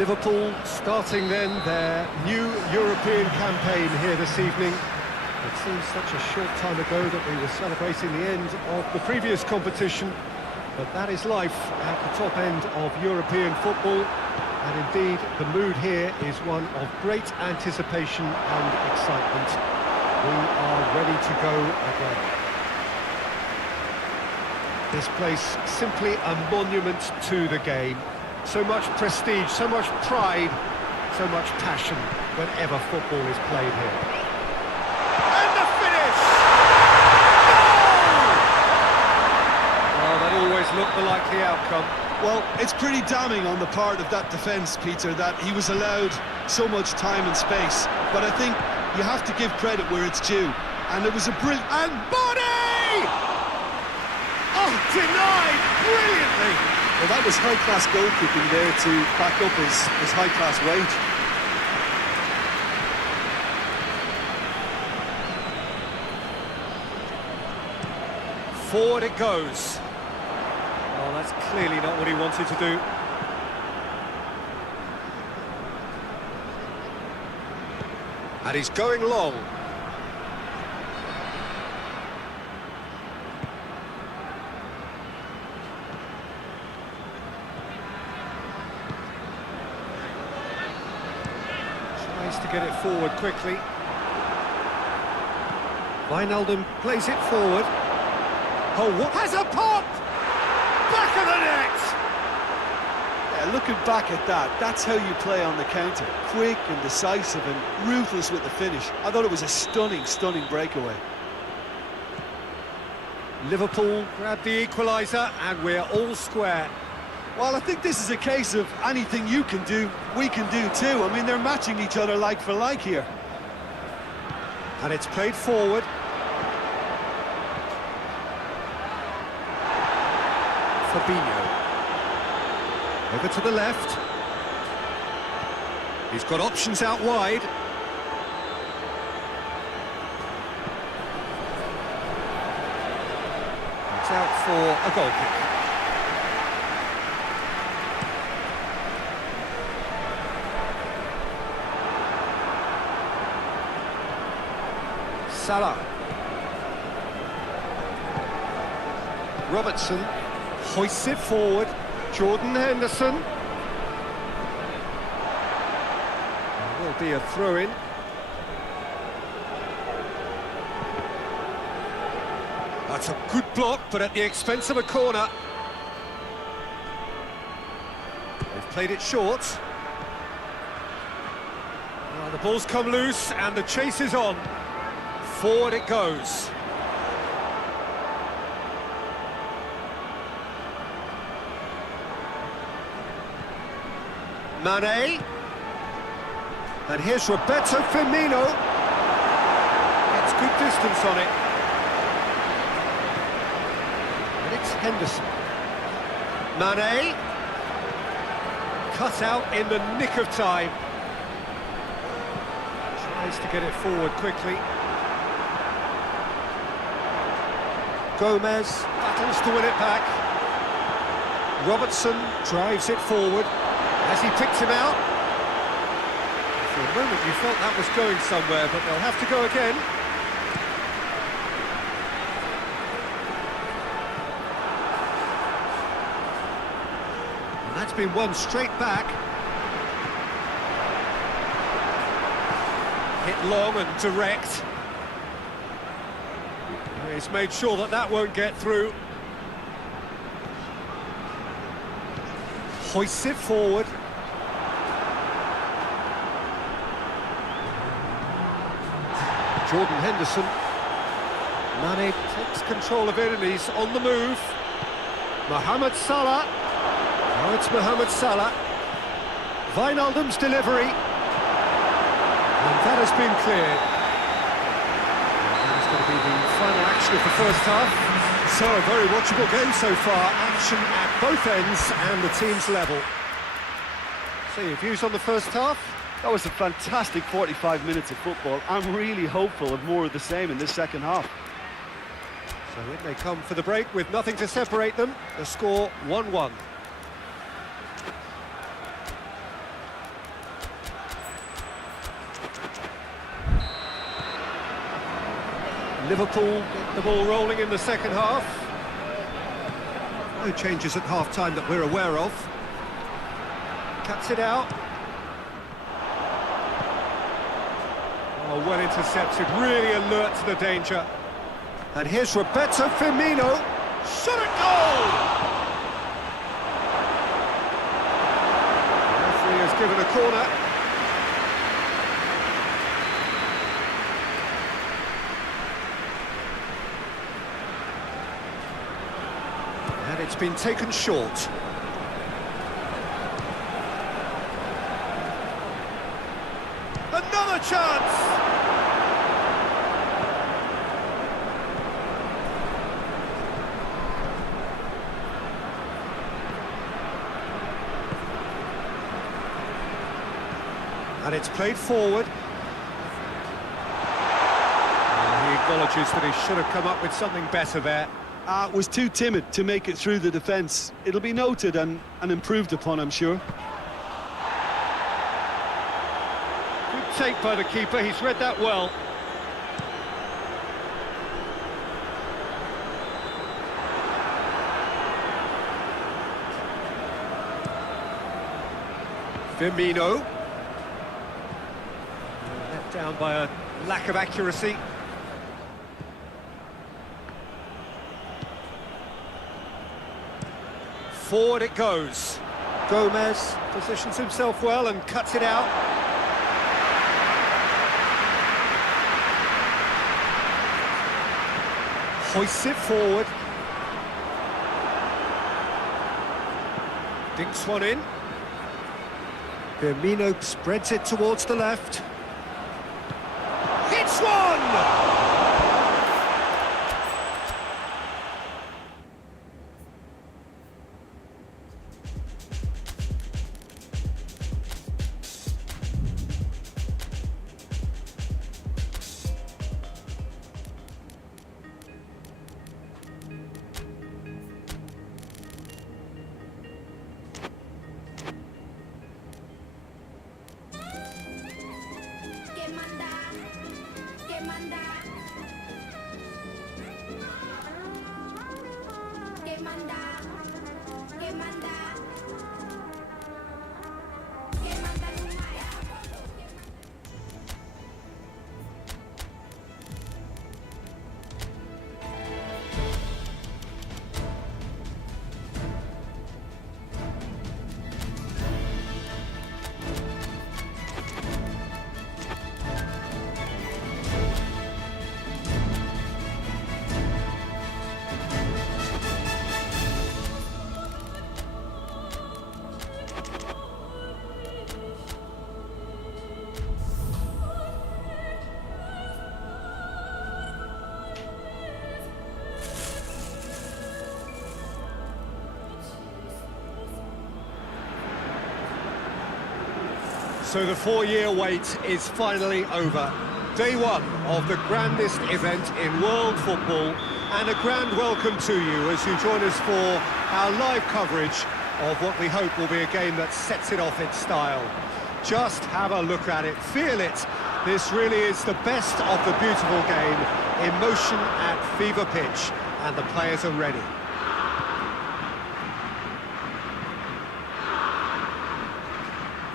Liverpool starting then their new European campaign here this evening. It seems such a short time ago that we were celebrating the end of the previous competition, but that is life at the top end of European football, and indeed the mood here is one of great anticipation and excitement. We are ready to go again. This place simply a monument to the game. So much prestige, so much pride, so much passion whenever football is played here. And the finish! Goal! Well, that always looked the likely outcome. Well, it's pretty damning on the part of that defence, Peter, that he was allowed so much time and space. But I think you have to give credit where it's due. And it was a brilliant... And body! Oh, denied brilliantly! Well, that was high-class goalkeeping there to back up his high-class wage. Forward it goes. Oh, that's clearly not what he wanted to do. And he's going long. To get it forward quickly. Wijnaldum plays it forward. Oh, what has a pop! Back of the net! Yeah, looking back at that, that's how you play on the counter. Quick and decisive and ruthless with the finish. I thought it was a stunning, stunning breakaway. Liverpool grab the equaliser and we're all square. Well, I think this is a case of anything you can do, we can do too. I mean, they're matching each other like for like here. And it's played forward. Fabinho. Over to the left. He's got options out wide. It's out for a goal kick. Salah. Robertson hoists it forward. Jordan Henderson. There will be a throw-in. That's a good block, but at the expense of a corner. They've played it short. Well, the ball's come loose and the chase is on. Forward it goes. Mane. And here's Roberto Firmino. Gets good distance on it. And it's Henderson. Mane. Cut out in the nick of time. Tries to get it forward quickly. Gomez battles to win it back. Robertson drives it forward as he picks him out. For a moment you felt that was going somewhere, but they'll have to go again. And that's been won straight back. Hit long and direct. He's made sure that that won't get through. Hoists it forward. Jordan Henderson. Mane takes control of it and he's on the move. Mohamed Salah. Now it's Mohamed Salah. Wijnaldum's delivery. And that has been cleared. Going to be the final action of the first half. So a very watchable game so far. Action at both ends and the team's level. So your views on the first half? That was a fantastic 45 minutes of football. I'm really hopeful of more of the same in this second half. So in they come for the break with nothing to separate them. The score 1-1. Liverpool get the ball rolling in the second half. No changes at half-time that we're aware of. Cuts it out. Oh, well intercepted, really alert to the danger. And here's Roberto Firmino. Shot at goal! The referee has given a corner. And it's been taken short. Another chance! And it's played forward. He acknowledges that he should have come up with something better there. Was too timid to make it through the defence. It'll be noted and improved upon, I'm sure. Good take by the keeper, he's read that well. Firmino. Let down by a lack of accuracy. Forward it goes. Gomez positions himself well and cuts it out. Hoists it forward. Dinks one in. Firmino spreads it towards the left. Hits one! So the 4-year wait is finally over. Day one of the grandest event in world football, and a grand welcome to you as you join us for our live coverage of what we hope will be a game that sets it off in style. Just have a look at it, feel it. This really is the best of the beautiful game, in motion at fever pitch, and the players are ready.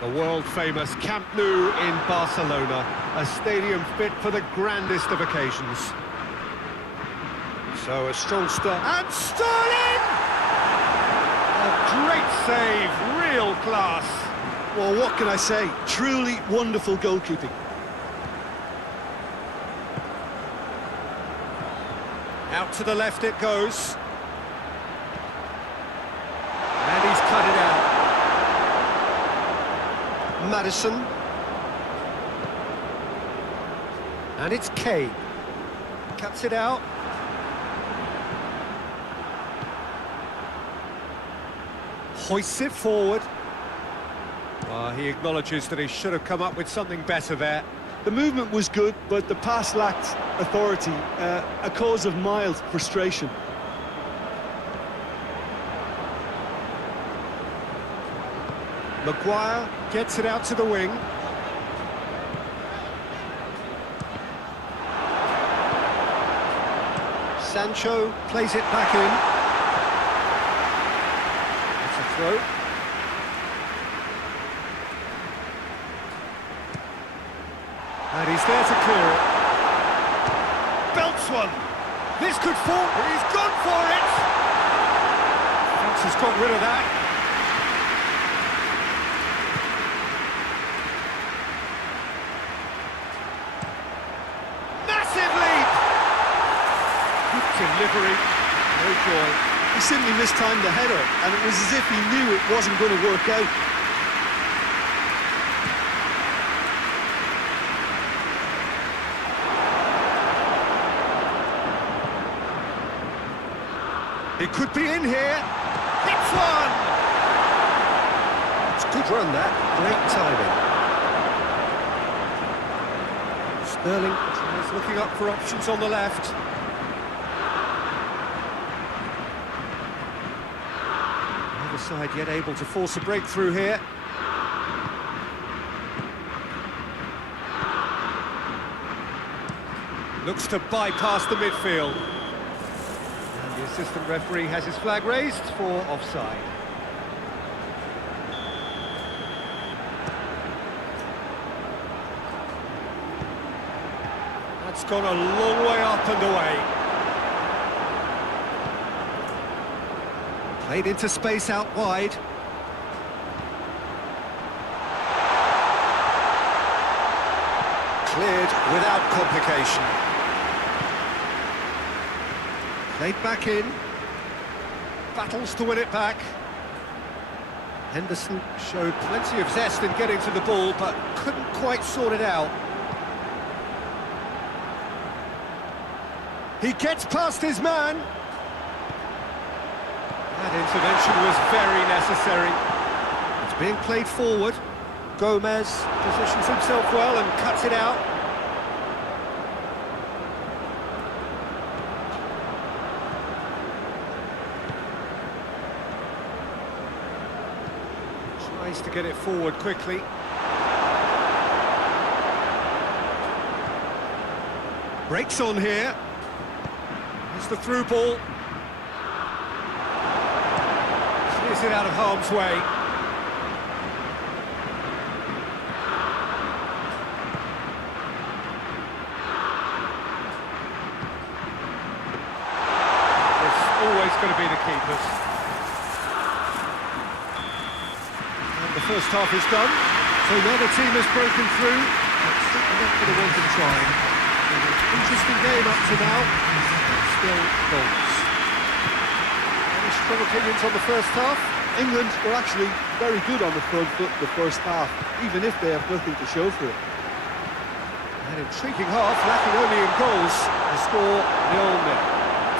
The world-famous Camp Nou in Barcelona, a stadium fit for the grandest of occasions. So a strong start, and Sterling! A great save, real class. Well, what can I say? Truly wonderful goalkeeping. Out to the left it goes. And he's cut it out. Madison. And it's Kane. Cuts it out. Hoists it forward. He acknowledges that he should have come up with something better there. The movement was good, but the pass lacked authority, a cause of mild frustration. Maguire gets it out to the wing. Sancho plays it back in. It's a throw. And he's there to clear it. Belts one. This could fall. He's gone for it. France has got rid of that. Massive lead. Good delivery. No joy. He simply mistimed the header, and it was as if he knew it wasn't going to work out. It could be in here. Hits one! It's a good run, that. Great timing. Sterling is looking up for options on the left. Neither side yet able to force a breakthrough here. Looks to bypass the midfield. The assistant referee has his flag raised for offside. That's gone a long way up and away. Played into space out wide. Cleared without complication. Played back in, battles to win it back. Henderson showed plenty of zest in getting to the ball, but couldn't quite sort it out. He gets past his man. That intervention was very necessary. It's being played forward. Gomez positions himself well and cuts it out. Tries to get it forward quickly. Breaks on here. Here's the through ball. Clears it out of harm's way. It's always going to be the keepers. The first half is done, so now the team has broken through. It's certainly not going to want them trying. Interesting game up to now, and still goals. Any strong opinions on the first half? England were actually very good on the front foot in the first half, even if they have nothing to show for it. An intriguing half, lacking only in goals. The score 0-0.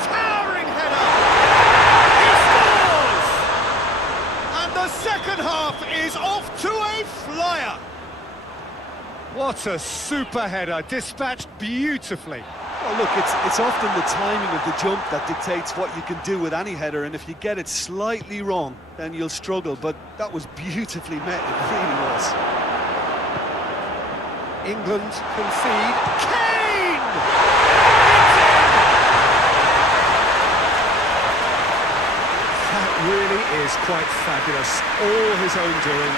Towering header! He scores! And the second half is off to a flyer! What a super header, dispatched beautifully. Well, look, it's often the timing of the jump that dictates what you can do with any header, and if you get it slightly wrong, then you'll struggle, but that was beautifully met, it really was. England concede. Kane! That really is quite fabulous. All his own doing.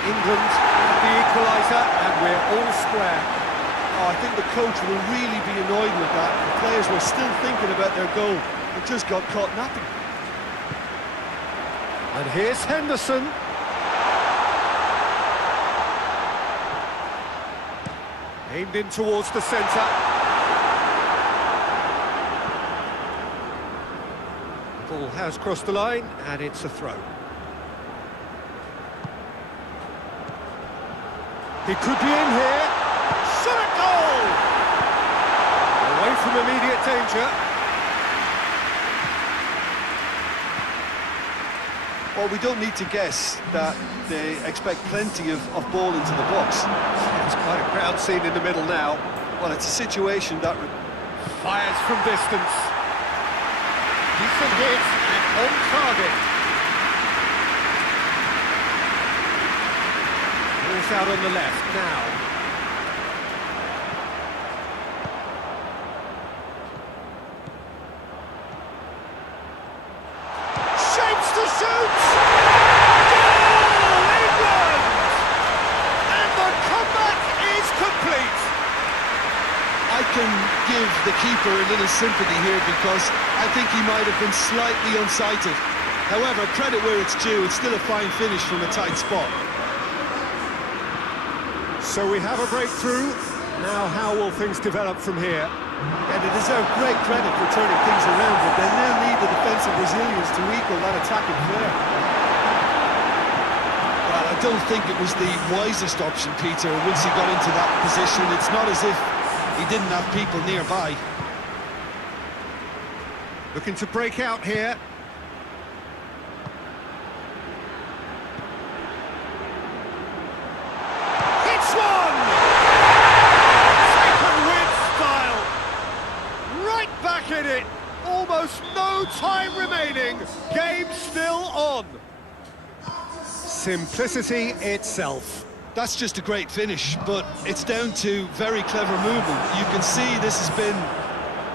England have the equaliser, and we're all square. Oh, I think the coach will really be annoyed with that. The players were still thinking about their goal and just got caught napping. And here's Henderson. Aimed in towards the centre. The ball has crossed the line, and it's a throw. He could be in here. Shot at goal! Away from immediate danger. Well, we don't need to guess that they expect plenty of ball into the box. It's quite a crowd scene in the middle now. Well, it's a situation that... Fires from distance. Decent hit and on target. Ball's out on the left now. Shapes to shoot! Goal! England! And the comeback is complete. I can give the keeper a little sympathy here because I think he might have been slightly unsighted. However, credit where it's due, it's still a fine finish from a tight spot. So we have a breakthrough. Now how will things develop from here? And they deserve great credit for turning things around, but they now need the defensive resilience to equal that attacking flair. Well, I don't think it was the wisest option, Peter, once he got into that position. It's not as if he didn't have people nearby. Looking to break out here. Hits one! Taken with style. Right back in it. Almost no time remaining. Game still on. Simplicity itself. That's just a great finish, but it's down to very clever movement. You can see this has been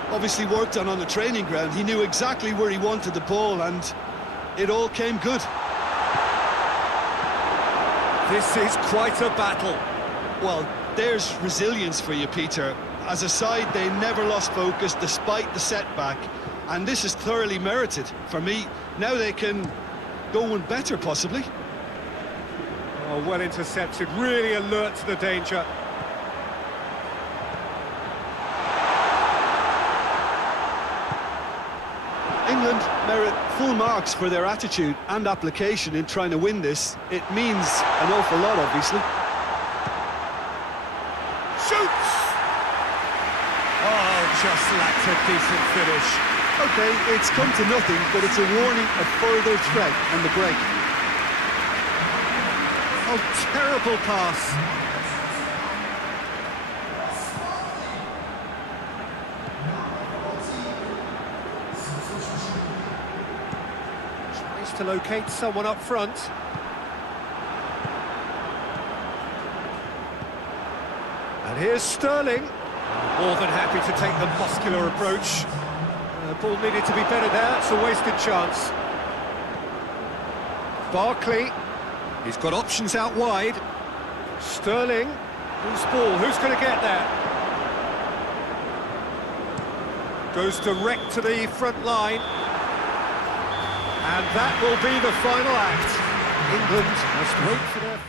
obviously worked on the training ground. He knew exactly where he wanted the ball, and it all came good. This is quite a battle. Well, there's resilience for you, Peter. As a side, they never lost focus despite the setback, and this is thoroughly merited. For me, now they can go one better, possibly. Oh, well intercepted, really alert to the danger. England merit full marks for their attitude and application in trying to win this. It means an awful lot, obviously. Shoots! Oh, just lacked a decent finish. Okay, it's come to nothing, but it's a warning of further threat on the break. Oh, terrible pass. Tries to locate someone up front. And here's Sterling. More than happy to take the muscular approach. The ball needed to be better there. It's a wasted chance. Barkley. He's got options out wide. Sterling. Who's ball? Who's going to get there? Goes direct to the front line. And that will be the final act. England must wait for their...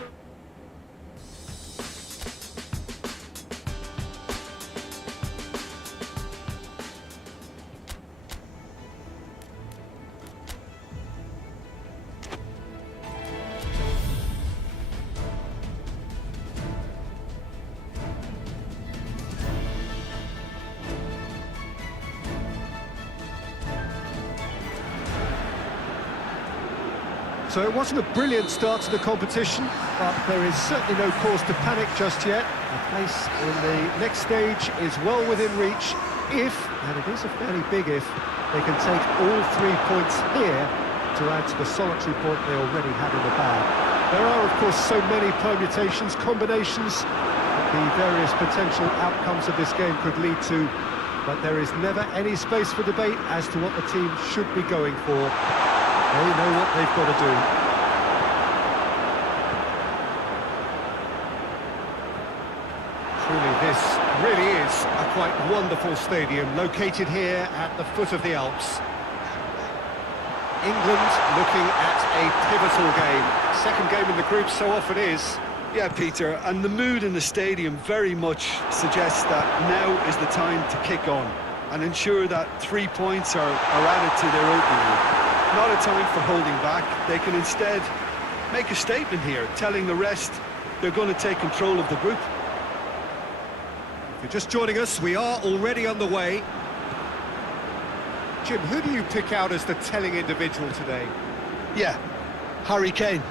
So it wasn't a brilliant start to the competition, but there is certainly no cause to panic just yet. A place in the next stage is well within reach if, and it is a fairly big if, they can take all 3 points here to add to the solitary point they already have in the bag. There are, of course, so many permutations, combinations that the various potential outcomes of this game could lead to, but there is never any space for debate as to what the team should be going for. They know what they've got to do. Truly, this really is a quite wonderful stadium, located here at the foot of the Alps. England looking at a pivotal game. Second game in the group so often is. Yeah, Peter, and the mood in the stadium very much suggests that now is the time to kick on and ensure that 3 points are added to their opening. Not a time for holding back. They can instead make a statement here, telling the rest they're going to take control of the group. If you're just joining us, we are already underway. Jim, who do you pick out as the telling individual today? Yeah, Harry Kane.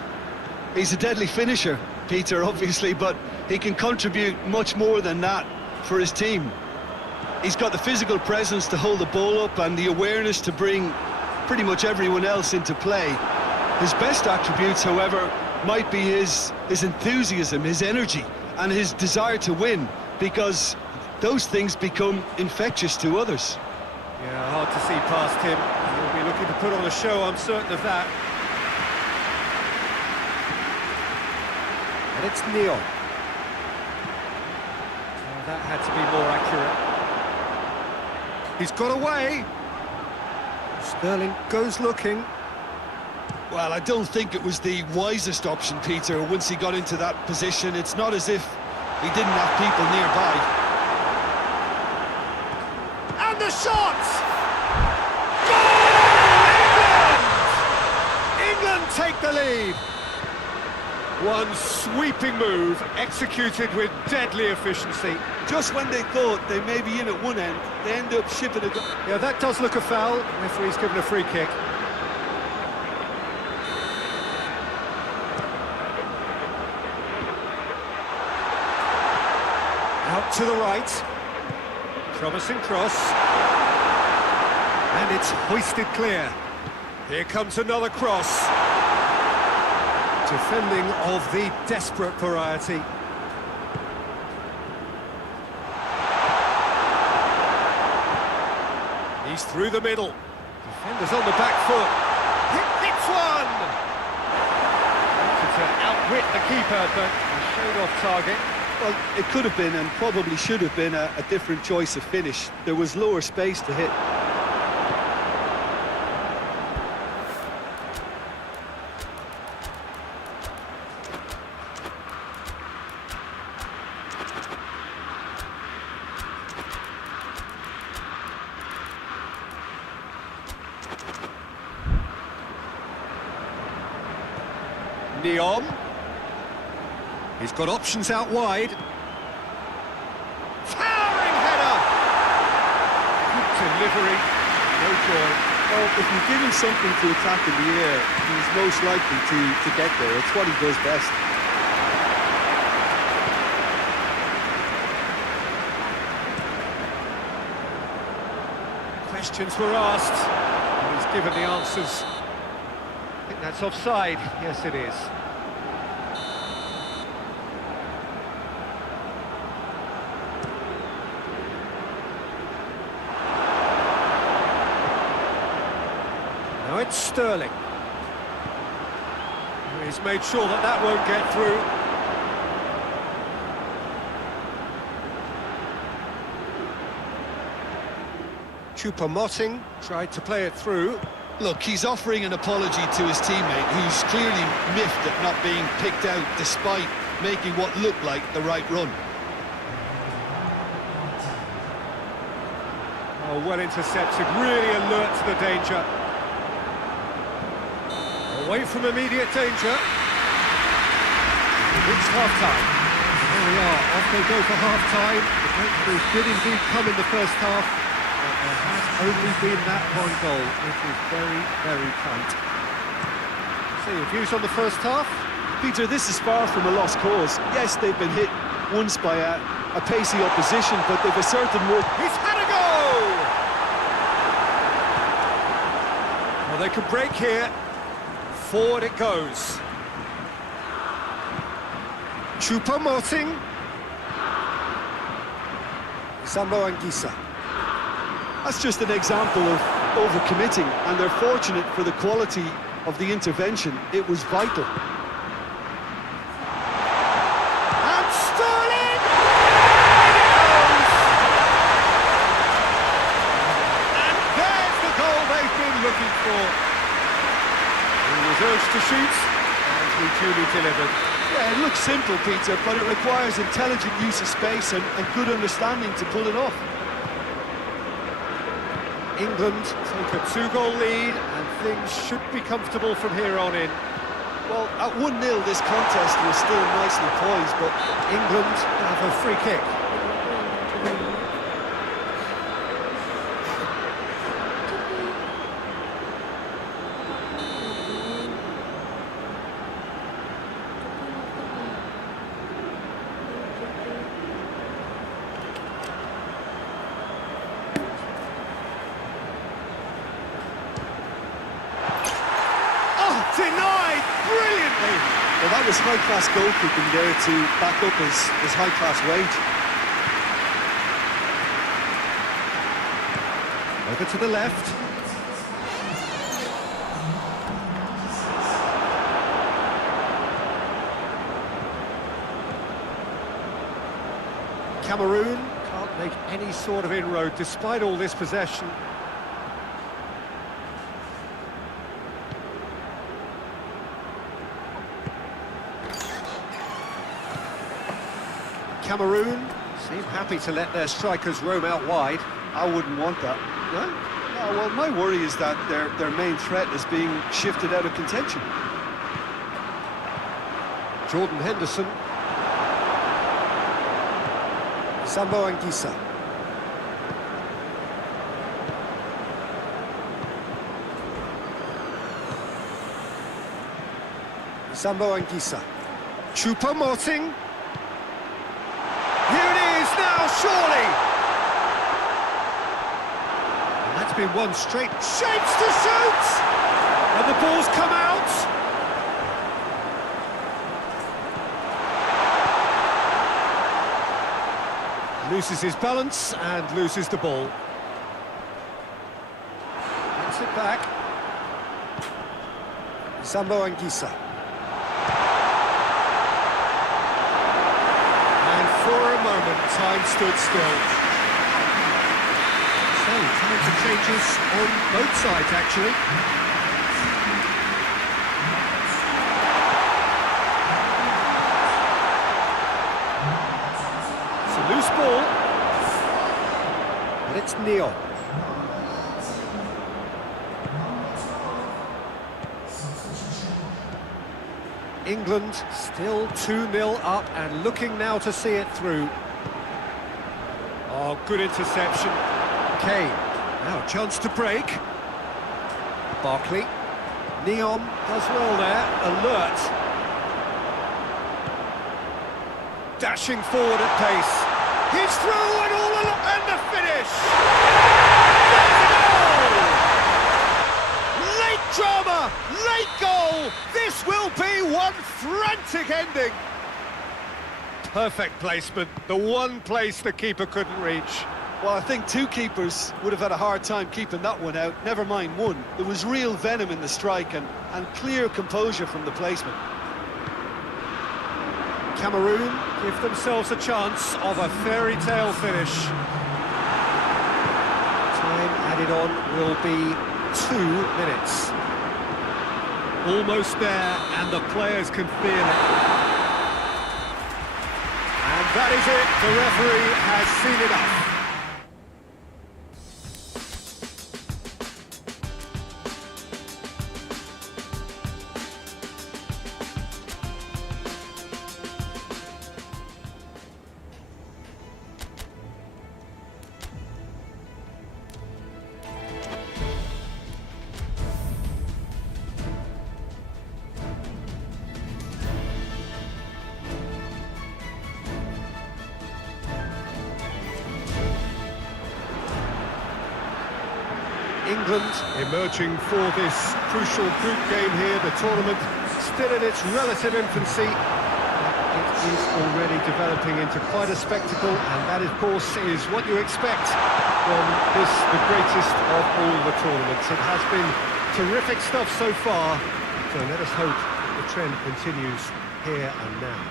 He's a deadly finisher, Peter, obviously, but he can contribute much more than that for his team. He's got the physical presence to hold the ball up and the awareness to bring pretty much everyone else into play. His best attributes, however, might be his enthusiasm, his energy, and his desire to win, because those things become infectious to others. Yeah, hard to see past him. He'll be looking to put on a show, I'm certain of that. And it's Neon. Oh, that had to be more accurate. He's got away. Sterling goes looking. Well, I don't think it was the wisest option, Peter, once he got into that position. It's not as if he didn't have people nearby. And the shot! Goal! England! England take the lead. One sweeping move, executed with deadly efficiency. Just when they thought they may be in at one end, they end up shipping a goal. Yeah, that does look a foul. Referee's given a free kick. Out to the right. Promising cross. And it's hoisted clear. Here comes another cross. Defending of the desperate variety. He's through the middle. Defenders on the back foot. Hits one! To outwit the keeper, but he showed off target. Well, it could have been and probably should have been a different choice of finish. There was lower space to hit. Neon. He's got options out wide. Towering header! Good delivery, no joy. Well, if you give him something to attack in the air, he's most likely to get there. It's what he does best. Questions were asked, and he's given the answers. I think that's offside. Yes, it is. Now it's Sterling. He's made sure that that won't get through. Choupo-Moting tried to play it through. Look, he's offering an apology to his teammate, who's clearly miffed at not being picked out despite making what looked like the right run. Oh, well intercepted, really alert to the danger. Away from immediate danger. We've reached half-time. There we are, off they go for half-time. The breakthrough did indeed come in the first half, but there has only been that one goal. It is very, very tight. So your views on the first half? Peter, this is far from a lost cause. Yes, they've been hit once by a pacey opposition, but they've asserted more. He's had a go! Well, they could break here. Forward it goes. Choupo-Moting. Sambo Anguissa. That's just an example of overcommitting, and they're fortunate for the quality of the intervention. It was vital. And Sterling! And there's the goal they've been looking for. He was urged to shoot, and he duly delivered. Yeah, it looks simple, Peter, but it requires intelligent use of space and good understanding to pull it off. England take a 2-goal lead, and things should be comfortable from here on in. Well, at 1-0, this contest was still nicely poised, but England have a free kick. Well, that was high-class goalkeeping there to back up his high-class wage. Over to the left. Cameroon can't make any sort of inroad despite all this possession. Cameroon seem happy to let their strikers roam out wide. I wouldn't want that. No? No, well, my worry is that their main threat is being shifted out of contention. Jordan Henderson. Sambo Anguissa. Sambo Anguissa. Choupo-Moting. Here it is now, surely! And that's been one straight. Shapes to shoot! And the ball's come out! Loses his balance and loses the ball. Gets it back. Sambo Anguissa. And for a moment, time stood still. So, time for changes on both sides, actually. Loose ball, but it's Neon. England still 2-0 up and looking now to see it through. Oh, good interception. Kane, now a chance to break. Barkley. Neon does well there, alert. Dashing forward at pace. He's through and all along, and the finish! There's a goal! Late drama, late goal! This will be one frantic ending. Perfect placement, the one place the keeper couldn't reach. Well, I think two keepers would have had a hard time keeping that one out, never mind one. There was real venom in the strike and clear composure from the placement. Cameroon give themselves a chance of a fairy tale finish. Time added on will be 2 minutes. Almost there, and the players can feel it. And that is it, the referee has seen enough. England emerging for this crucial group game here, the tournament still in its relative infancy. It is already developing into quite a spectacle, and that, of course, is what you expect from this, the greatest of all the tournaments. It has been terrific stuff so far, so let us hope the trend continues here and now.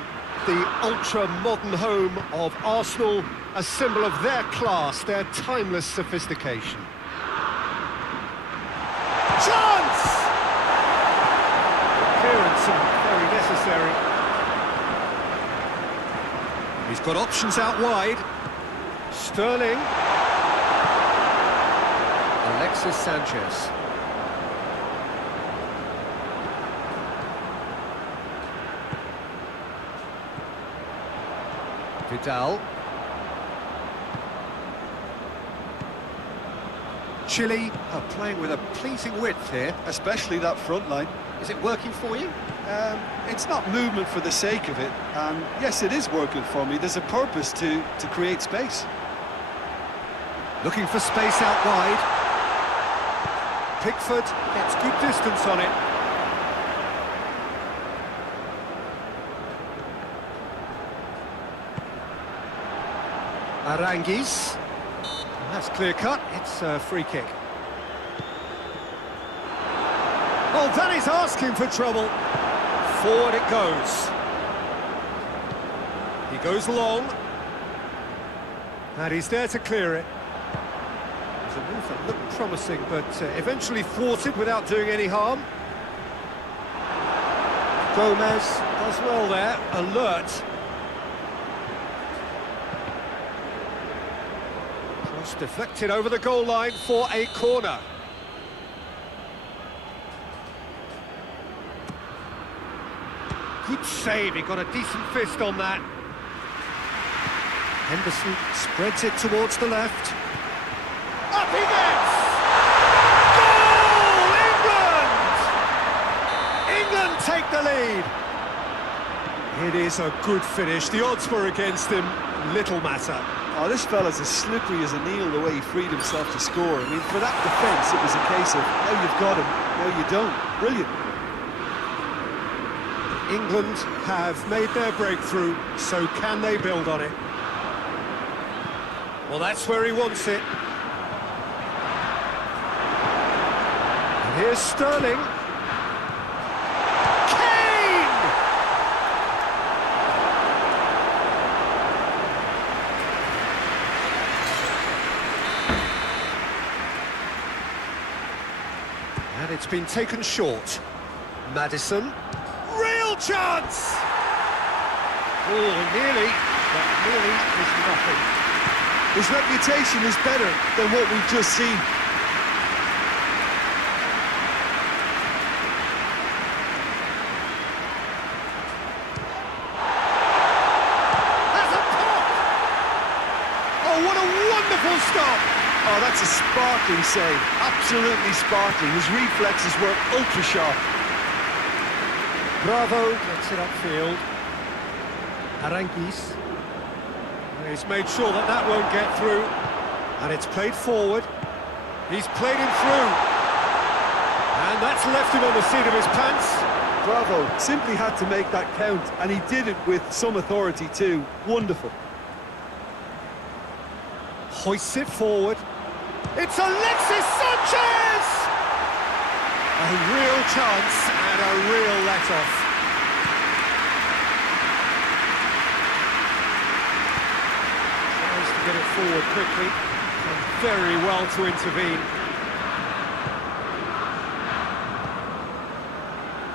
The ultra-modern home of Arsenal, a symbol of their class, their timeless sophistication. Chance! Clearance very necessary. He's got options out wide. Sterling. Alexis Sanchez. Vidal. Chile are playing with a pleasing width here. Especially that front line. Is it working for you? It's not movement for the sake of it, and yes, it is working for me. There's a purpose to create space. Looking for space out wide. Pickford gets good distance on it. Aranguis. That's clear cut. It's a free kick. Oh, that is asking for trouble. Forward it goes. He goes long. And he's there to clear it. It was a move that looked promising, but eventually thwarted without doing any harm. Gomez does well there, alert. Cross deflected over the goal line for a corner. Good save, he got a decent fist on that. Henderson spreads it towards the left. Up he gets! Goal! England! England take the lead. It is a good finish. The odds were against him. Little matter. Oh, this fella's as slippery as a needle the way he freed himself to score. I mean, for that defence, it was a case of, now you've got him, now you don't. Brilliant. England have made their breakthrough, so can they build on it? Well, that's where he wants it. And here's Sterling. Kane! And it's been taken short. Maddison. Real chance! Oh, nearly, but nearly is nothing. His reputation is better than what we've just seen. That's a pop! Oh, what a wonderful stop! Oh, that's a sparkling save. Absolutely sparkling. His reflexes were ultra sharp. Bravo gets it upfield. Aranguis. He's made sure that that won't get through. And it's played forward. He's played him through. And that's left him on the seat of his pants. Bravo. Simply had to make that count. And he did it with some authority too. Wonderful. Hoists it forward. It's Alexis Sanchez! A real chance and a real let-off. Tries to get it forward quickly. And very well to intervene.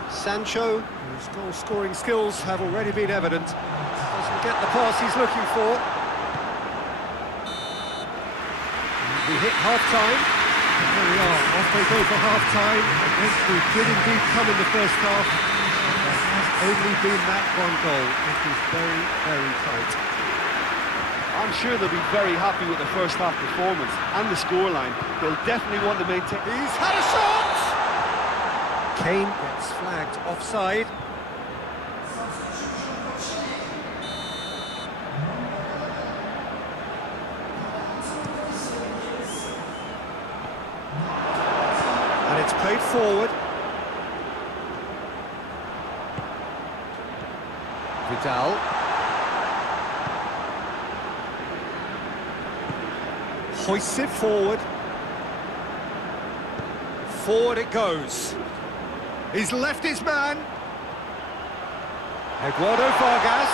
Sancho, whose goal-scoring skills have already been evident, doesn't get the pass he's looking for. We hit half-time. There we are, off they go for half-time. We did indeed come in the first half. There has only been that one goal. It is very, very tight. I'm sure they'll be very happy with the first half performance and the scoreline. They'll definitely want to maintain. He's had a shot! Kane gets flagged offside. And it's played forward. Vidal. Hoists it forward. Forward it goes. He's left his man. Eduardo Vargas.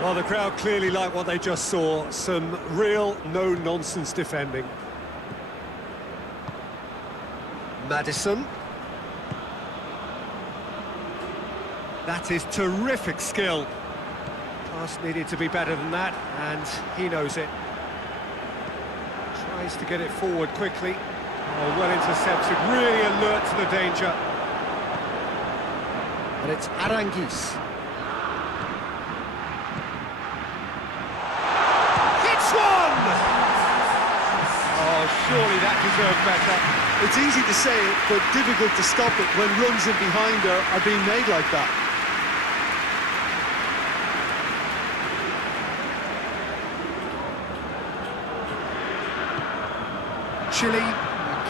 Well, the crowd clearly like what they just saw. Some real no-nonsense defending. Maddison. That is terrific skill. Pass needed to be better than that, and he knows it. Tries to get it forward quickly. Oh, well intercepted, really alert to the danger. But it's Aranguis. Hits one! Oh, surely that deserved better. It's easy to say it, but difficult to stop it when runs in behind are being made like that. Chile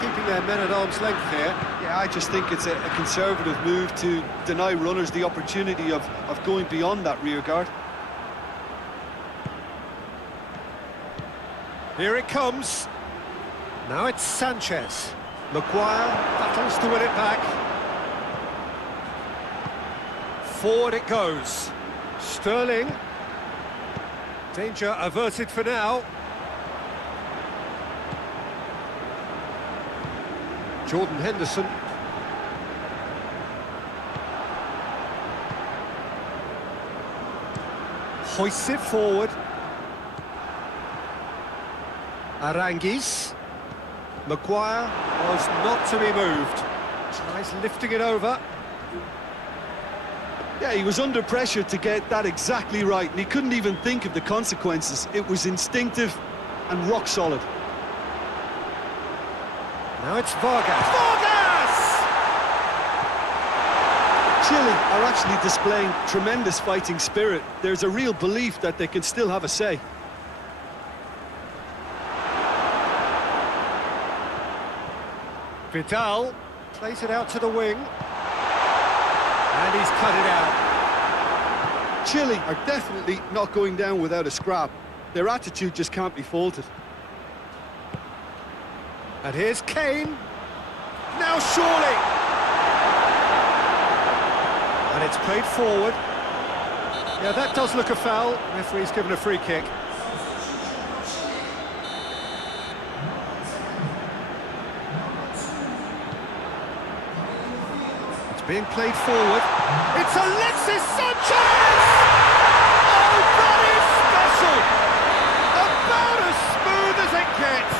keeping their men at arm's length here. Yeah, I just think it's a conservative move to deny runners the opportunity of going beyond that rear guard. Here it comes. Now it's Sanchez. Maguire battles to win it back. Forward it goes. Sterling. Danger averted for now. Jordan Henderson. Hoists it forward. Aranguis. Maguire was not to be moved. Tries lifting it over. Yeah, he was under pressure to get that exactly right, and he couldn't even think of the consequences. It was instinctive and rock solid. Now it's Vargas. Vargas! Chile are actually displaying tremendous fighting spirit. There's a real belief that they can still have a say. Vidal plays it out to the wing. And he's cut it out. Chile are definitely not going down without a scrap. Their attitude just can't be faulted. And here's Kane. Now surely. And it's played forward. Yeah, that does look a foul. Referee's given a free kick. Being played forward. It's Alexis Sanchez! Oh, that is special! About as smooth as it gets.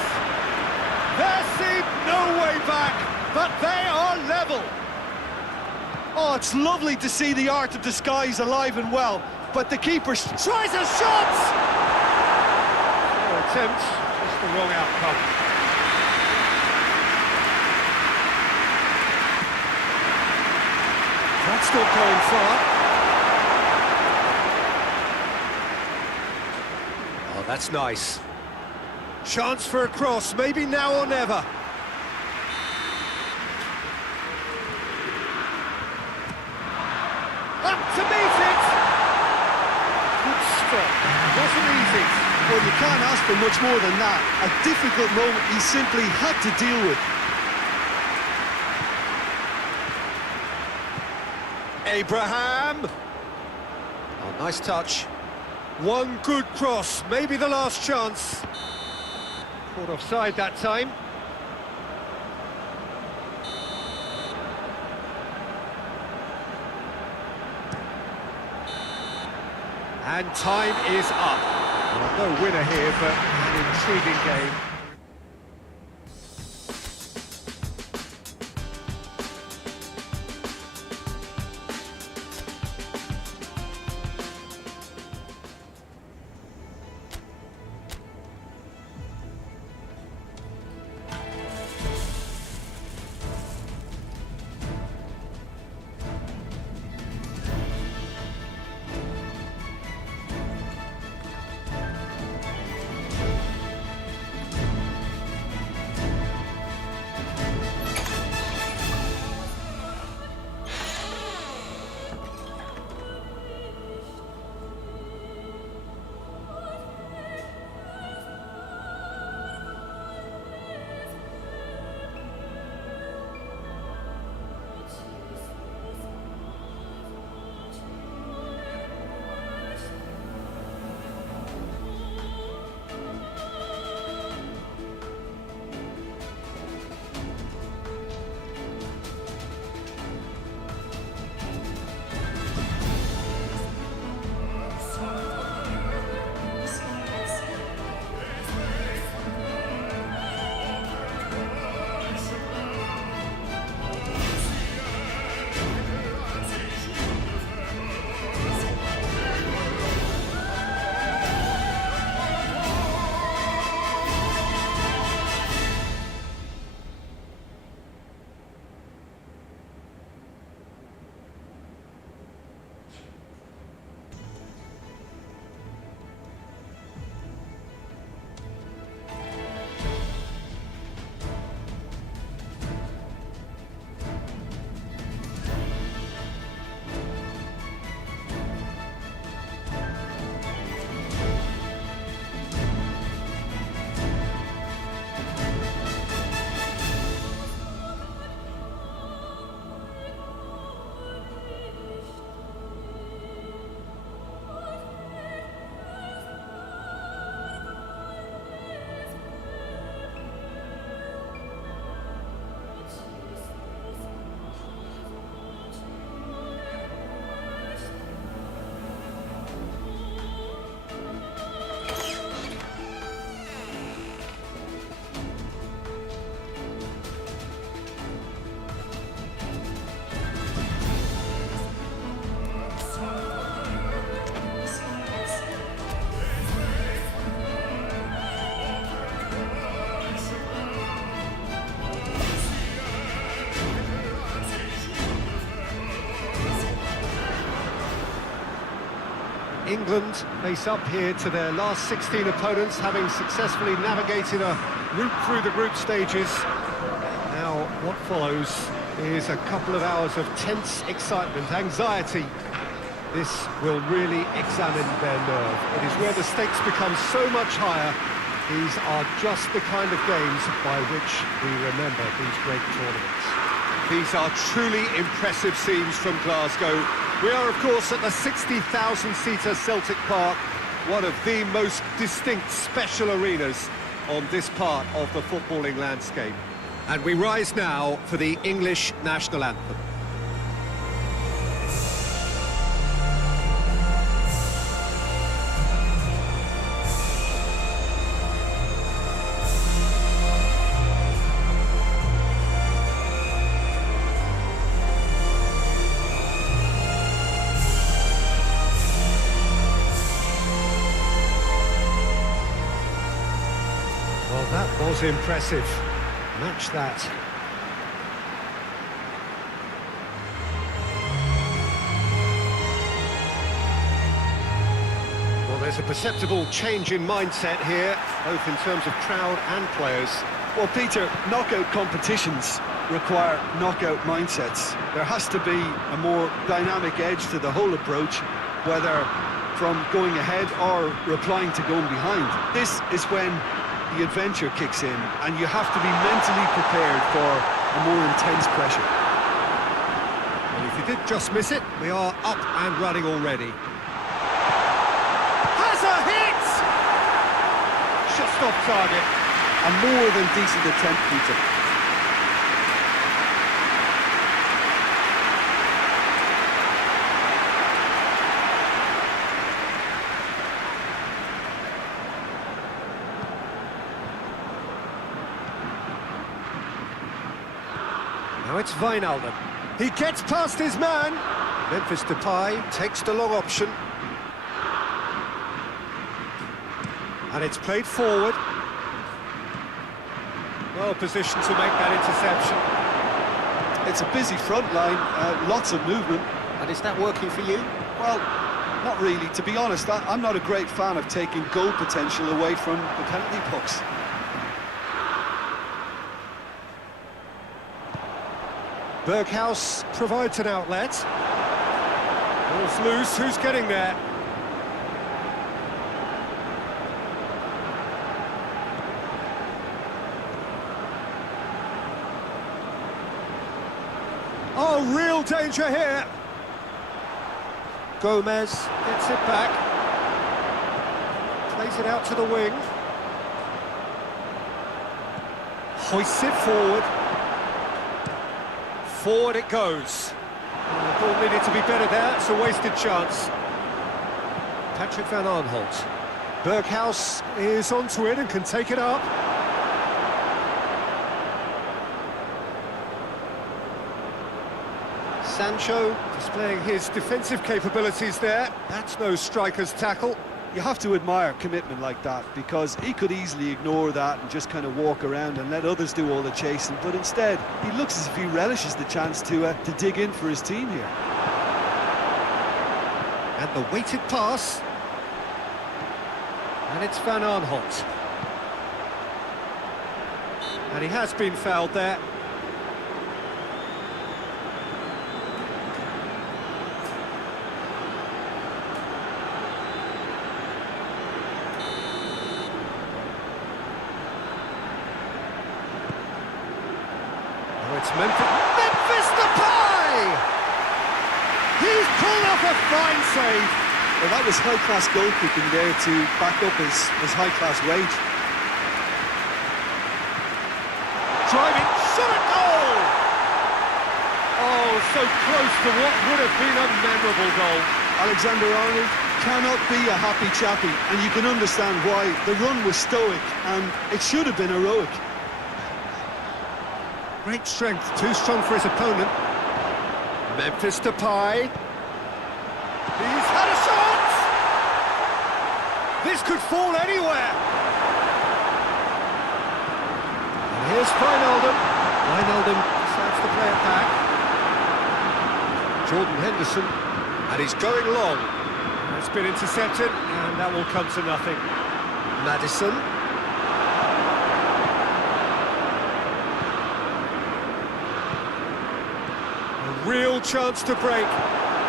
There seemed no way back, but they are level. Oh, it's lovely to see the art of disguise alive and well, but the keeper tries a shot! Fair attempt, just the wrong outcome. That's not going far. Oh, that's nice. Chance for a cross, maybe now or never. Up to meet it! Good stop. Wasn't easy. Well, you can't ask for much more than that. A difficult moment he simply had to deal with. Abraham! Oh, nice touch. One good cross, maybe the last chance. Caught offside that time. And time is up. Well, no winner here, but an intriguing game. England face up here to their last 16 opponents, having successfully navigated a route through the group stages. Now, what follows is a couple of hours of tense excitement, anxiety. This will really examine their nerve. It is where the stakes become so much higher. These are just the kind of games by which we remember these great tournaments. These are truly impressive scenes from Glasgow. We are, of course, at the 60,000-seater Celtic Park, one of the most distinct special arenas on this part of the footballing landscape. And we rise now for the English national anthem. Well, that was impressive. Match that. Well, there's a perceptible change in mindset here, both in terms of crowd and players. Well, Peter, knockout competitions require knockout mindsets. There has to be a more dynamic edge to the whole approach, whether from going ahead or replying to going behind. This is when the adventure kicks in, and you have to be mentally prepared for a more intense pressure. And if you did just miss it, we are up and running already. Has a hit! Just off target. A more than decent attempt, Peter. Now it's Wijnaldum. He gets past his man. Memphis Depay takes the long option. And it's played forward. Well positioned to make that interception. It's a busy front line, lots of movement. And is that working for you? Well, not really. To be honest, I'm not a great fan of taking goal potential away from the penalty box. Berghaus provides an outlet. Ball's loose, who's getting there? Oh, real danger here. Gomez gets it back. Plays it out to the wing. Hoists it forward. Forward it goes. The ball needed to be better there, it's a wasted chance. Patrick van Aanholt. Berghaus is onto it and can take it up. Sancho displaying his defensive capabilities there. That's no striker's tackle. You have to admire commitment like that, because he could easily ignore that and just kind of walk around and let others do all the chasing, but instead he looks as if he relishes the chance to dig in for his team here. And the weighted pass. And it's Van Aanholt. And he has been fouled there. It's Memphis Depay! He's pulled off a fine save. Well, that was high-class goalkeeping there to back up his high-class wage. Driving, shot at goal! Oh, so close to what would have been a memorable goal. Alexander-Arnold cannot be a happy chappy, and you can understand why. The run was stoic, and it should have been heroic. Great strength, too strong for his opponent. Memphis Depay. He's had a shot! This could fall anywhere. And here's Wijnaldum. Wijnaldum decides to play it back. Jordan Henderson. And he's going long. It's been intercepted, and that will come to nothing. Maddison. A real chance to break.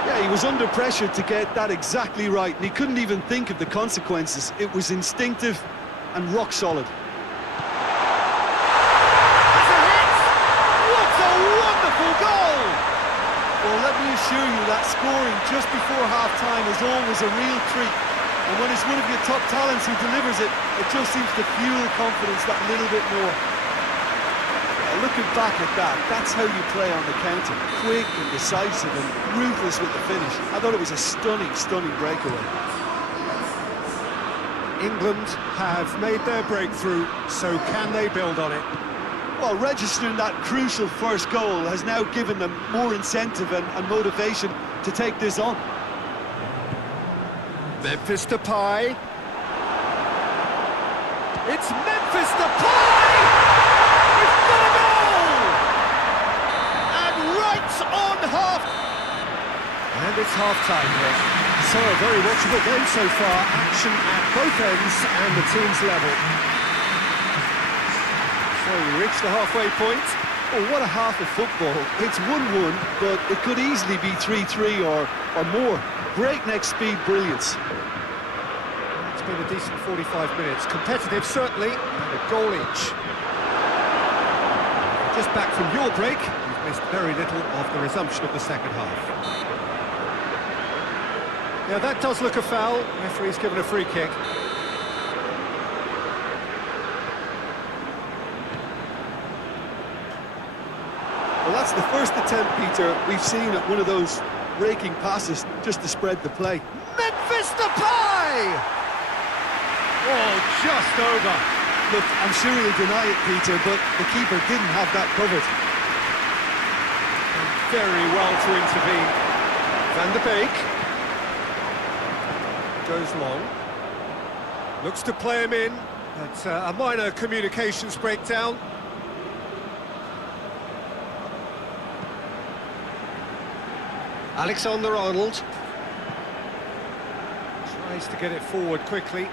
Yeah, he was under pressure to get that exactly right, and he couldn't even think of the consequences. It was instinctive and rock solid. That's a hit! What a wonderful goal! Well, let me assure you that scoring just before half-time is always a real treat. And when it's one of your top talents who delivers it, it just seems to fuel confidence that little bit more. Looking back at that, that's how you play on the counter. Quick and decisive and ruthless with the finish. I thought it was a stunning, stunning breakaway. England have made their breakthrough, so can they build on it? Well, registering that crucial first goal has now given them more incentive and motivation to take this on. Memphis Depay. It's Memphis Depay! It's got a goal! And right on half... And it's half-time here. So a very watchable game so far. Action at both ends and the team's level. So we reach the halfway point. Oh, what a half of football. It's 1-1, but it could easily be 3-3 or more. Breakneck speed brilliance. It's been a decent 45 minutes. Competitive, certainly, and a goal each. Just back from your break, you've missed very little of the resumption of the second half. Yeah, that does look a foul. Referee's given a free kick. Well, that's the first attempt, Peter, we've seen at one of those raking passes just to spread the play. Memphis Depay! Oh, just over. Look, I'm sure he'll deny it, Peter, but the keeper didn't have that covered. And very well to intervene. Van der Beek. Goes long. Looks to play him in, but a minor communications breakdown. Alexander-Arnold tries to get it forward quickly.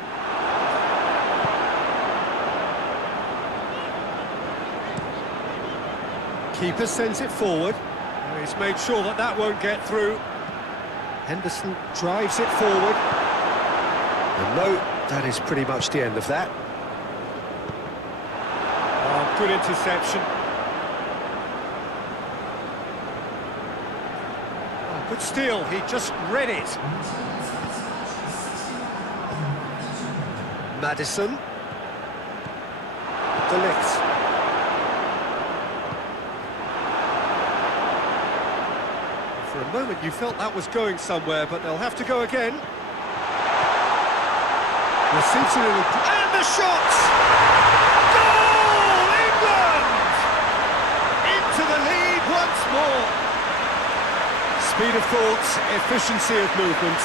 Keeper sends it forward. He's made sure that that won't get through. Henderson drives it forward. And no, that is pretty much the end of that. Oh, good interception. Good steal, he just read it. Maddison. De Ligt. For a moment you felt that was going somewhere, but they'll have to go again. Receives it in and the shot! Goal! England! Into the lead once more. Speed of thought, efficiency of movement,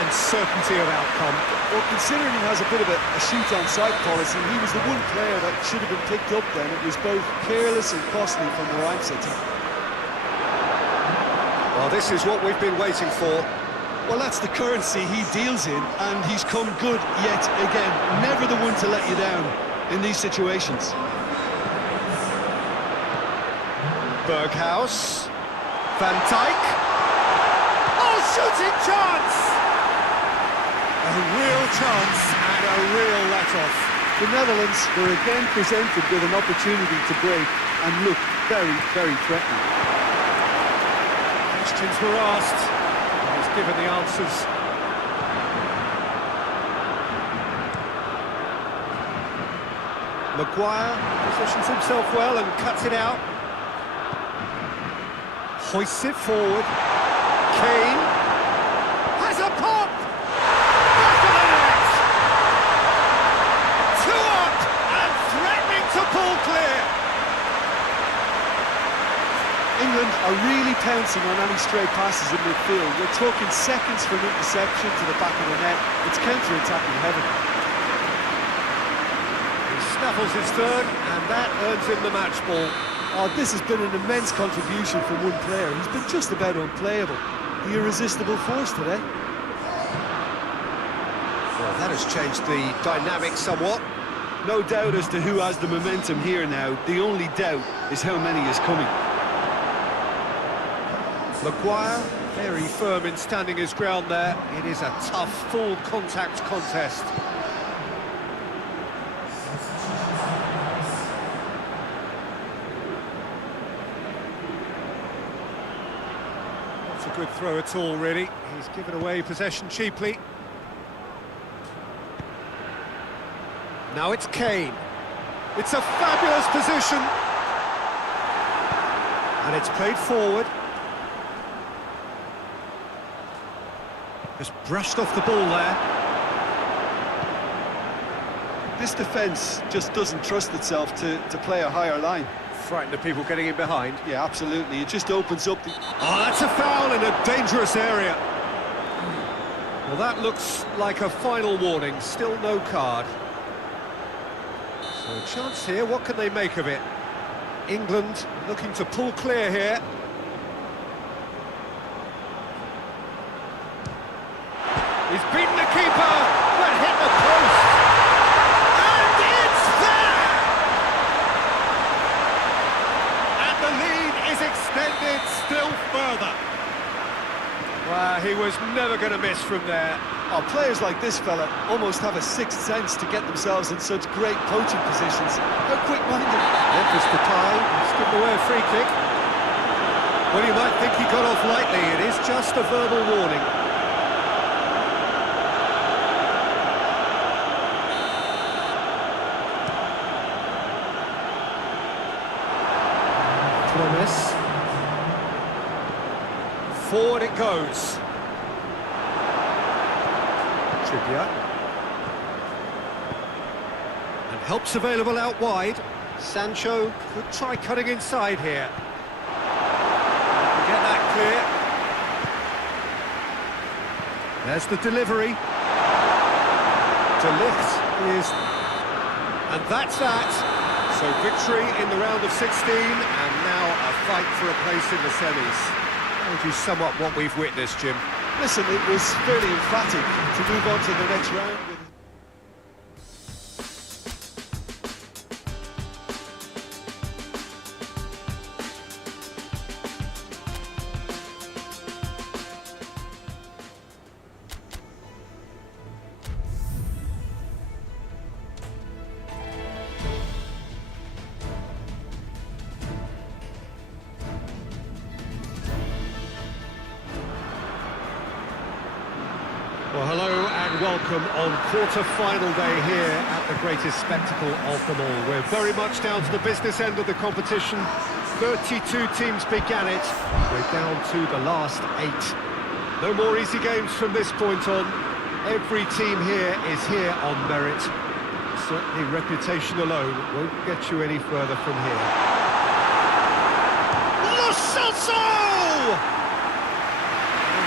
and certainty of outcome. Well, considering he has a bit of a shoot-on-sight policy, he was the one player that should have been picked up then. It was both careless and costly from where I'm sitting. Well, this is what we've been waiting for. Well, that's the currency he deals in, and he's come good yet again. Never the one to let you down in these situations. Berghaus. Van Dijk. Oh, shooting chance! A real chance and a real let-off. The Netherlands were again presented with an opportunity to break and look very, very threatening. Questions were asked, and he's given the answers. Maguire positions himself well and cuts it out. Hoists it forward. Kane has a pop! Back of the net! 2 up and threatening to pull clear. England are really pouncing on any stray passes in midfield. We're talking seconds from interception to the back of the net. It's counter-attacking heaven. He snaffles his third, and that earns him the match ball. Oh, this has been an immense contribution from one player. He's been just about unplayable. The irresistible force today. Well, that has changed the dynamic somewhat. No doubt as to who has the momentum here now. The only doubt is how many is coming. Maguire, very firm in standing his ground there. It is a tough, full contact contest. Not a good throw at all, really. He's given away possession cheaply. Now it's Kane. It's a fabulous position. And it's played forward. Just brushed off the ball there. This defence just doesn't trust itself to play a higher line. Frightened of people getting in behind. Yeah, absolutely. It just opens up the... Oh, that's a foul in a dangerous area. Well, that looks like a final warning. Still no card. So a chance here. What can they make of it? England looking to pull clear here. He's beaten the keeper, but hit the post. And it's there! And the lead is extended still further. Well, he was never going to miss from there. Oh, players like this fella almost have a sixth sense to get themselves in such great poaching positions. How quick-minded. Memphis to tie, he's given away a free kick. Well, you might think he got off lightly. It is just a verbal warning. Promise. Forward it goes. Trippier. And help's available out wide. Sancho could try cutting inside here. Get that clear. There's the delivery. De Ligt is... And that's that. So victory in the round of 16, and now a fight for a place in the semis. How would you sum up what we've witnessed, Jim? Listen, it was fairly emphatic to move on to the next round. Well, hello and welcome on quarter-final day here at the greatest spectacle of them all. We're very much down to the business end of the competition. 32 teams began it. We're down to the last 8. No more easy games from this point on. Every team here is here on merit. Certainly reputation alone won't get you any further from here. Lo Celso!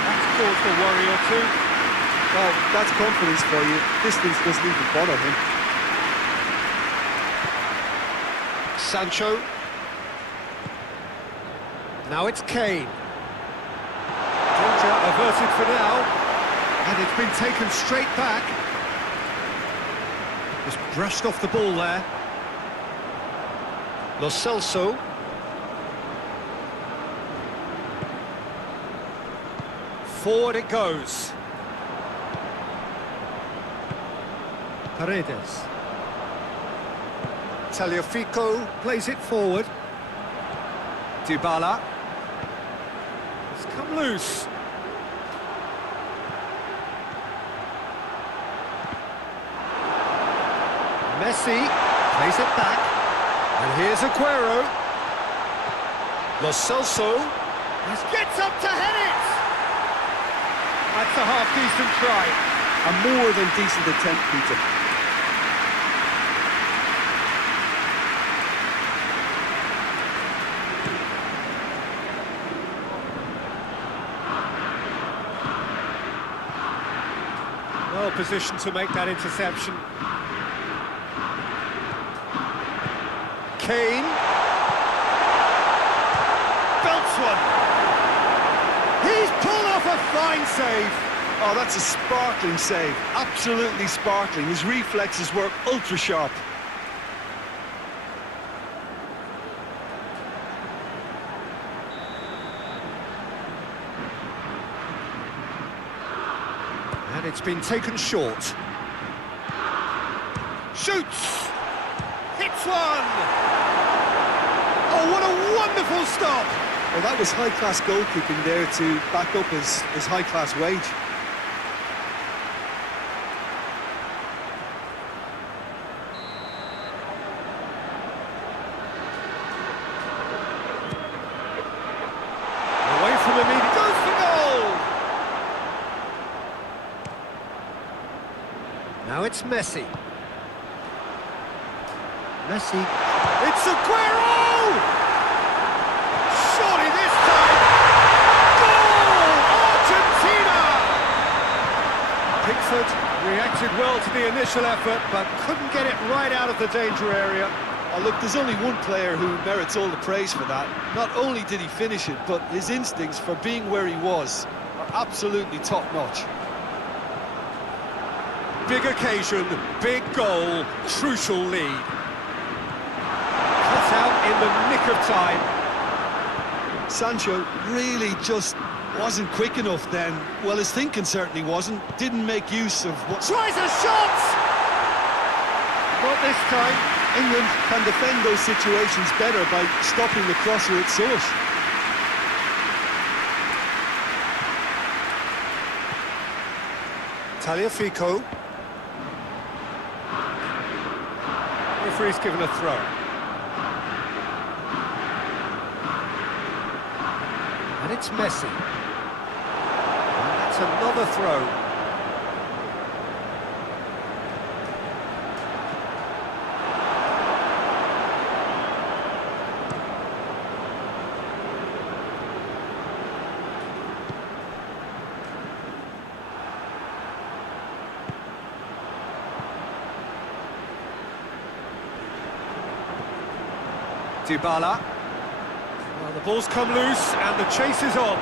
That's caused a worry or two. Well, that's confidence for you. Distance doesn't even bother him. Sancho. Now it's Kane. Danger averted for now. And it's been taken straight back. Just brushed off the ball there. Lo Celso. Forward it goes. Paredes. Tagliafico plays it forward. Dybala. It's come loose. Messi plays it back. And here's Aguero. Lo Celso gets up to head it! That's a half-decent try. A more than decent attempt, Peter. Well positioned to make that interception. Kane. Belts one. He's pulled off a fine save. Oh, that's a sparkling save. Absolutely sparkling. His reflexes were ultra sharp. And it's been taken short. Shoots! Hits one! Oh, what a wonderful stop! Well, that was high-class goalkeeping there to back up his high-class wage. Away from the lead, goes for goal! Now it's Messi. Messi. It's Aguero! Surely this time! Goal! Argentina! Pickford reacted well to the initial effort, but couldn't get it right out of the danger area. Oh, look, there's only one player who merits all the praise for that. Not only did he finish it, but his instincts for being where he was are absolutely top-notch. Big occasion, big goal, crucial lead. Cut out in the nick of time. Sancho really just wasn't quick enough then. Well, his thinking certainly wasn't. Didn't make use of what... Tries a shot! Not this time. England can defend those situations better by stopping the crosser at source. Tagliafico. Referee's given a throw. And it's Messi. And that's another throw. Dybala. Well, the ball's come loose and the chase is on.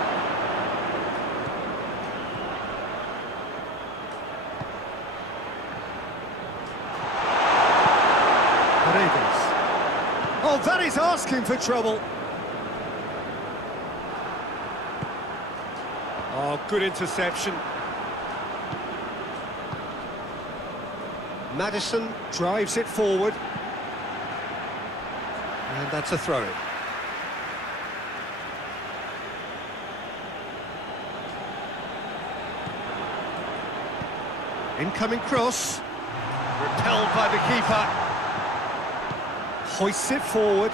Paredes. Oh, that is asking for trouble. Oh, good interception. Maddison drives it forward. And that's a throw-in. Incoming cross. Repelled by the keeper. Hoists it forward.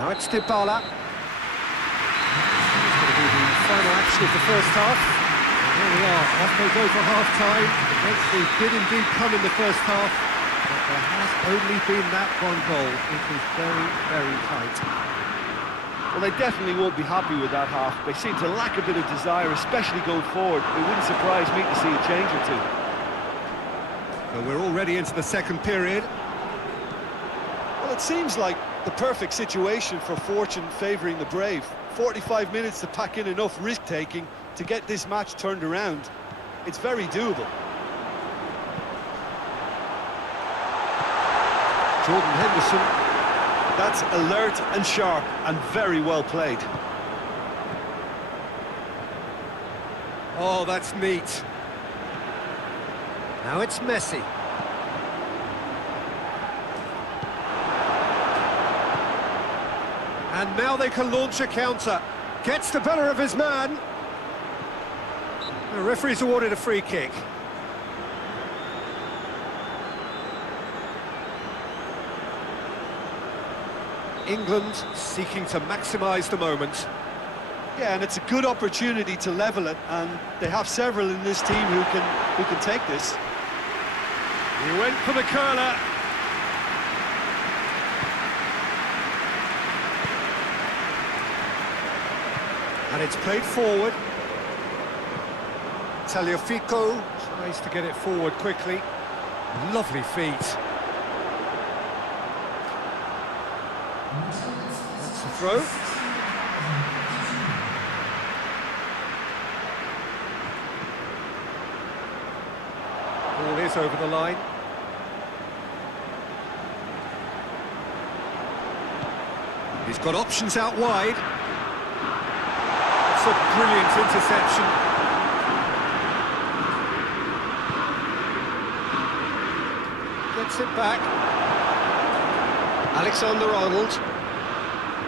Now it's Dybala. It's going to be the final action of the first half. And here we are, off they go for half-time. The breakthrough did indeed come in the first half. But there has only been that one goal. It is very, very tight. Well, they definitely won't be happy with that half. They seem to lack a bit of desire, especially going forward. It wouldn't surprise me to see a change or two. So we're already into the second period. Well, it seems like the perfect situation for fortune favouring the brave. 45 minutes to pack in enough risk-taking to get this match turned around. It's very doable. Jordan Henderson. That's alert and sharp and very well played. Oh, that's neat. Now it's Messi. And now they can launch a counter. Gets the better of his man. The referee's awarded a free kick. England seeking to maximise the moment. Yeah, and it's a good opportunity to level it, and they have several in this team who can take this. He went for the curler. And it's played forward. Tagliafico tries to get it forward quickly. Lovely feet. That's the throw. this over the line. He's got options out wide. It's a brilliant interception. Gets it back. Alexander-Arnold.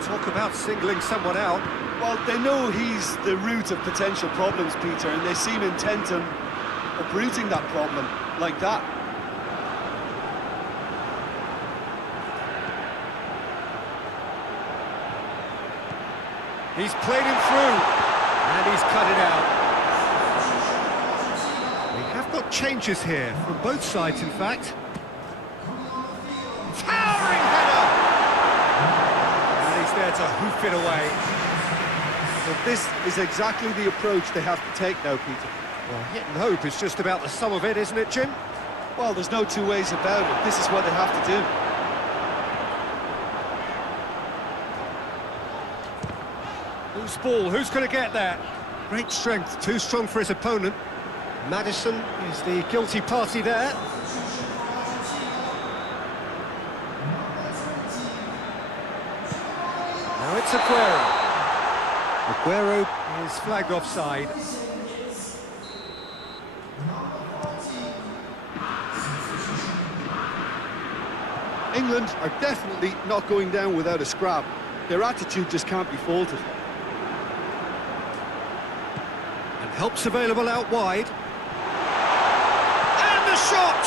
Talk about singling someone out. Well, they know he's the root of potential problems, Peter, and they seem intent on uprooting that problem like that. He's played him through, and he's cut it out. We have got changes here, from both sides, in fact. Towering header! And he's there to hoof it away. But this is exactly the approach they have to take now, Peter. Well, hit and hope is just about the sum of it, isn't it, Jim? Well, there's no two ways about it. This is what they have to do. Who's ball? Who's going to get there? Great strength, too strong for his opponent. Maddison is the guilty party there. Now it's Aguero. Aguero is flagged offside. England are definitely not going down without a scrap. Their attitude just can't be faulted. And help's available out wide. And the shot!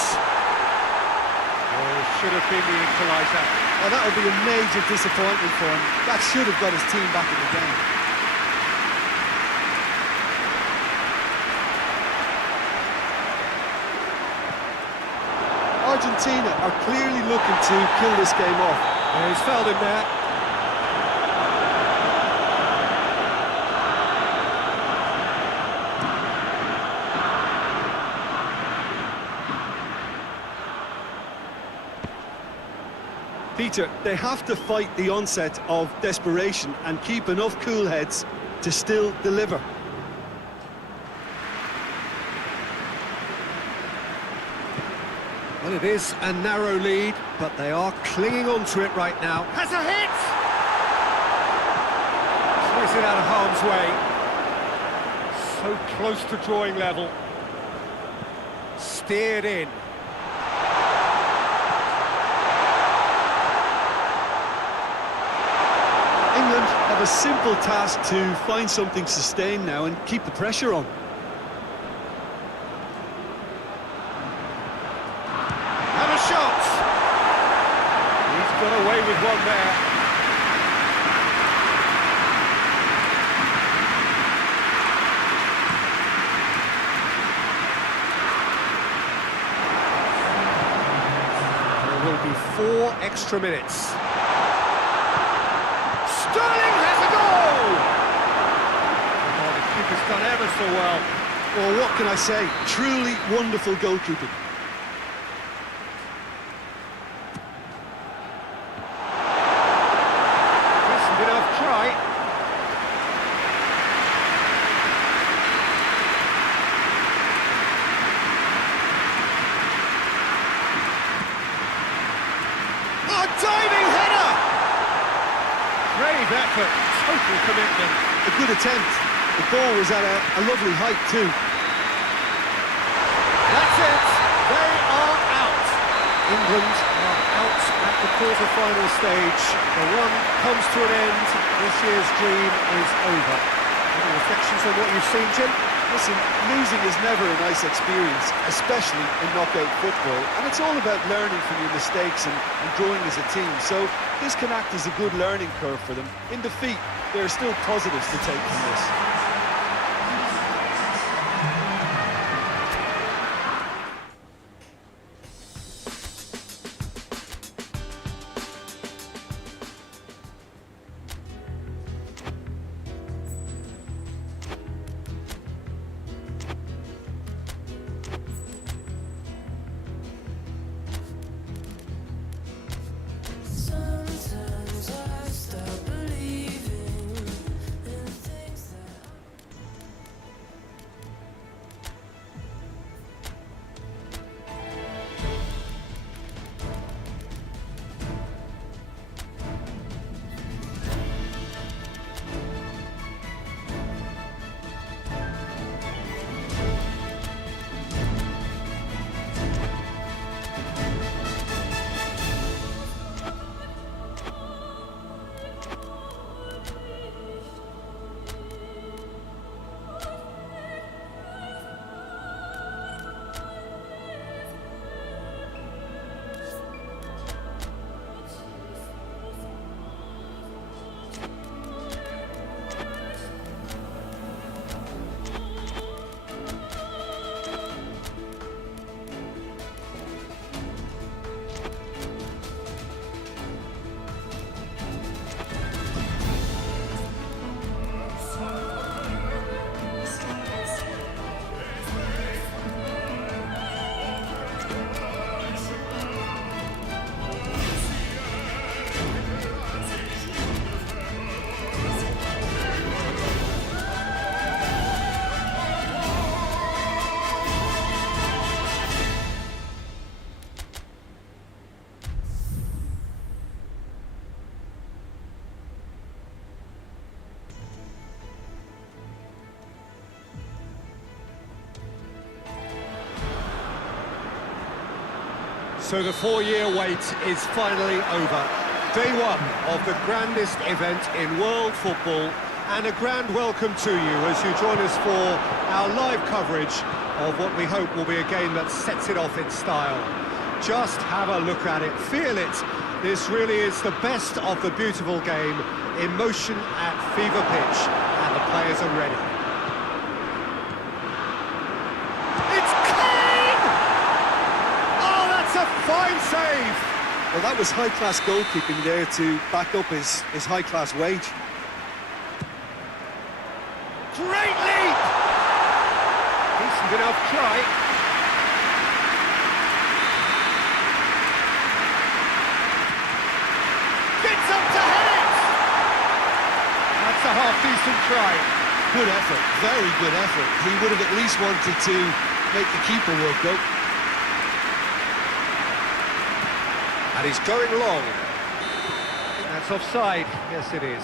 Oh, should have been the equaliser. Well, that would be a major disappointment for him. That should have got his team back in the game. Argentina are clearly looking to kill this game off. Yeah, he's fouled him there. Peter, they have to fight the onset of desperation and keep enough cool heads to still deliver. Well, it is a narrow lead, but they are clinging on to it right now. Has a hit! Clears it out of harm's way. So close to drawing level. Steered in. England have a simple task to find something sustained now and keep the pressure on. And a shot! He's got away with one there. There will be 4 extra minutes. Sterling has a goal! Oh, the keeper's done ever so well. Well, what can I say? Truly wonderful goalkeeping. Decent enough try. A diving header! Brave effort, total commitment. A good attempt. The ball was at a lovely height too. That's it, they are out. England are out at the quarter-final stage. The run comes to an end. This year's dream is over. Any reflections on what you've seen, Jim? Listen, losing is never a nice experience, especially in knockout football. And it's all about learning from your mistakes and growing as a team. So this can act as a good learning curve for them. In defeat, there are still positives to take from this. Sometimes I stop believing in things that So the 4-year wait is finally over. Day one of the grandest event in world football, and a grand welcome to you as you join us for our live coverage of what we hope will be a game that sets it off in style. Just have a look at it, feel it. This really is the best of the beautiful game, in motion at fever pitch, and the players are ready. It's Kane! Oh, that's a fine save! Well, that was high-class goalkeeping there to back up his high-class wage. Great leap! Decent enough try. Gets up to head it! That's a half-decent try. Good effort, very good effort. He would have at least wanted to make the keeper work, though. And he's going long. That's offside. Yes, it is.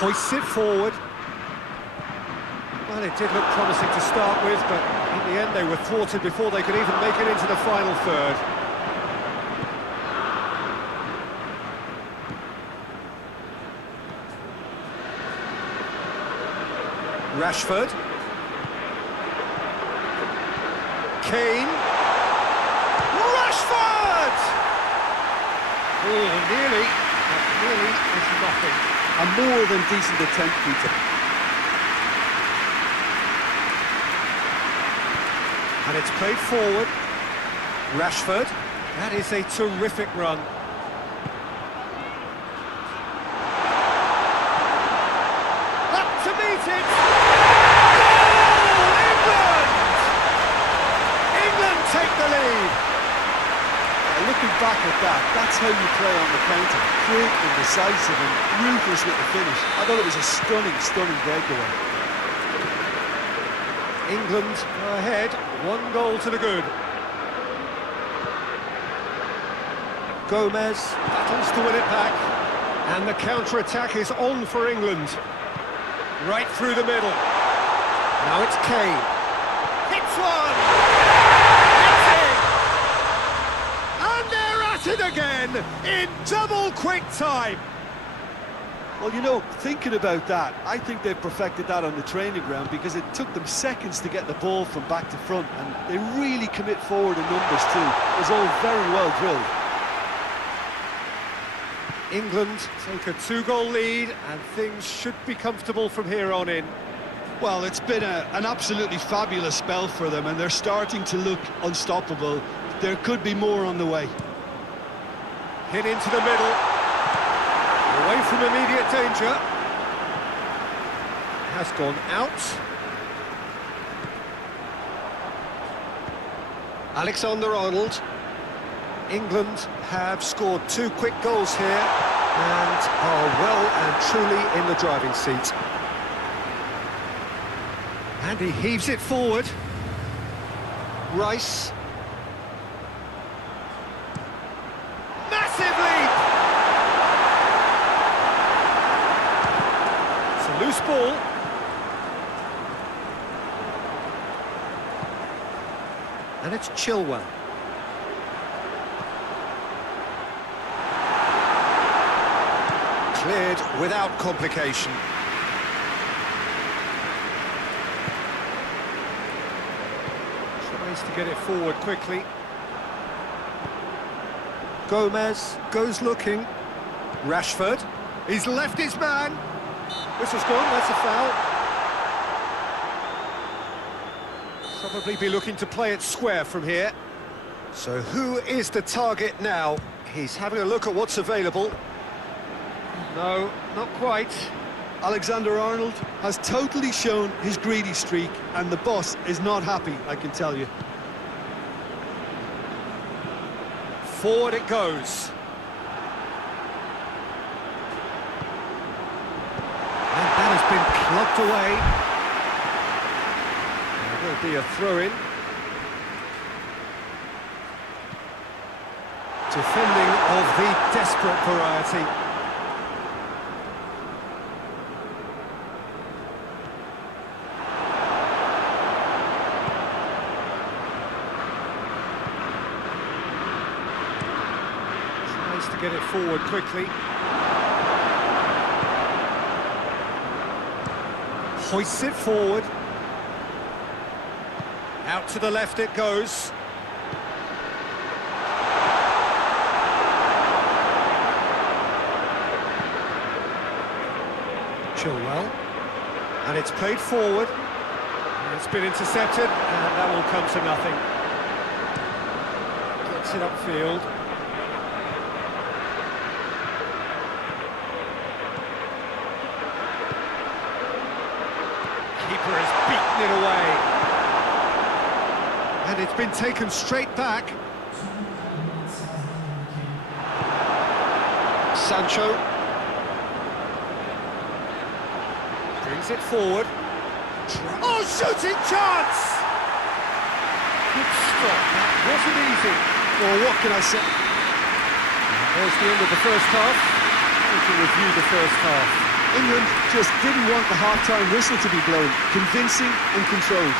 Hoists it forward. Well, it did look promising to start with, but in the end they were thwarted before they could even make it into the final third. Rashford. Kane. Rashford! Oh, nearly. But nearly is nothing. A more than decent attempt, Peter. And it's played forward. Rashford. That is a terrific run. Up to meet it! Goal! England! England take the lead. Looking back at that, that's how you play on the counter. Quick and decisive and ruthless with the finish. I thought it was a stunning, stunning breakaway. England go ahead, 1 goal to the good. Gomez battles to win it back, and the counter-attack is on for England. Right through the middle. Now it's Kane. Hits one! Hits it! And they're at it again in double quick time. Well, you know, thinking about that, I think they've perfected that on the training ground because it took them seconds to get the ball from back to front, and they really commit forward in numbers too. It was all very well drilled. England take a 2-goal lead, and things should be comfortable from here on in. Well, it's been an absolutely fabulous spell for them, and they're starting to look unstoppable. There could be more on the way. Hit into the middle. Away from immediate danger. Has gone out. Alexander-Arnold. England have scored 2 quick goals here and are well and truly in the driving seat. And he heaves it forward. Rice. Massive leap! It's a loose ball. And it's Chilwell. Cleared without complication. Tries to get it forward quickly. Gomez goes looking. Rashford. He's left his man. Whistle's gone, that's a foul. Probably be looking to play it square from here. So who is the target now? He's having a look at what's available. No, not quite. Alexander-Arnold has totally shown his greedy streak, and the boss is not happy, I can tell you. Forward it goes. And that has been plucked away. There'll be a throw-in. Defending of the desperate variety. Tries to get it forward quickly. Hoists it forward. Out to the left it goes. Chilwell, and it's played forward, and it's been intercepted, and that will come to nothing. Gets it upfield. Keeper has beaten it away, and it's been taken straight back. Sancho brings it forward. Oh, shooting chance! Good stop, that wasn't easy. Well, what can I say? There's the end of the first half. We can review the first half. England just didn't want the half-time whistle to be blown. Convincing and controlled.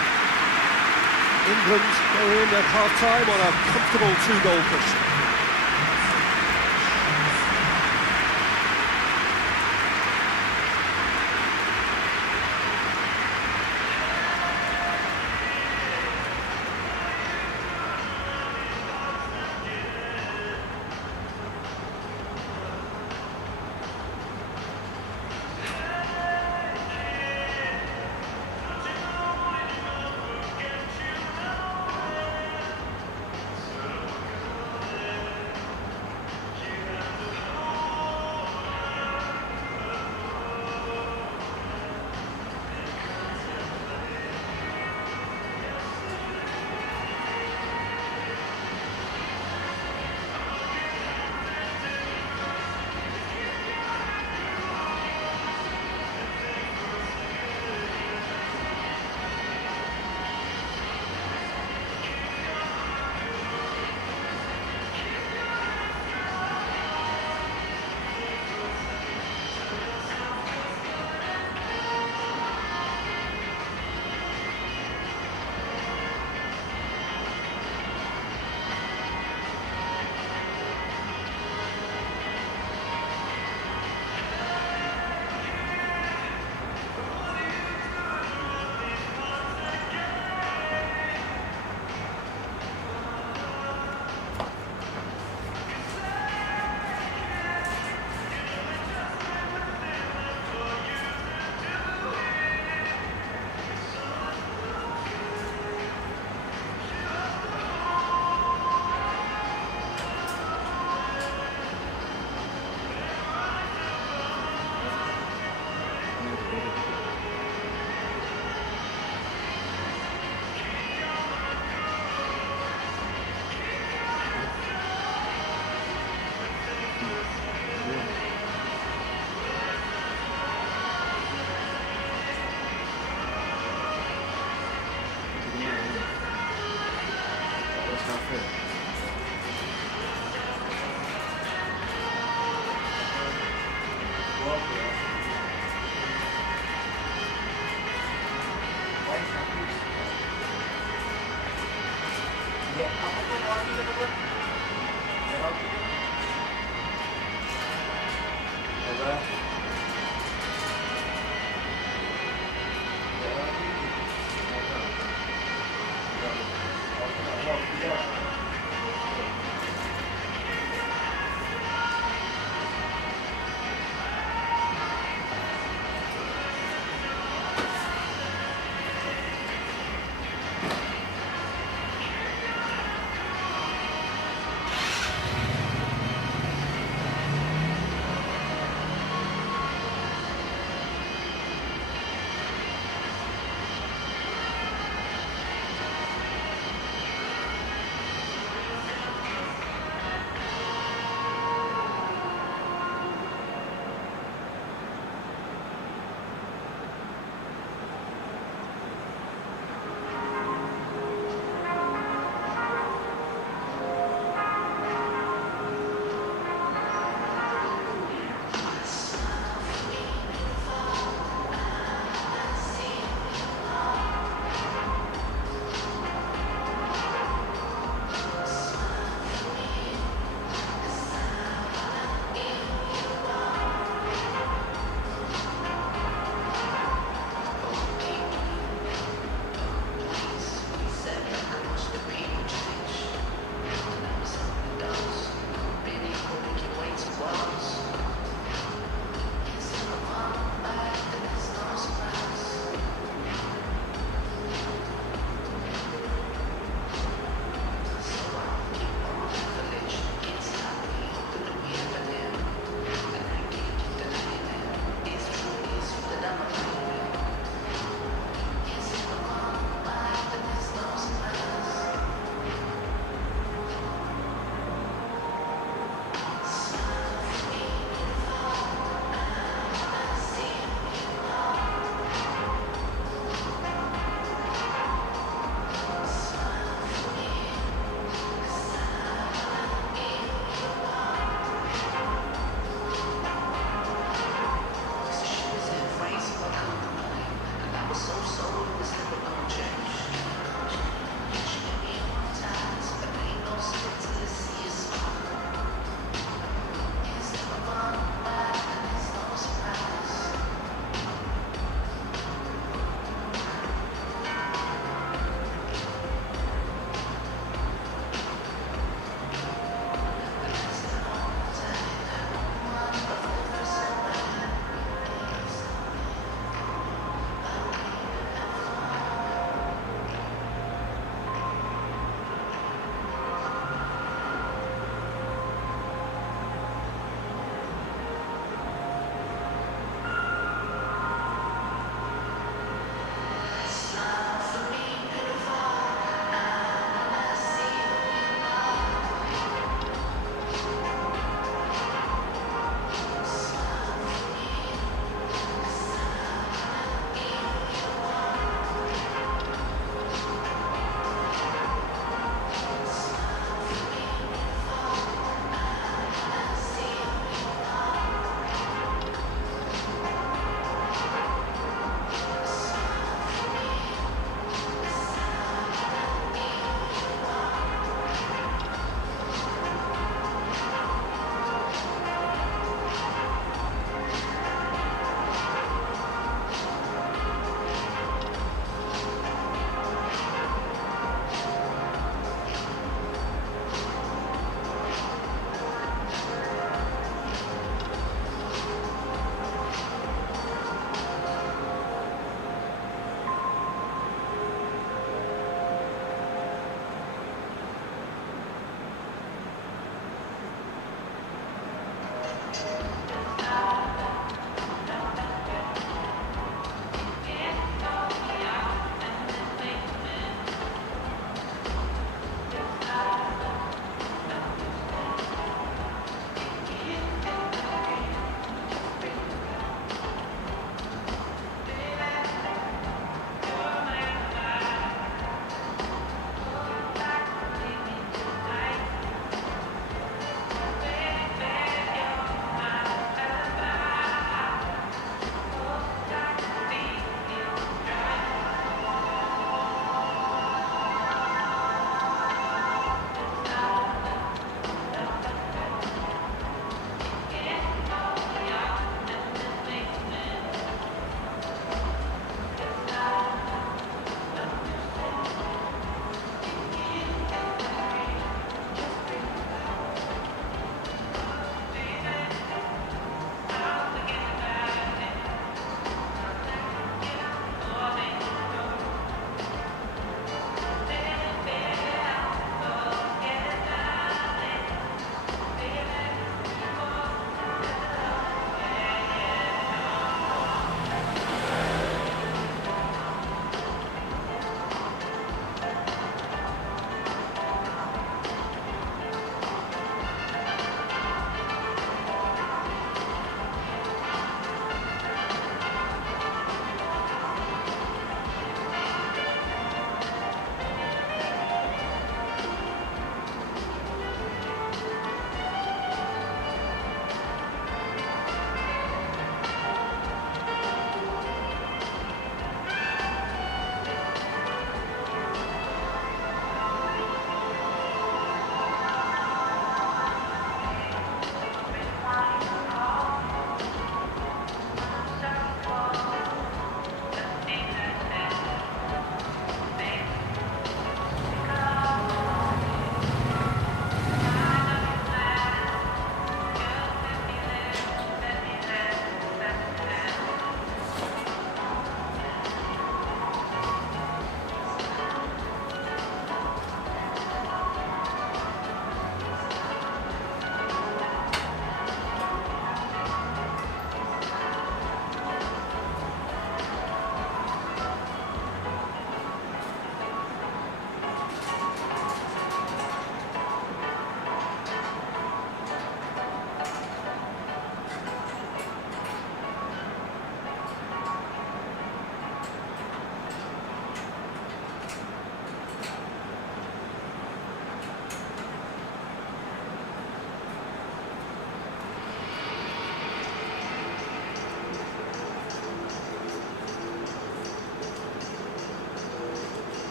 England go in at half-time on a comfortable 2-goal push.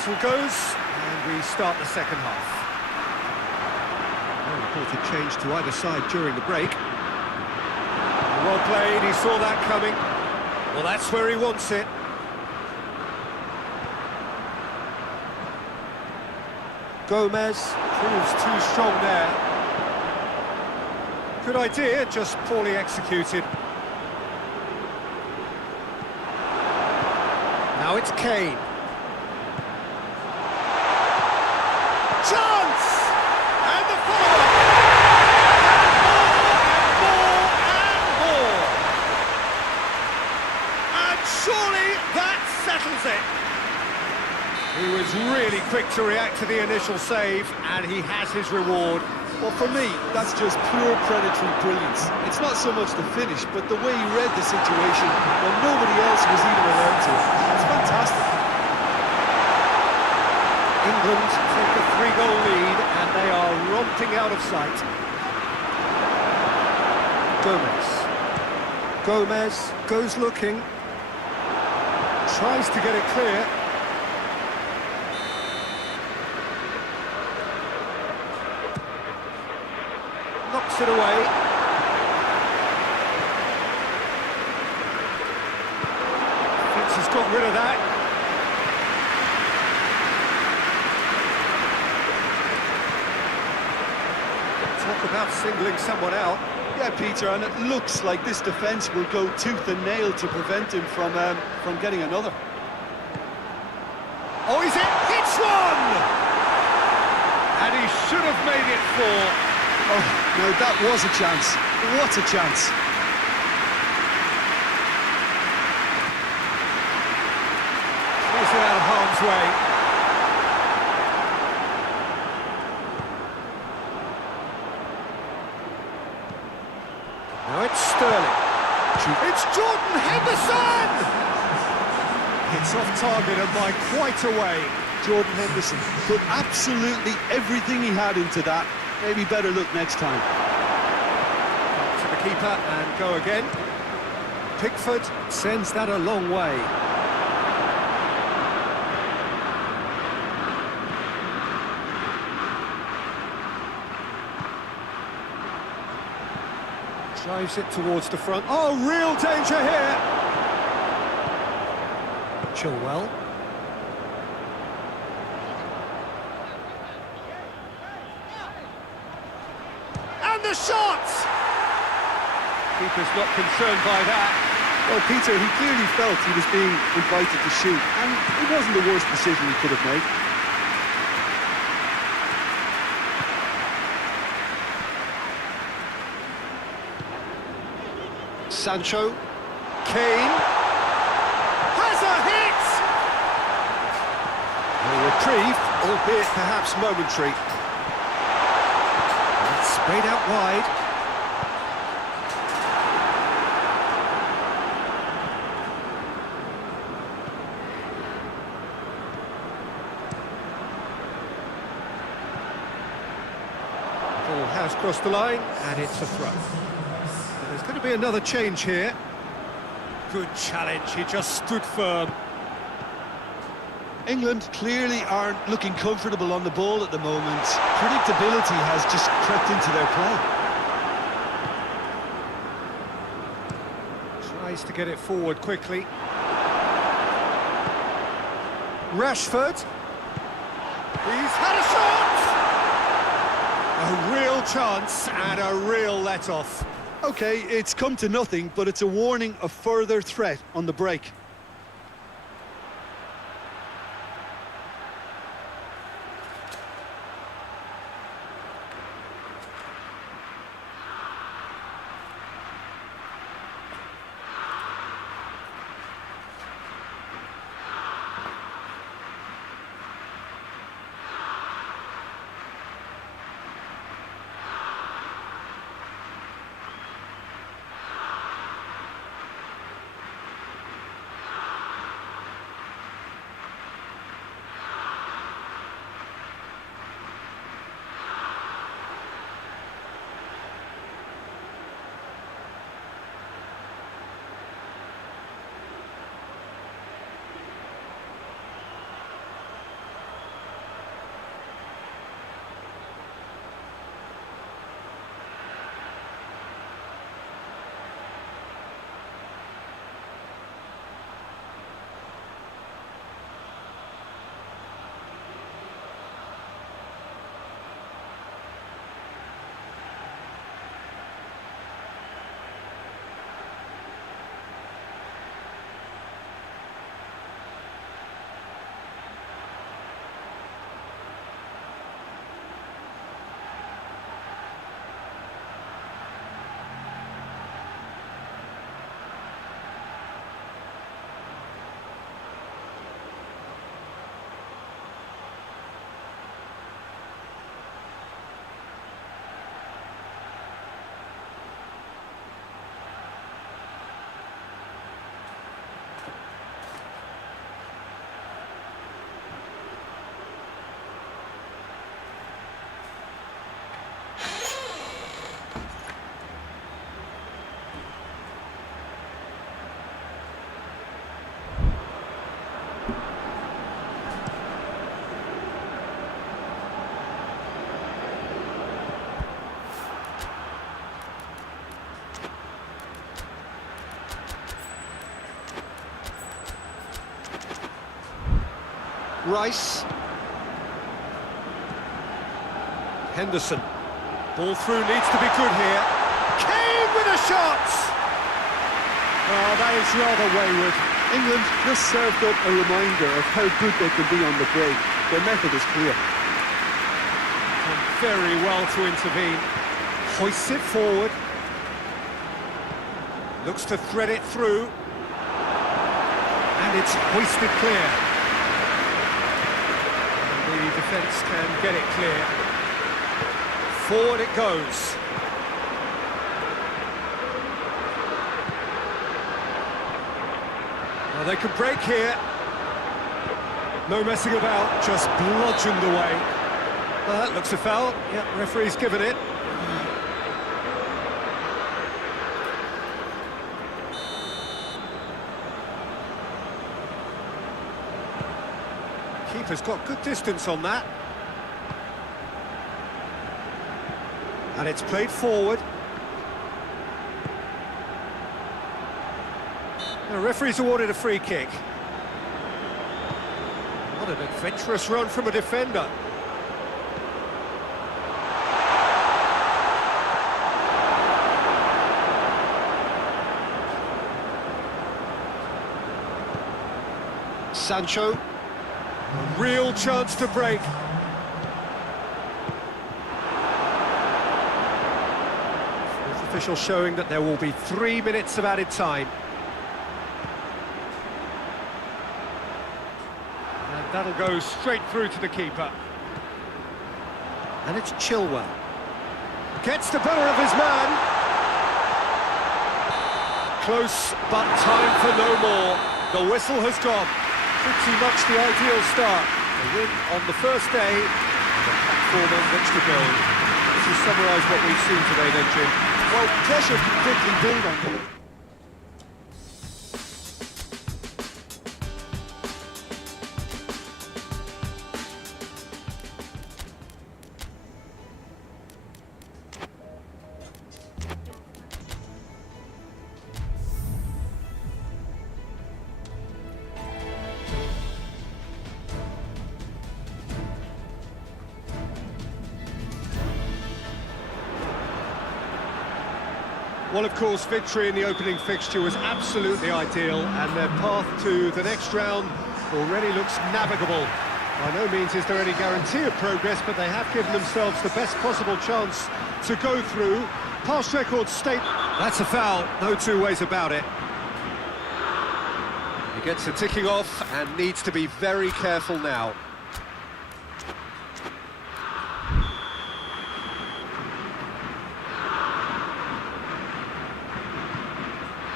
whistle goes, and we start the second half. No reported change to either side during the break. Well played, he saw that coming. Well, that's where he wants it. Gomez proves too strong there. Good idea, just poorly executed. Now it's Kane. Chance! And the follow-up! And more! And surely that settles it! He was really quick to react to the initial save, and he has his reward. Well, for me, that's just pure predatory brilliance. It's not so much the finish, but the way he read the situation when nobody else was even alert to it. It's fantastic. England take a 3-goal lead, and they are romping out of sight. Gomez goes looking. Tries to get it clear. Knocks it away. Thinks he's got rid of that. Talk about singling someone out. Yeah, Peter, and it looks like this defence will go tooth and nail to prevent him from getting another. Oh, he's it! Hits one! And he should have made it 4. Oh, no, that was a chance. What a chance. He's out of harm's way. Now it's Sterling. It's Jordan Henderson! It's off target and by quite a way. Jordan Henderson put absolutely everything he had into that. Maybe better look next time. To the keeper and go again. Pickford sends that a long way. Drives it towards the front. Oh, real danger here! Chilwell. And the shot! Keeper's not concerned by that. Well, Peter, he clearly felt he was being invited to shoot, and it wasn't the worst decision he could have made. Sancho. Kane. Has a hit! A reprieve, albeit perhaps momentary. And sprayed out wide. Ball has crossed the line, and it's a throw. There's going to be another change here. Good challenge, he just stood firm. England clearly aren't looking comfortable on the ball at the moment. Predictability has just crept into their play. Tries to get it forward quickly. Rashford. He's had a shot! A real chance and a real let-off. Okay, it's come to nothing, but it's a warning of further threat on the break. Rice. Henderson. Ball through, needs to be good here. Kane with a shot! Oh, that is rather wayward. England just served up a reminder of how good they can be on the break. Their method is clear. Done very well to intervene. Hoists it forward. Looks to thread it through. And it's hoisted clear. And the defence can get it clear. Forward it goes. Well, they can break here. No messing about, just bludgeoned away. Well, that looks a foul. Yep, referee's given it. Keeper's got good distance on that. And it's played forward. The referee's awarded a free kick. What an adventurous run from a defender. Sancho. A real chance to break. Fourth official showing that there will be 3 minutes of added time. And that'll go straight through to the keeper. And it's Chilwell. Gets the better of his man. Close, but time for no more. The whistle has gone. Pretty much the ideal start. A win on the first day, and a platform on which to build. This is summarise what we've seen today then, Jim. Well, pressure can quickly build on you. Well, of course, victory in the opening fixture was absolutely ideal, and their path to the next round already looks navigable. By no means is there any guarantee of progress, but they have given themselves the best possible chance to go through. Past records state... That's a foul, no two ways about it. He gets a ticking off and needs to be very careful now.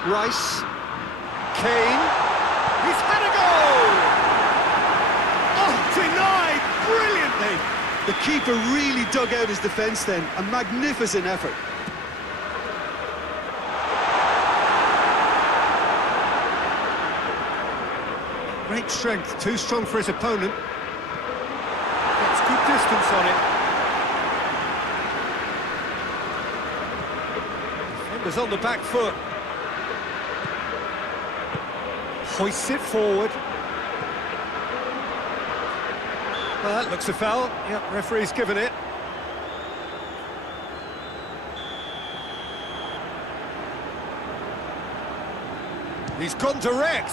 Rice, Kane, he's had a goal! Oh, denied brilliantly! The keeper really dug out his defence then, a magnificent effort. Great strength, too strong for his opponent. Gets good distance on it. Defender's on the back foot. Hoists it forward. Well, that looks a foul. Yep, referee's given it. He's gone direct.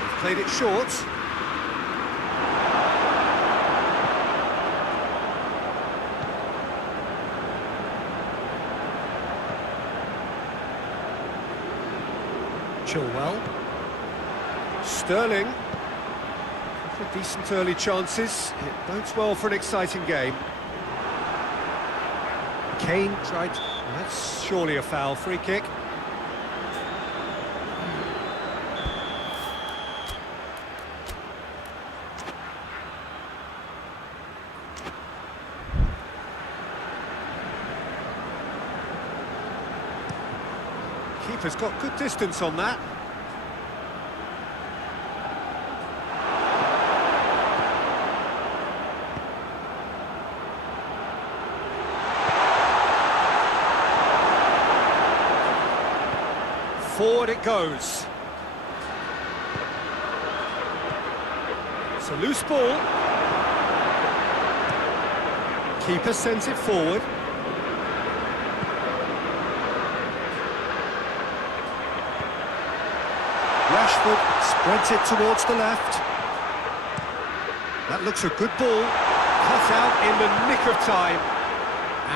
He's played it short. Chilwell. Sterling. For decent early chances. It bodes well for an exciting game. Kane tried... Well, that's surely a foul. Free kick. Keeper's got good distance on that. Forward it goes. It's a loose ball. Keeper sends it forward. Rashford spreads it towards the left. That looks a good ball. Cut out in the nick of time.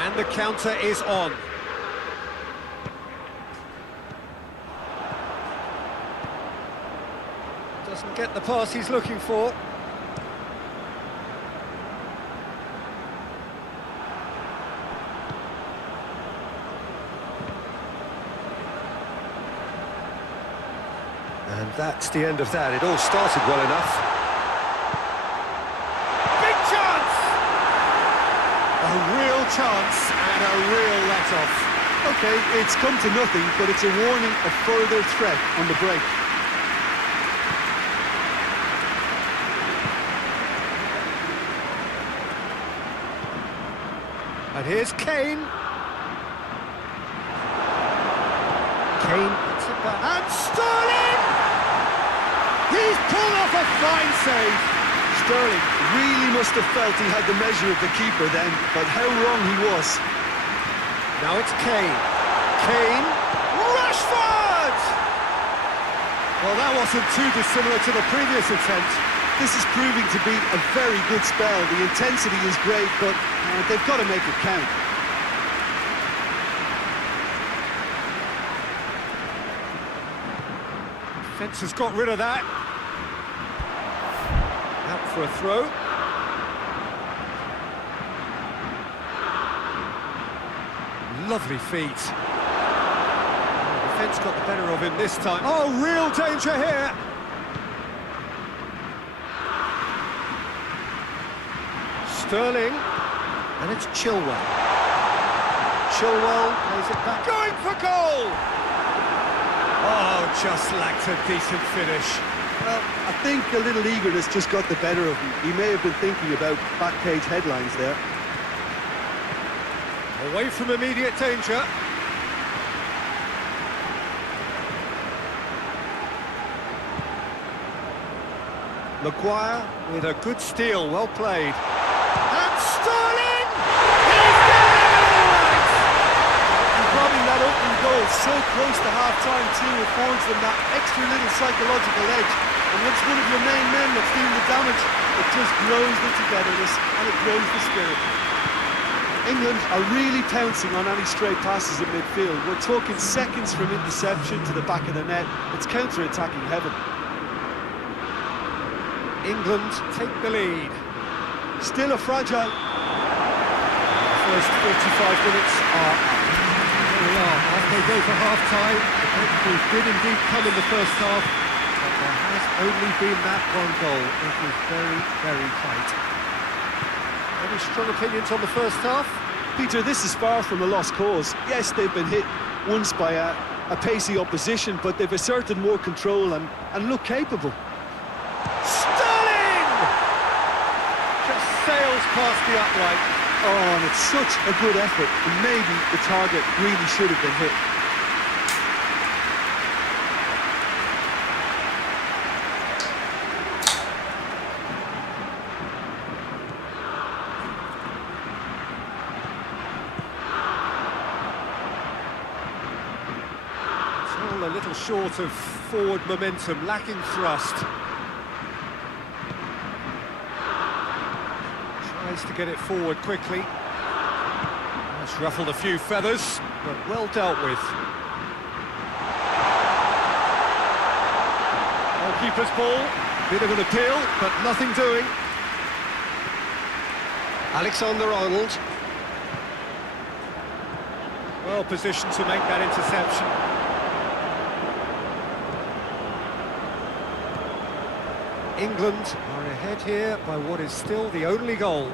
And the counter is on. Doesn't get the pass he's looking for. And that's the end of that. It all started well enough. Big chance! A real chance and a real let-off. Okay, it's come to nothing, but it's a warning of further threat on the break. And here's Kane. Kane puts it back. And Sterling! He's pulled off a fine save. Sterling really must have felt he had the measure of the keeper then, but how wrong he was. Now it's Kane. Kane. Rashford! Well, that wasn't too dissimilar to the previous attempt. This is proving to be a very good spell. The intensity is great, but they've got to make it count. Defence has got rid of that. Out for a throw. Lovely feet. Defence got the better of him this time. Oh, real danger here. Sterling, and it's Chilwell. Chilwell plays it back. Going for goal! Oh, just lacked a decent finish. Well, I think a little eagerness just got the better of him. He may have been thinking about back page headlines there. Away from immediate danger. Maguire with a good steal, well played. And Sterling! He's got it! And probably that opening goal so close to half-time too affords them that extra little psychological edge. And when it's one of your main men that's doing the damage, it just grows the togetherness and it grows the spirit. England are really pouncing on any stray passes in midfield. We're talking seconds from interception to the back of the net. It's counter-attacking heaven. England take the lead. Still a fragile. The first 45 minutes are up. Here we are, off they go for half-time. The breakthrough did indeed come in the first half, but there has only been that one goal. It was very, very tight. Any strong opinions on the first half? Peter, this is far from a lost cause. Yes, they've been hit once by a pacey opposition, but they've asserted more control and look capable. Sterling! Just sails past the upright. Oh, and it's such a good effort, and maybe the target really should have been hit. It's all a little short of forward momentum, lacking thrust. Tries to get it forward quickly. That's ruffled a few feathers, but well dealt with. Goalkeeper's ball, bit of an appeal, but nothing doing. Alexander-Arnold. Well positioned to make that interception. England are ahead here by what is still the only goal.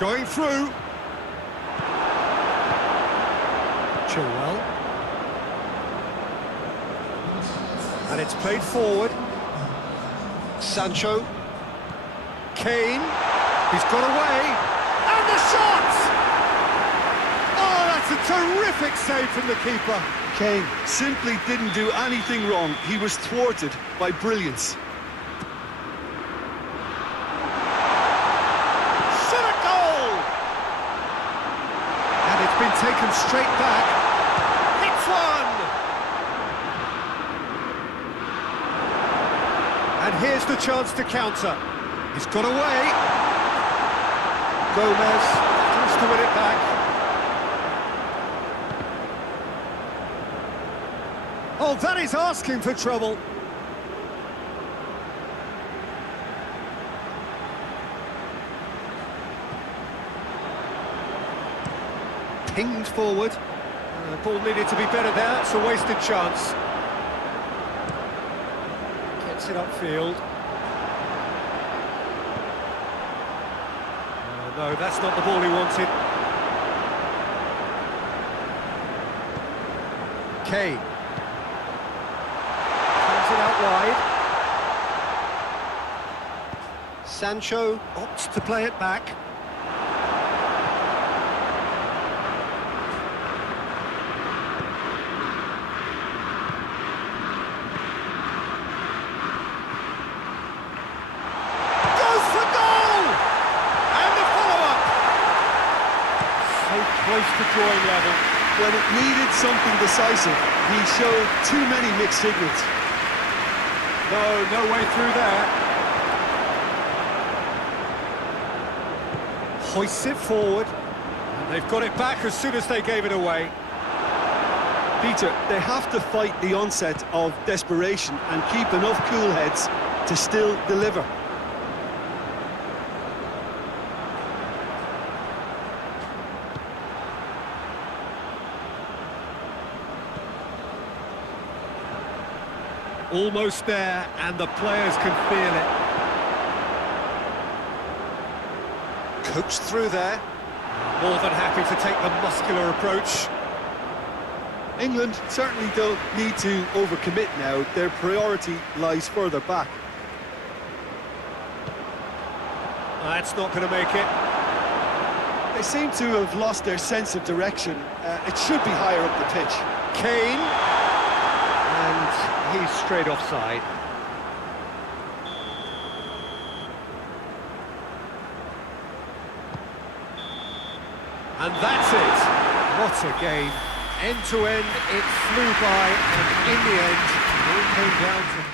Going through. Chilwell. And it's played forward. Sancho. Kane. He's got away. And the shot! Oh, that's a terrific save from the keeper. Kane simply didn't do anything wrong. He was thwarted by brilliance. Shot a goal! And it's been taken straight back. Hits one! And here's the chance to counter. He's got away. Gomez tries to win it back. Oh, that is asking for trouble. Pinged forward. The ball needed to be better there. It's a wasted chance. Gets it upfield. No, that's not the ball he wanted. Kane. Turns it out wide. Sancho opts to play it back. Close to drawing level. When it needed something decisive, he showed too many mixed signals. No way through there. Hoists it forward. And they've got it back as soon as they gave it away. Peter, they have to fight the onset of desperation and keep enough cool heads to still deliver. Almost there, and the players can feel it. Coached through there. More than happy to take the muscular approach. England certainly don't need to overcommit now. Their priority lies further back. That's not going to make it. They seem to have lost their sense of direction. It should be higher up the pitch. Kane. And he's straight offside. And that's it. What a game. End to end, it flew by, and in the end, it all came down to...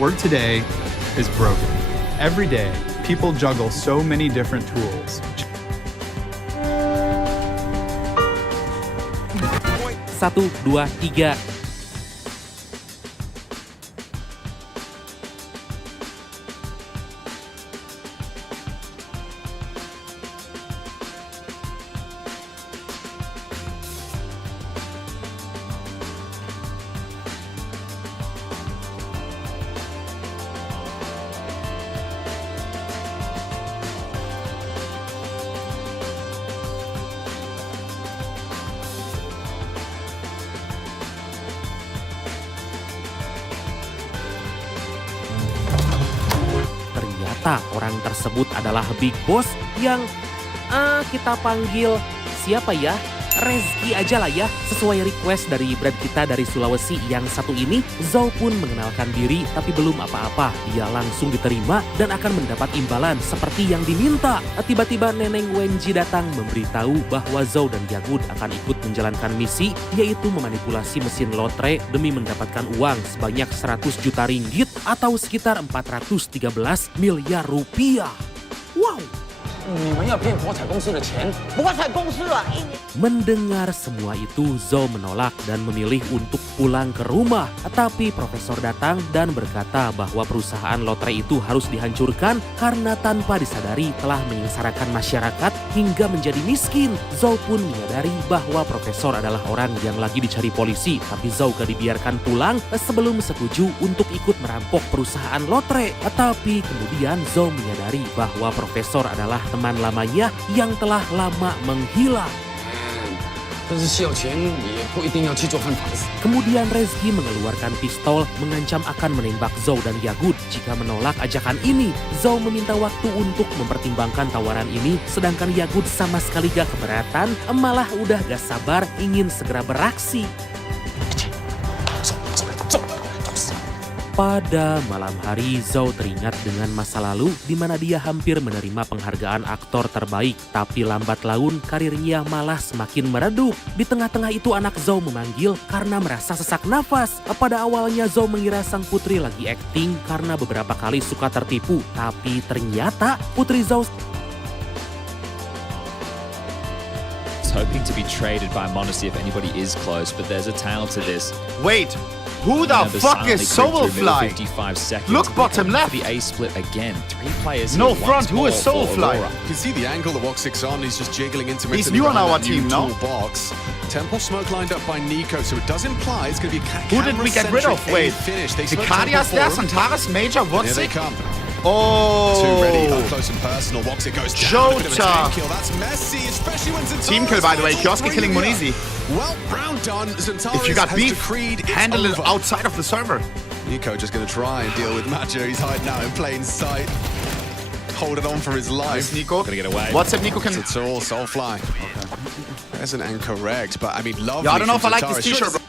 Word today is broken. Every day, people juggle so many different tools. 1, 2, 3. Ternyata orang tersebut adalah Big Boss yang kita panggil siapa ya? Rezki aja lah ya. Sesuai request dari brand kita dari Sulawesi yang satu ini, Zhou pun mengenalkan diri tapi belum apa-apa. Dia langsung diterima dan akan mendapat imbalan seperti yang diminta. Tiba-tiba Neneng Wenji datang memberitahu bahwa Zhou dan Yagud akan ikut menjalankan misi, yaitu memanipulasi mesin lotre demi mendapatkan uang sebanyak 100 juta ringgit atau sekitar 413 miliar rupiah. Wow! Mendengar semua itu, Zhou menolak dan memilih untuk pulang ke rumah. Tapi profesor datang dan berkata bahwa perusahaan lotre itu harus dihancurkan karena tanpa disadari telah menyengsarakan masyarakat hingga menjadi miskin. Zhou pun menyadari bahwa profesor adalah orang yang lagi dicari polisi, tapi Zhou gak dibiarkan pulang sebelum setuju untuk ikut merampok perusahaan lotre. Tapi kemudian Zhou menyadari bahwa profesor adalah teman lamanya yang telah lama menghilang. Kemudian Rezki mengeluarkan pistol mengancam akan menembak Zhou dan Yagud jika menolak ajakan ini. Zhou meminta waktu untuk mempertimbangkan tawaran ini, sedangkan Yagud sama sekali gak keberatan, malah udah gak sabar ingin segera beraksi. Pada malam hari, Zhou teringat dengan masa lalu di mana dia hampir menerima penghargaan aktor terbaik, tapi lambat laun karirnya malah semakin meredup. Di tengah-tengah itu anak Zhou memanggil karena merasa sesak nafas. Pada awalnya Zhou mengira sang putri lagi akting karena beberapa kali suka tertipu, tapi ternyata putri Zhou hoping to be traded by Monacy if anybody is close, but there's a tail to this. Wait, who the fuck is Soulfly? Look bottom left. The A split again. 3 players. No front. Who is Soulfly? You can see the angle that Woxick's on. He's just jiggling intermittently. He's new on our team now. Box. Temple smoke lined up by Nico, so it does imply it's going to be Who did we get rid of? Wait, finish. They Vicaria's there, Santaris, Major, Here they Woxick? come. Oh, Too ready, up close and personal. Woxick goes down. A bit of a Jota. team kill. That's messy, especially when Zentaris Team kill, by the way. finds Kioski killing Ringa. Munizi. Well, round done. Zentaris If you got has beef, decreed it's handle it over. outside of the server. Nico just going to try and deal with Macho. He's hiding out in plain sight. Holding on for his life. Nice, Nico. Gonna get away. What's up, Nico? Can... It's all Soulfly. That's an incorrect, but I mean, lovely. Yeah, I don't know if I from like this Zentaris. t-shirt, bro.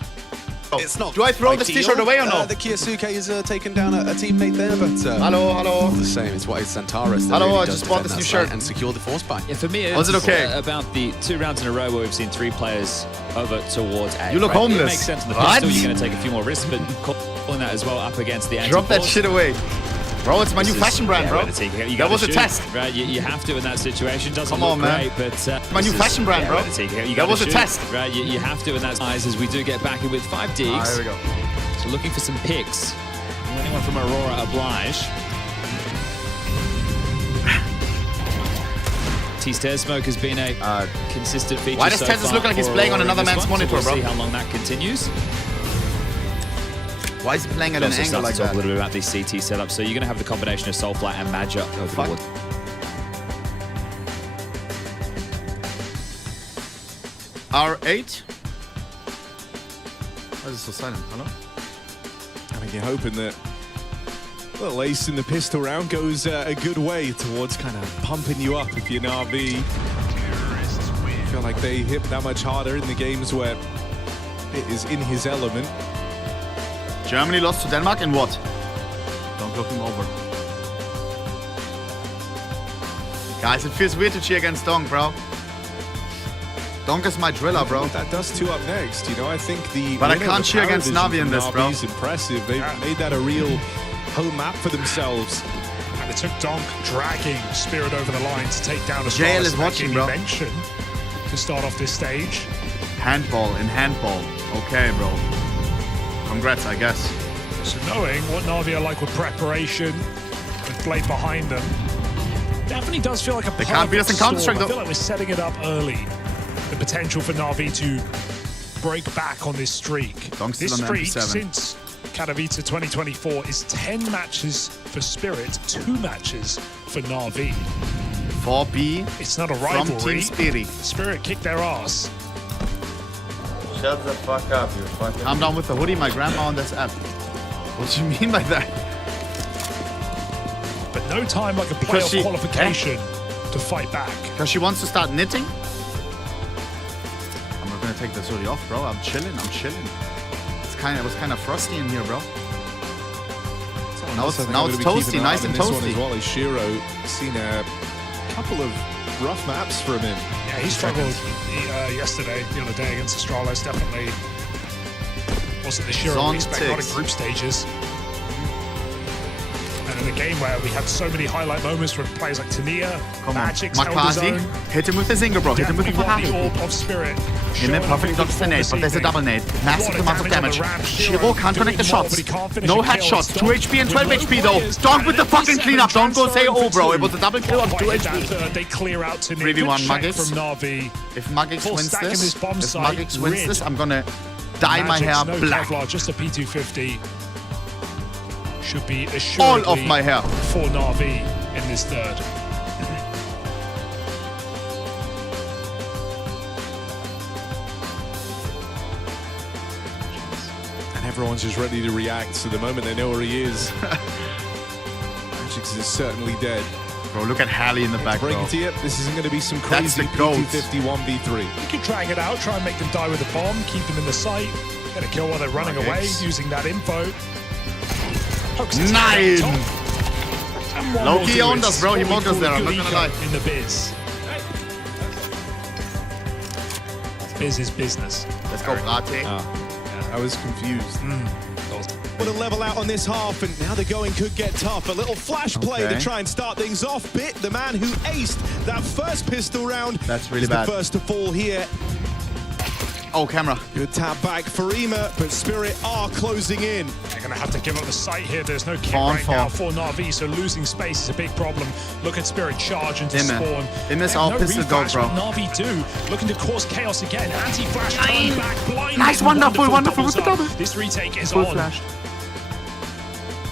It's not. Do I throw this ideal. t-shirt away or no? The Kiyosuke has taken down a teammate there, but Hello, hello. the same. It's what is Zentaris. that Hello, really I does just bought defend this that new site shirt. and secure the force buy. Yeah, for me, Was it it's okay? about the 2 rounds in a row where we've seen 3 players over towards A. You look right? homeless. It makes sense in the What? pistol. You're going to take a few more risks, but calling that as well up against the Drop that anti-force. shit away. Bro, it's my new fashion brand, bro. You That was a test. Right, you have to in that situation. Doesn't Come look on, man. great, but My new fashion brand, bro. That was a test. Right, you have to in that size as we do get back in with 5 digs. Here we go. So looking for some picks. Anyone from Aurora oblige. T-Stairs Smoke has been a consistent feature. Why does so Tezos far look like he's for playing on Aurora in another this man's one, monitor, so we'll bro? see how long that continues. Why is he playing at We an also angle started like to talk that? a little bit about these CT setups. So you're going to have the combination of Soulfly and Madja over Fuck. the wall. R8? Why is it so silent? Hello? I mean, you're hoping that a little ace in the pistol round goes a good way towards kind of pumping you up if you're an RB. I feel like they hit that much harder in the games where it is in his element. Germany lost to Denmark in what? Don't look him over. Guys, it feels weird to cheer against Donk, bro. Donk is my driller, bro. What that does too up next, you know, I think the But I winner can't of cheer against Paravision Navi in from this, bro. Navi is impressive. They've made that a real home map for themselves. And it took Donk dragging Spirit over the line to take down a Jail is watching, bro. Mention to start off this stage. Handball in handball. Okay, bro. Congrats, I guess. So knowing what Na'Vi are like with preparation, with Blade behind them, definitely does feel like a They can't beat us in Counter-Strike, I though. feel like we're setting it up early. The potential for Na'Vi to break back on this streak. Donk's This still on streak, MP7. since Katowice 2024, is 10 matches for Spirit, 2 matches for Na'Vi. 4B It's not a from rivalry. Team Spirit. Spirit kicked their ass. Shut the fuck up, you fucking... I'm down with the hoodie, my grandma on this app. What do you mean by that? But no time like a Because playoff she- qualification to fight back. Because she wants to start knitting? I'm not gonna take this hoodie off, bro. I'm chilling. It was kind of frosty in here, bro. Now it's toasty, nice and this one toasty. as well as Shiro seen a couple of rough maps from him. Yeah, he struggled yesterday, the other day against Astralis. Definitely wasn't the Shiro we expect, not in group stages. And in a game where we had so many highlight moments from players like Tania, Come on, Magic's held his Makazi. own. Hit him with the Zinger, bro. Hit him with the Definitely want the Fahari. orb of Spirit. Him in perfect dodge the nade, but there's a double nade. Massive amount of damage. Shiro can't connect the shots. No headshots. 2 HP and 12 HP though. Donk with the fucking cleanup. Don't go say oh, bro. It was a double kill of 2 HP. They clear out to 3v1 Magix. from Na'Vi. If Magix Full wins stack in this, this bomb if site, Magix wins rid. this, I'm gonna dye my Magic's hair no black. Kevlar, just a P250. Should be All assuredly of my hair. for Na'Vi in this third. And everyone's just ready to react. So the moment they know where he is, Magix is certainly dead. Bro, look at Hallie in the back, Break bro. it to you. This isn't going to be some That's crazy the goat. P250 1v3. You can drag it out, try and make them die with a bomb, keep them in the sight, get a kill while they're running Magix. away, using that info. Pokes his Nine. head on top. And one Low-key will do owned it. us, bro. He What we mocked us call there, a I'm good not gonna eco lie. in the biz. Biz is business. Let's go, Rate. I was confused. Put a level out on this half, and now the going could get tough. A little flash play Okay. to try and start things off. Bit, the man who aced that first pistol round. That's really is bad. The first to fall here. Oh, camera. Good tap back for Ema, but Spirit are closing in. They're going to have to give up the sight here. There's no kick Fawn right now for Na'Vi, so losing space is a big problem. Look at Spirit charge into Dimmer. spawn. Dimmer's They our have no pistol dog, reflash, bro. but Na'Vi do. Looking to cause chaos again. Anti-flash, turn back, blind. Nice, wonderful with the double. This retake is Full on. flash.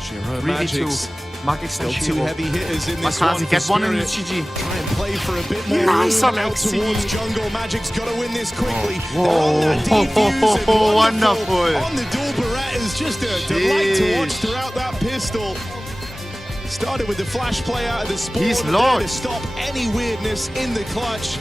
Shiro 3v2. Magix. Magix Still and two Shiro. heavy hitters in this Makazi, one. get for one in the Spirit. GG. Try and play for a bit more Nice, room out Alexi. towards jungle. Magic's got to win this quickly. Whoa. They're on that defuse and Wonderful. On the dual Berettas, just a delight to watch throughout that pistol. Started with the flash play out of the spawn. He's there Lord. to stop any weirdness in the clutch.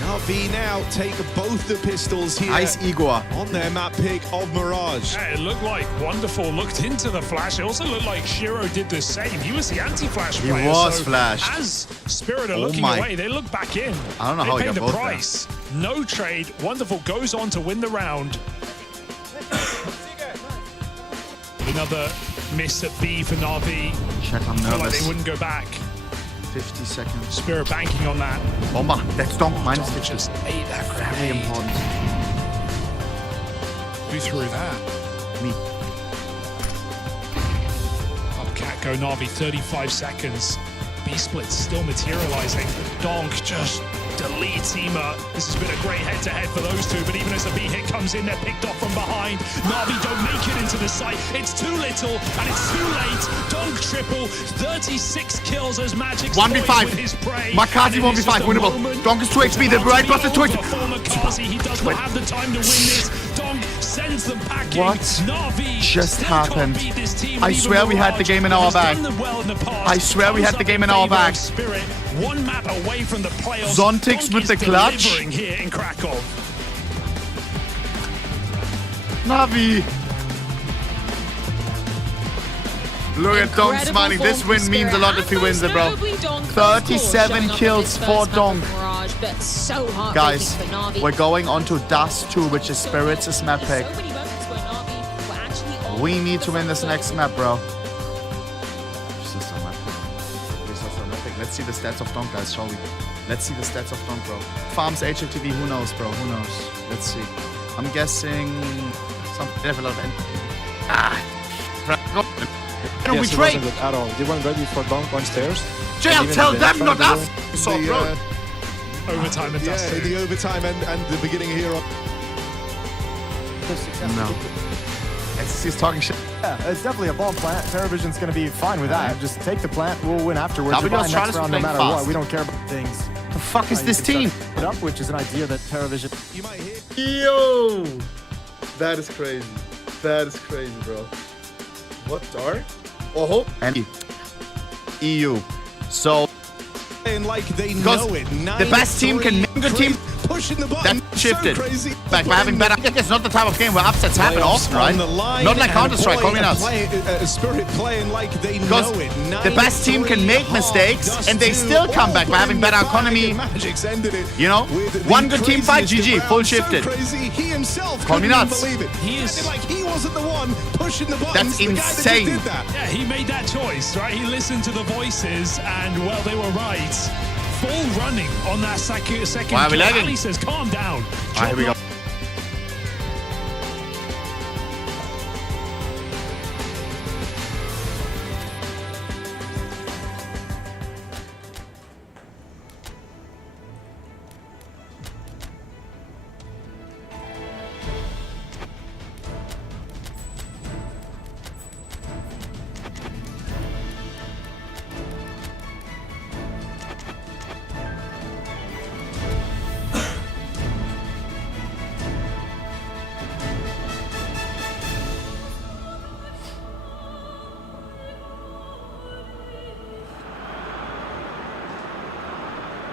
Na'Vi now take both the pistols here Ice Igor. on their map pick of Mirage. Yeah, it looked like Wonderful looked into the flash. It also looked like Shiro did the same. He was the anti-flash He player. was so flashed. As Spirit are looking my. away, they look back in. I don't know they how he paid got the both there. price. No trade. Wonderful goes on to win the round. Another miss at B for Na'Vi. Shit, I'm Felt like nervous. they wouldn't go back. 50 seconds. Spirit banking on that. Bomber. That's Donk. Minus Donk 50. just ate that Very grenade. important. Who threw that? Me. Cat go Na'Vi, 35 seconds. B-split still materializing. Donk just deletes Ema. This has been a great head-to-head for those two, but even as a B-hit comes in, they're picked off from behind. Na'Vi don't make it into the site. It's too little, and it's too late. Donk triple, 36 kills as Magic's 1v5. with his prey. Makazi 1v5, winnable. Donk is 2 HP, the right bus is 2 HP. For Makazi, he does not have the time to win this. Donk sends them packing. What Na'Vi just still can't happened? beat this team, I and even swear we had the Mirage game in our has bag. done them well in the past. I swear we had the game in our Favor of bag. Spirit, one map away from the playoffs. Zontix Donk with is the clutch. delivering here in Krakow. Navi. Look at Donk smiling. This win means a lot if he wins it, bro. 37 kills for Donk. Guys, we're going on to Dust 2, which is Spirits' map pick. We need to win this next map, bro. Let's see the stats of Donk, guys, shall we? Let's see the stats of Donk, bro. Farms HLTV, who knows, bro? Who knows? Let's see. I'm guessing some level of Yes, we trade at all. They weren't ready for Donk on stairs. JL, tell them, not us! Overtime and dust. Yeah, the overtime and the beginning here. No. SC's talking shit. Yeah, it's definitely a bomb plant. TerraVision's going to be fine with that. Just take the plant, we'll win afterwards. We're next trying to round no play matter fast. what. We don't care about things. The fuck is this team? Put up, which is an idea that TerraVision... You might hit. Yo! That is crazy. That is crazy, bro. What dark? Oh, and EU. So, like they because know it. The best team can make a good team. Pushing the button. That shifted. So crazy. Back by having better. It's not the type of game where upsets happen often, right? Not like Counter-Strike, call me nuts. Spirit playing like they because know it. The best team can make mistakes and they still come back by having better economy. You know, one good team fight, GG, full shifted. He himself call me nuts. He is like he wasn't the one pushing the buttons. That's insane. Yeah, he made that choice, right? He listened to the voices and, well, they were right. Full running on that second Why are we kill. lagging? Ali says, calm down. Alright, here we go.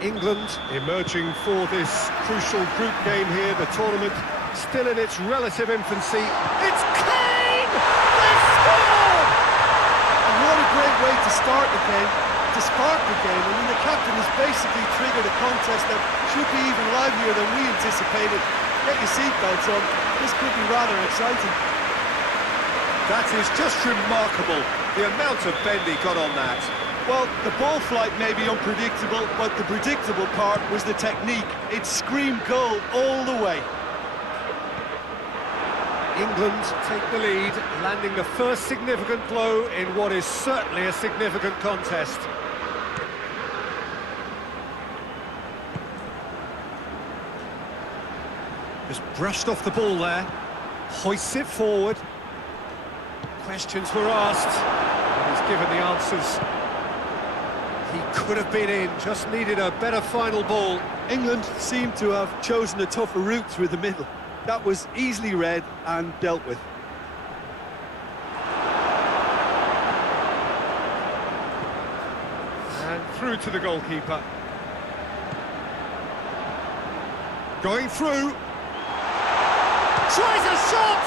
England emerging for this crucial group game here, the tournament still in its relative infancy. It's Kane! They've scored! And what a great way to start the game, to spark the game. I mean, the captain has basically triggered a contest that should be even livelier than we anticipated. Get your seatbelts on, this could be rather exciting. That is just remarkable, the amount of bend he got on that. Well, the ball flight may be unpredictable, but the predictable part was the technique. It screamed goal all the way. England take the lead, landing the first significant blow in what is certainly a significant contest. Just brushed off the ball there, hoists it forward. Questions were asked, and he's given the answers. He could have been in, just needed a better final ball. England seemed to have chosen a tougher route through the middle. That was easily read and dealt with. And through to the goalkeeper. Going through. Tries a shot!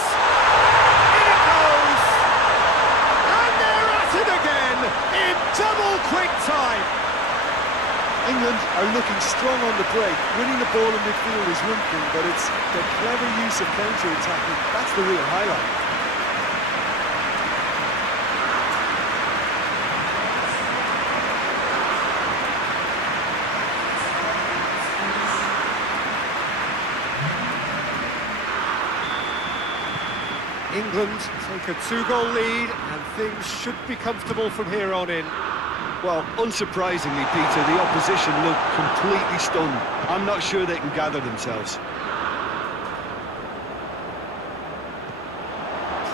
In it goes! And they're at it again in double quick time. England are looking strong on the break. Winning the ball in midfield is one thing, but it's the clever use of counter-attacking. That's the real highlight. England take a two-goal lead and things should be comfortable from here on in. Well, unsurprisingly, Peter, the opposition look completely stunned. I'm not sure they can gather themselves.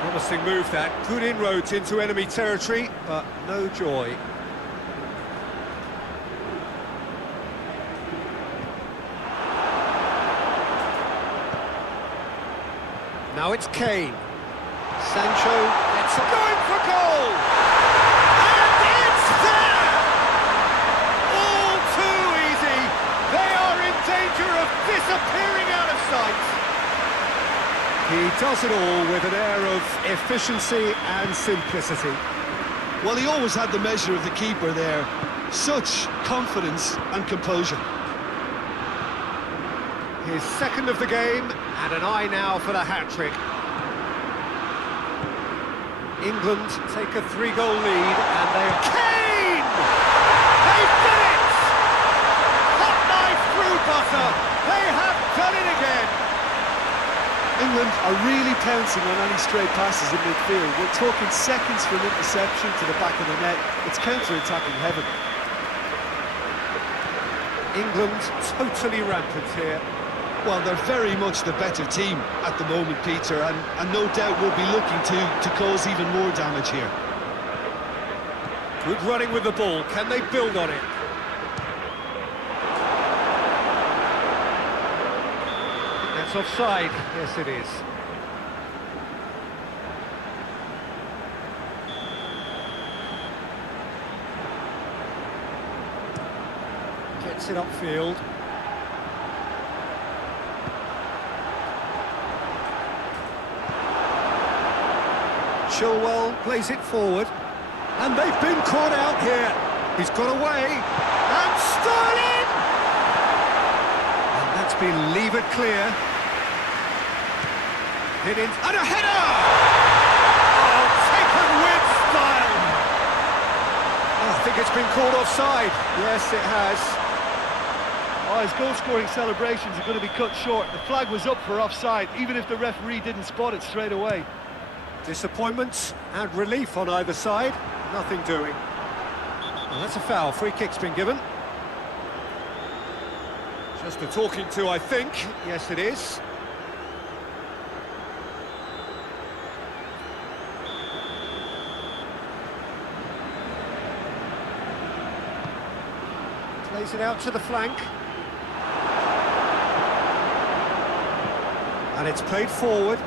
Promising move that, good inroads into enemy territory, but no joy. Now it's Kane. Sancho gets it going for goal! And it's there! All too easy! They are in danger of disappearing out of sight! He does it all with an air of efficiency and simplicity. Well, he always had the measure of the keeper there. Such confidence and composure. His second of the game, and an eye now for the hat-trick. England take a 3-goal lead, and they... Kane! They they've done it! Hot knife through butter. They have done it again. England are really pouncing on any stray passes in midfield. We're talking seconds from interception to the back of the net. It's counter-attacking heaven. England totally rampant here. Well, they're very much the better team at the moment, Peter, and no doubt will be looking to cause even more damage here. Good running with the ball. Can they build on it? That's offside. Yes, it is. Gets it upfield. Chilwell plays it forward. And they've been caught out here. He's got away. And Sterling! And that's been levered clear. Hit in. And a header! Oh, taken with style! Oh, I think it's been called offside. Yes, it has. Oh, his goal-scoring celebrations are going to be cut short. The flag was up for offside, even if the referee didn't spot it straight away. Disappointment and relief on either side. Nothing doing. Well, that's a foul. Free kick's been given. Just a talking to, I think. Yes, it is. Plays it out to the flank. And it's played forward.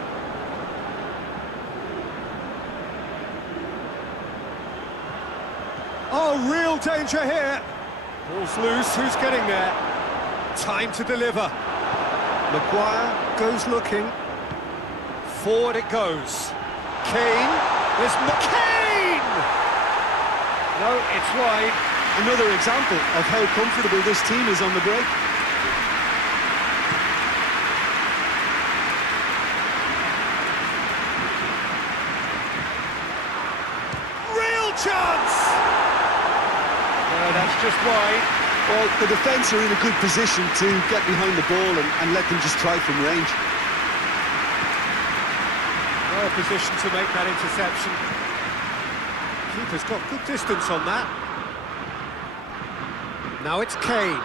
Oh, real danger here. Ball's loose, who's getting there? Time to deliver. Maguire goes looking. Forward it goes. Kane, there's Kane! No, it's wide. Another example of how comfortable this team is on the break. Real chance! No, that's just wide. Well, the defence are in a good position to get behind the ball and let them just try from range. Well positioned to make that interception. Keeper's got good distance on that. Now it's Kane.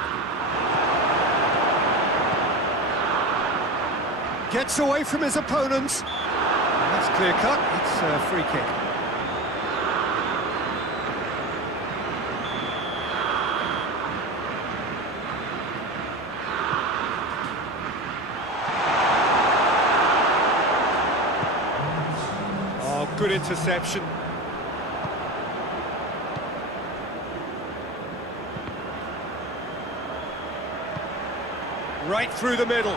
Gets away from his opponents. That's clear cut. It's a free kick. Oh, good interception. Right through the middle.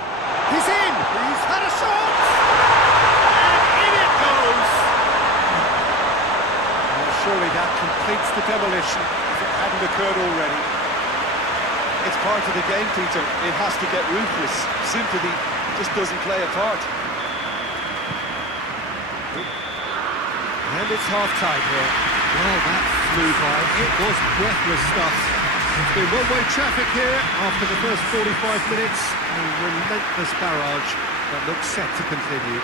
He's in! He's had a shot! And in it goes! Well, surely that completes the demolition if it hadn't occurred already. It's part of the game, Peter. It has to get ruthless. Sympathy just doesn't play a part. And it's half-time here. Well, that flew by. It was breathless stuff. It's been one-way traffic here after the first 45 minutes. A relentless barrage that looks set to continue.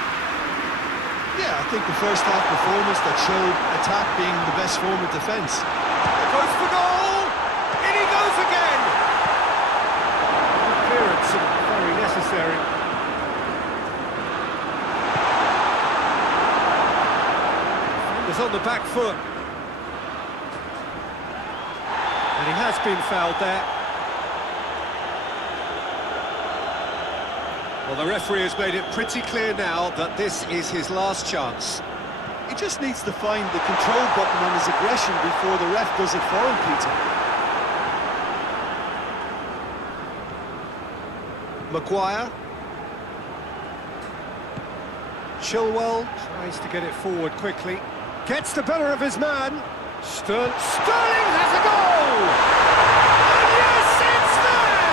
Yeah, I think the first half performance that showed attack being the best form of defence. It goes for goal! In he goes again! Clearance and very necessary. Defender's on the back foot. And he has been fouled there. Well, the referee has made it pretty clear now that this is his last chance. He just needs to find the control button on his aggression before the ref does it for him, Peter. Maguire. Chilwell tries to get it forward quickly. Gets the better of his man. Sterling has a goal! And yes, it's there!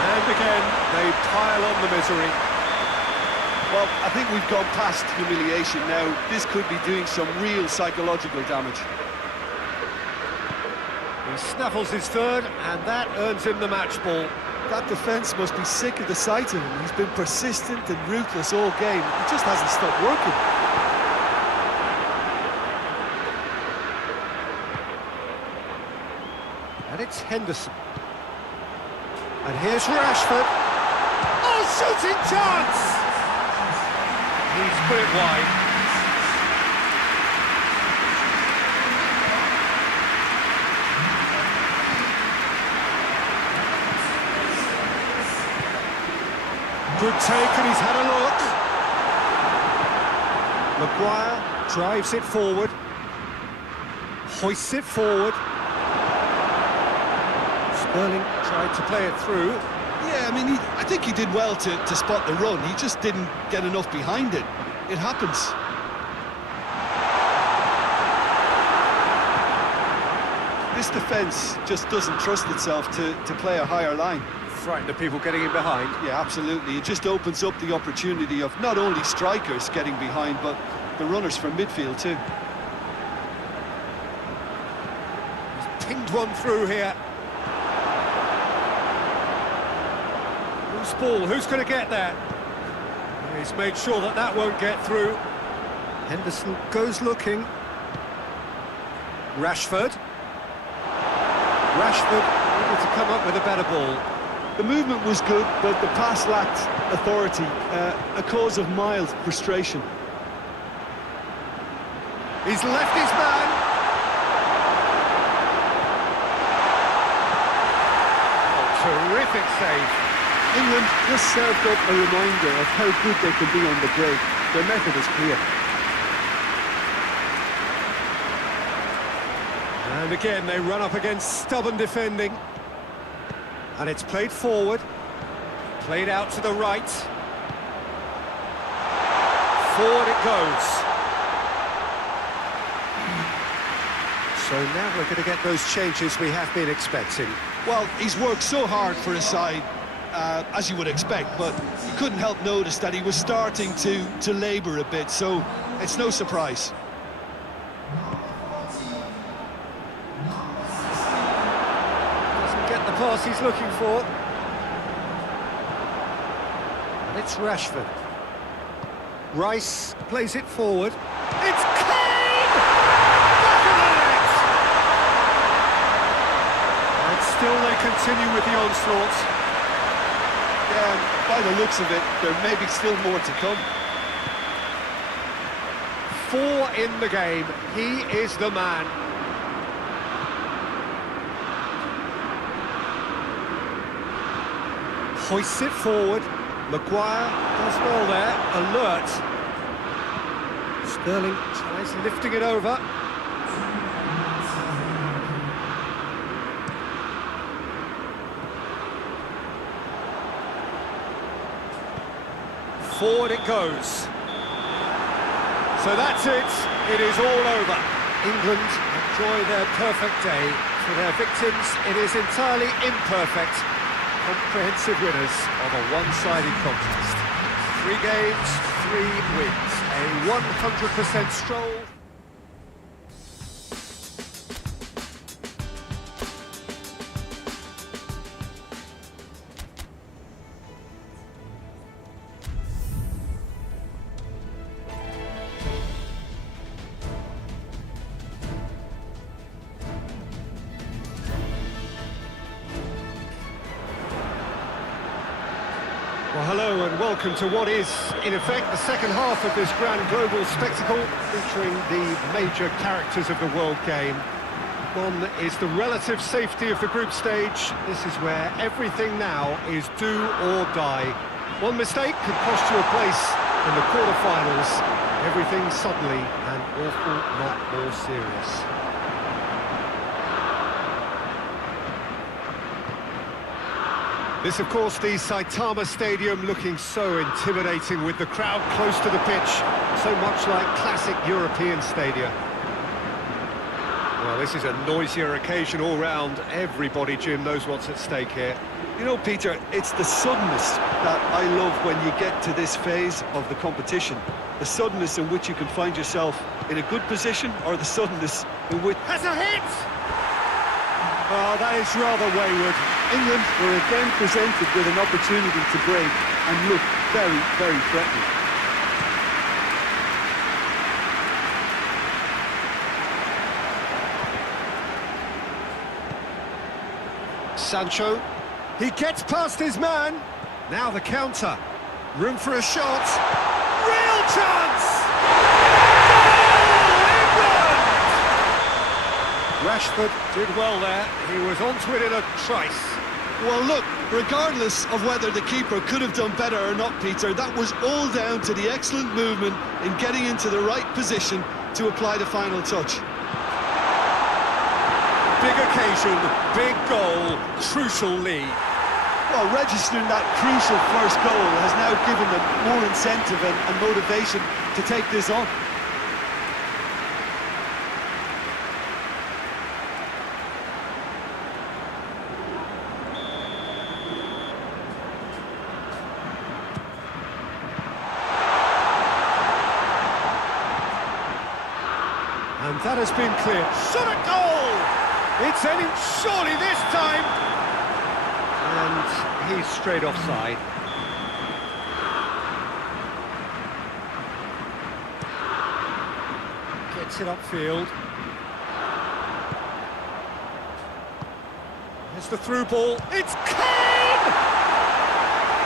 And again, they pile on the misery. Well, I think we've gone past humiliation now. This could be doing some real psychological damage. He snaffles his third, and that earns him the match ball. That defence must be sick of the sight of him. He's been persistent and ruthless all game. He just hasn't stopped working. And it's Henderson. And here's Rashford. Oh, shooting chance! He's put it wide. Good take, and he's had a look. Maguire drives it forward. Hoists it forward. Sterling tried to play it through. Yeah, I mean, I think he did well to spot the run. He just didn't get enough behind it. It happens. This defence just doesn't trust itself to play a higher line. Frightened of people getting in behind. Yeah, absolutely. It just opens up the opportunity of not only strikers getting behind, but the runners from midfield too. He's pinged one through here. Loose ball, who's going to get that? He's made sure that that won't get through. Henderson goes looking. Rashford able to come up with a better ball. The movement was good, but the pass lacked authority, a cause of mild frustration. He's left his man. Oh, terrific save. England just served up a reminder of how good they can be on the break. Their method is clear. And again, they run up against stubborn defending. And it's played forward, played out to the right. Forward it goes. So now we're going to get those changes we have been expecting. Well, he's worked so hard for his side, as you would expect, but you couldn't help notice that he was starting to labour a bit, so it's no surprise. Get the pass he's looking for. And it's Rashford. Rice plays it forward. It's Kane! Back of the net! And still they continue with the onslaught. Yeah, and by the looks of it, there may be still more to come. 4 in the game. He is the man. Hoists it forward. Maguire does well there. Alert. Sterling tries lifting it over. Forward it goes. So that's it. It is all over. England enjoy their perfect day. For their victims, it is entirely imperfect. Comprehensive winners of a one-sided contest. 3 games, 3 wins. A 100% stroll. Well, hello and welcome to what is, in effect, the second half of this grand global spectacle featuring the major characters of the world game. One is the relative safety of the group stage. This is where everything now is do or die. One mistake could cost you a place in the quarter-finals. Everything suddenly an awful lot more serious. This, of course, the Saitama Stadium looking so intimidating with the crowd close to the pitch, so much like classic European stadia. Well, this is a noisier occasion all round. Everybody, Jim, knows what's at stake here. You know, Peter, it's the suddenness that I love when you get to this phase of the competition. The suddenness in which you can find yourself in a good position, or the suddenness in which... Has a hit! Oh, that is rather wayward. England were again presented with an opportunity to break and look very, very threatening. Sancho, he gets past his man. Now the counter. Room for a shot. Real chance! Goal, England! Rashford did well there. He was onto it in a trice. Well, look, regardless of whether the keeper could have done better or not, Peter, that was all down to the excellent movement in getting into the right position to apply the final touch. Big occasion, big goal, crucial lead. Well, registering that crucial first goal has now given them more incentive and motivation to take this on. And that has been clear. Shot at goal! It's in, surely this time! And he's straight offside. Gets it upfield. There's the through ball. It's Kane!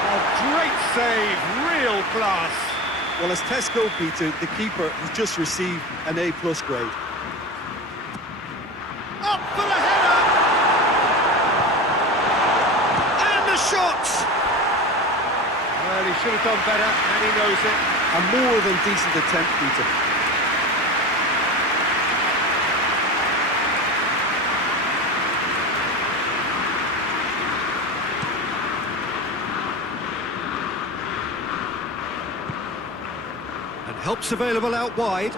A great save, real class. Well, as Tesco, Peter, the keeper has just received an A+ grade. Up for the header! And the shot! Well, he should have done better, and he knows it. A more than decent attempt, Peter. And help's available out wide.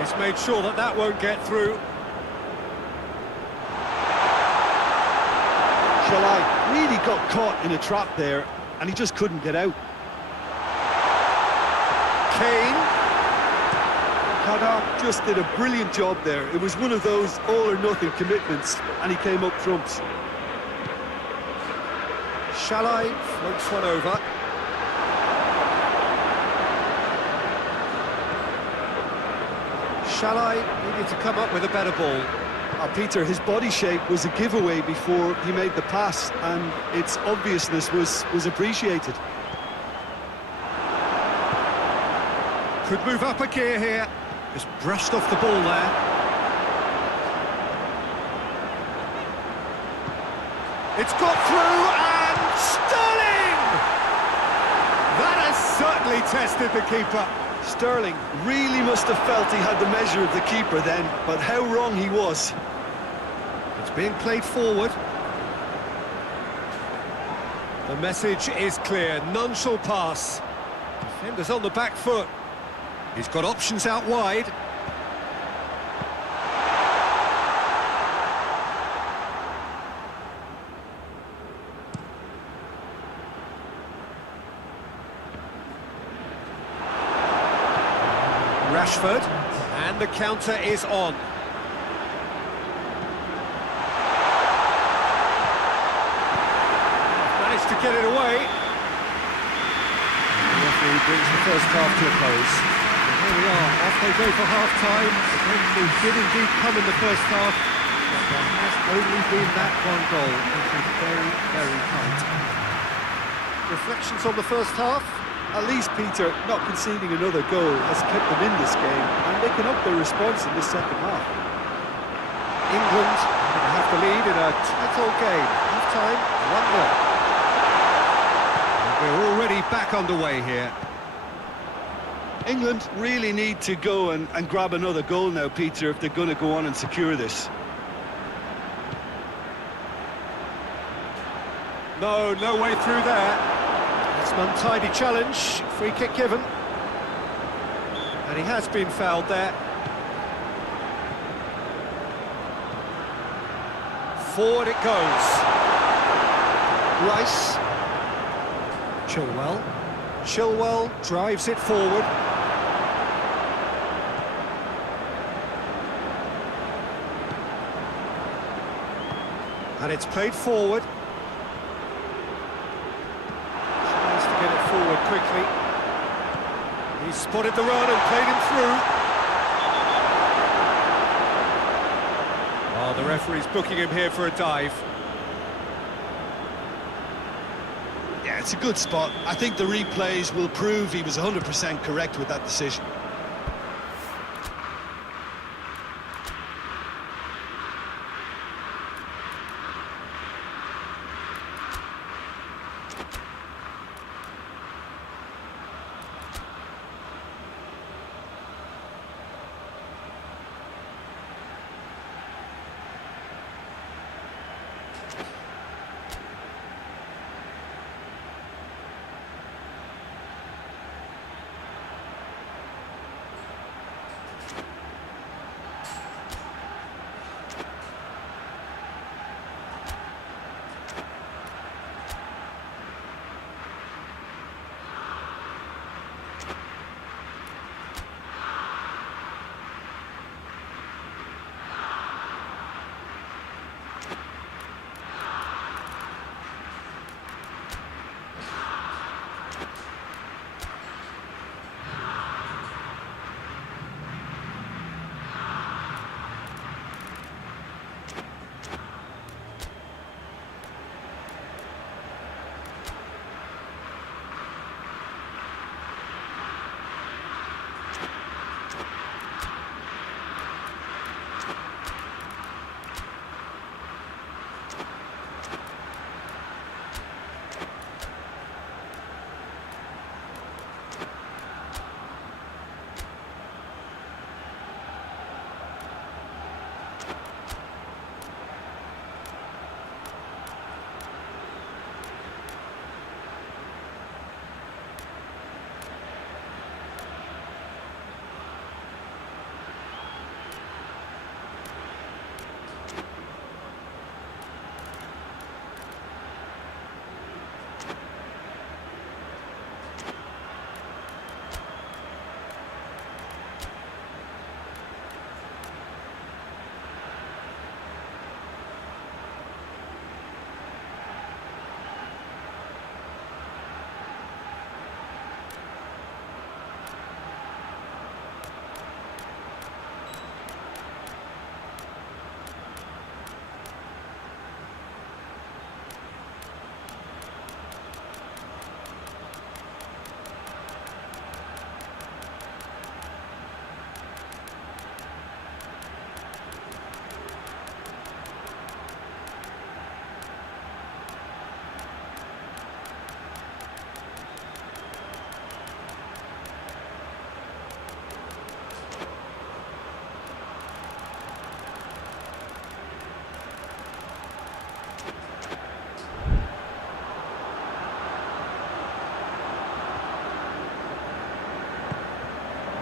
He's made sure that that won't get through. Shalai really got caught in a trap there, and he just couldn't get out. Kane. Kadar just did a brilliant job there. It was one of those all-or-nothing commitments, and he came up trumps. Shalai floats one over. Shalai needed to come up with a better ball. Peter, his body shape was a giveaway before he made the pass, and its obviousness was appreciated. Could move up a gear here. Just brushed off the ball there. It's got through, and Sterling! That has certainly tested the keeper. Sterling really must have felt he had the measure of the keeper then, but how wrong he was. It's being played forward. The message is clear, none shall pass. Defender's on the back foot. He's got options out wide. Rashford, and the counter is on. Managed to get it away. The referee brings the first half to a close. And here we are, off they go for half-time. The penalty did indeed come in the first half, but there has only been that one goal, which is very, very tight. Reflections on the first half? At least, Peter, not conceding another goal has kept them in this game, and they can up their response in this second half. England have the lead in a tight old game. Half-time, 1-0. We're already back underway here. England really need to go and grab another goal now, Peter, if they're going to go on and secure this. No way through there. It's an untidy challenge, free kick given. And he has been fouled there. Forward it goes. Rice. Chilwell. Chilwell drives it forward. And it's played forward. Tries to get it forward quickly. He's spotted the run and played him through. Oh, the referee's booking him here for a dive. Yeah, it's a good spot. I think the replays will prove he was 100% correct with that decision.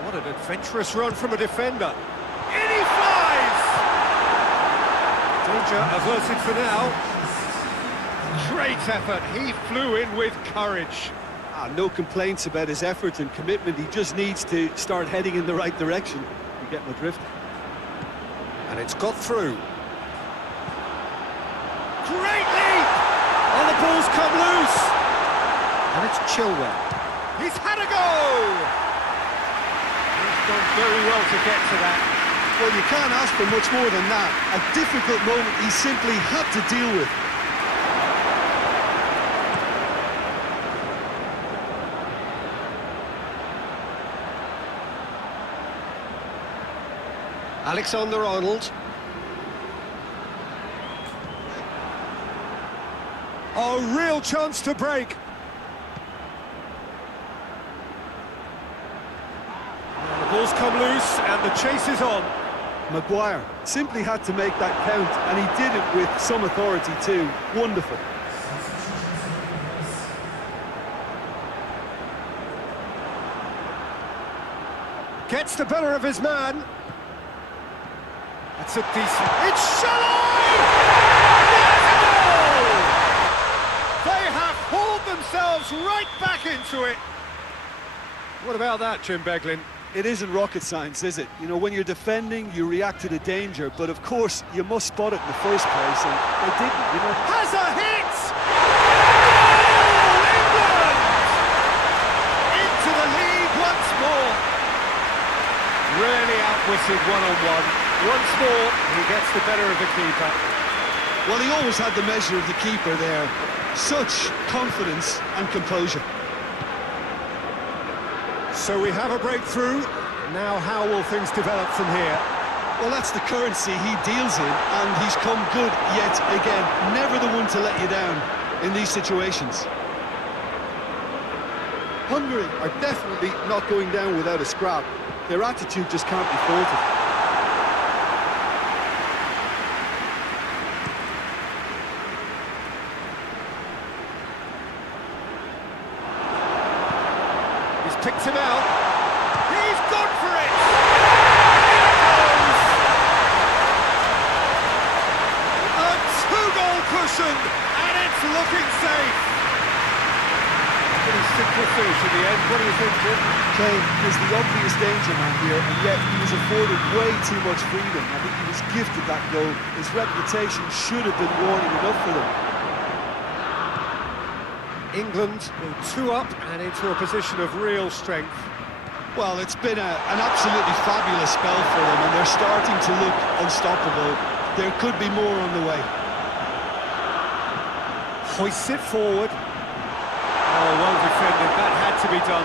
What an adventurous run from a defender. In he flies! Danger averted for now. Great effort. He flew in with courage. No complaints about his effort and commitment. He just needs to start heading in the right direction. You get my drift. And it's got through. Great leap! Oh, the ball's come loose. And it's Chilwell. He's had a go! He's done very well to get to that. Well, you can't ask for much more than that. A difficult moment he simply had to deal with. Alexander-Arnold. A real chance to break. The ball's come loose and the chase is on. Maguire simply had to make that count, and he did it with some authority too. Wonderful. Gets the better of his man. That's a decent... It's shallow! There's a goal! They have hauled themselves right back into it. What about that, Jim Beglin? It isn't rocket science, is it? You know, when you're defending, you react to the danger, but of course, you must spot it in the first place, and they didn't, you know. Has a hit! Goal, England! Into the lead once more. Really outwitted one-on-one. Once more, he gets the better of the keeper. Well, he always had the measure of the keeper there. Such confidence and composure. So we have a breakthrough. Now how will things develop from here? Well, that's the currency he deals in, and he's come good yet again. Never the one to let you down in these situations. Hungary are definitely not going down without a scrap. Their attitude just can't be faulted. Picked him out. He's gone for it! Here it goes! A two-goal cushion, and it's looking safe. Pretty simple finish in the end. What do you think, Jim? Kane is the obvious danger man here, and yet he was afforded way too much freedom. I think he was gifted that goal. His reputation should have been warning enough for them. England go 2 up and into a position of real strength. Well, it's been an absolutely fabulous spell for them, and they're starting to look unstoppable. There could be more on the way. Hoists it forward. Oh, well defended. That had to be done.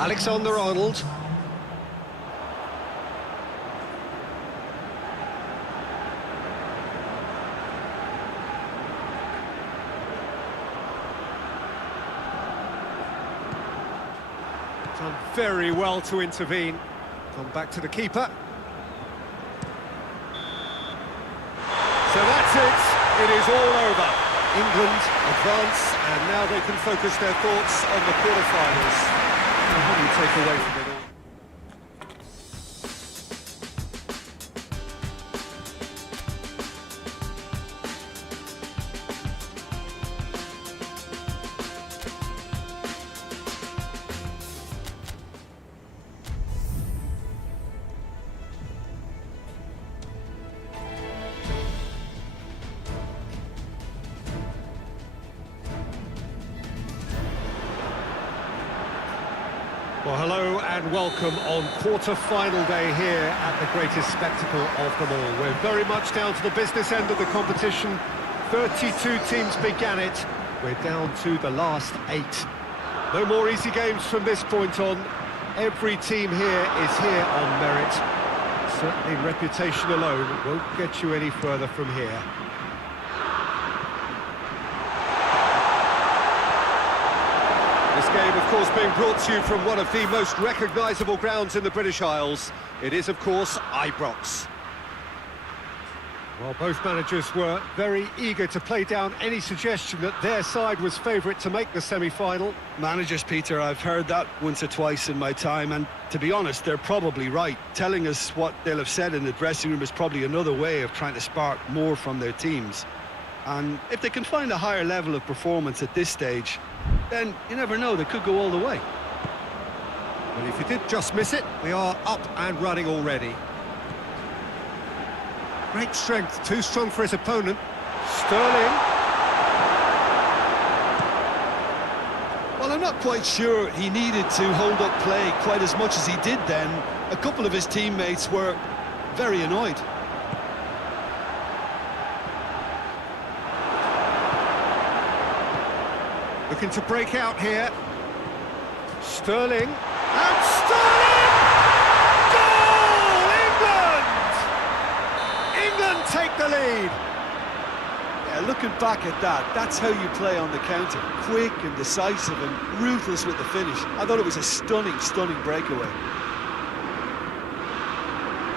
Alexander-Arnold. Done very well to intervene. Come back to the keeper. So that's it. It is all over. England advance, and now they can focus their thoughts on the quarterfinals. And what do you take away from it all? Well, hello and welcome on quarter-final day here at the greatest spectacle of them all. We're very much down to the business end of the competition. 32 teams began it. We're down to the last 8. No more easy games from this point on. Every team here is here on merit. Certainly reputation alone won't get you any further from here. This game, of course, being brought to you from one of the most recognisable grounds in the British Isles. It is, of course, Ibrox. Well, both managers were very eager to play down any suggestion that their side was favourite to make the semi-final. Managers, Peter, I've heard that once or twice in my time, and to be honest, they're probably right. Telling us what they'll have said in the dressing room is probably another way of trying to spark more from their teams. And if they can find a higher level of performance at this stage, then you never know, they could go all the way. Well, if you did just miss it, we are up and running already. Great strength, too strong for his opponent. Sterling. Well, I'm not quite sure he needed to hold up play quite as much as he did then. A couple of his teammates were very annoyed. Looking to break out here. Sterling. And Sterling! Goal! England! England take the lead. Yeah, looking back at that, that's how you play on the counter. Quick and decisive and ruthless with the finish. I thought it was a stunning, stunning breakaway.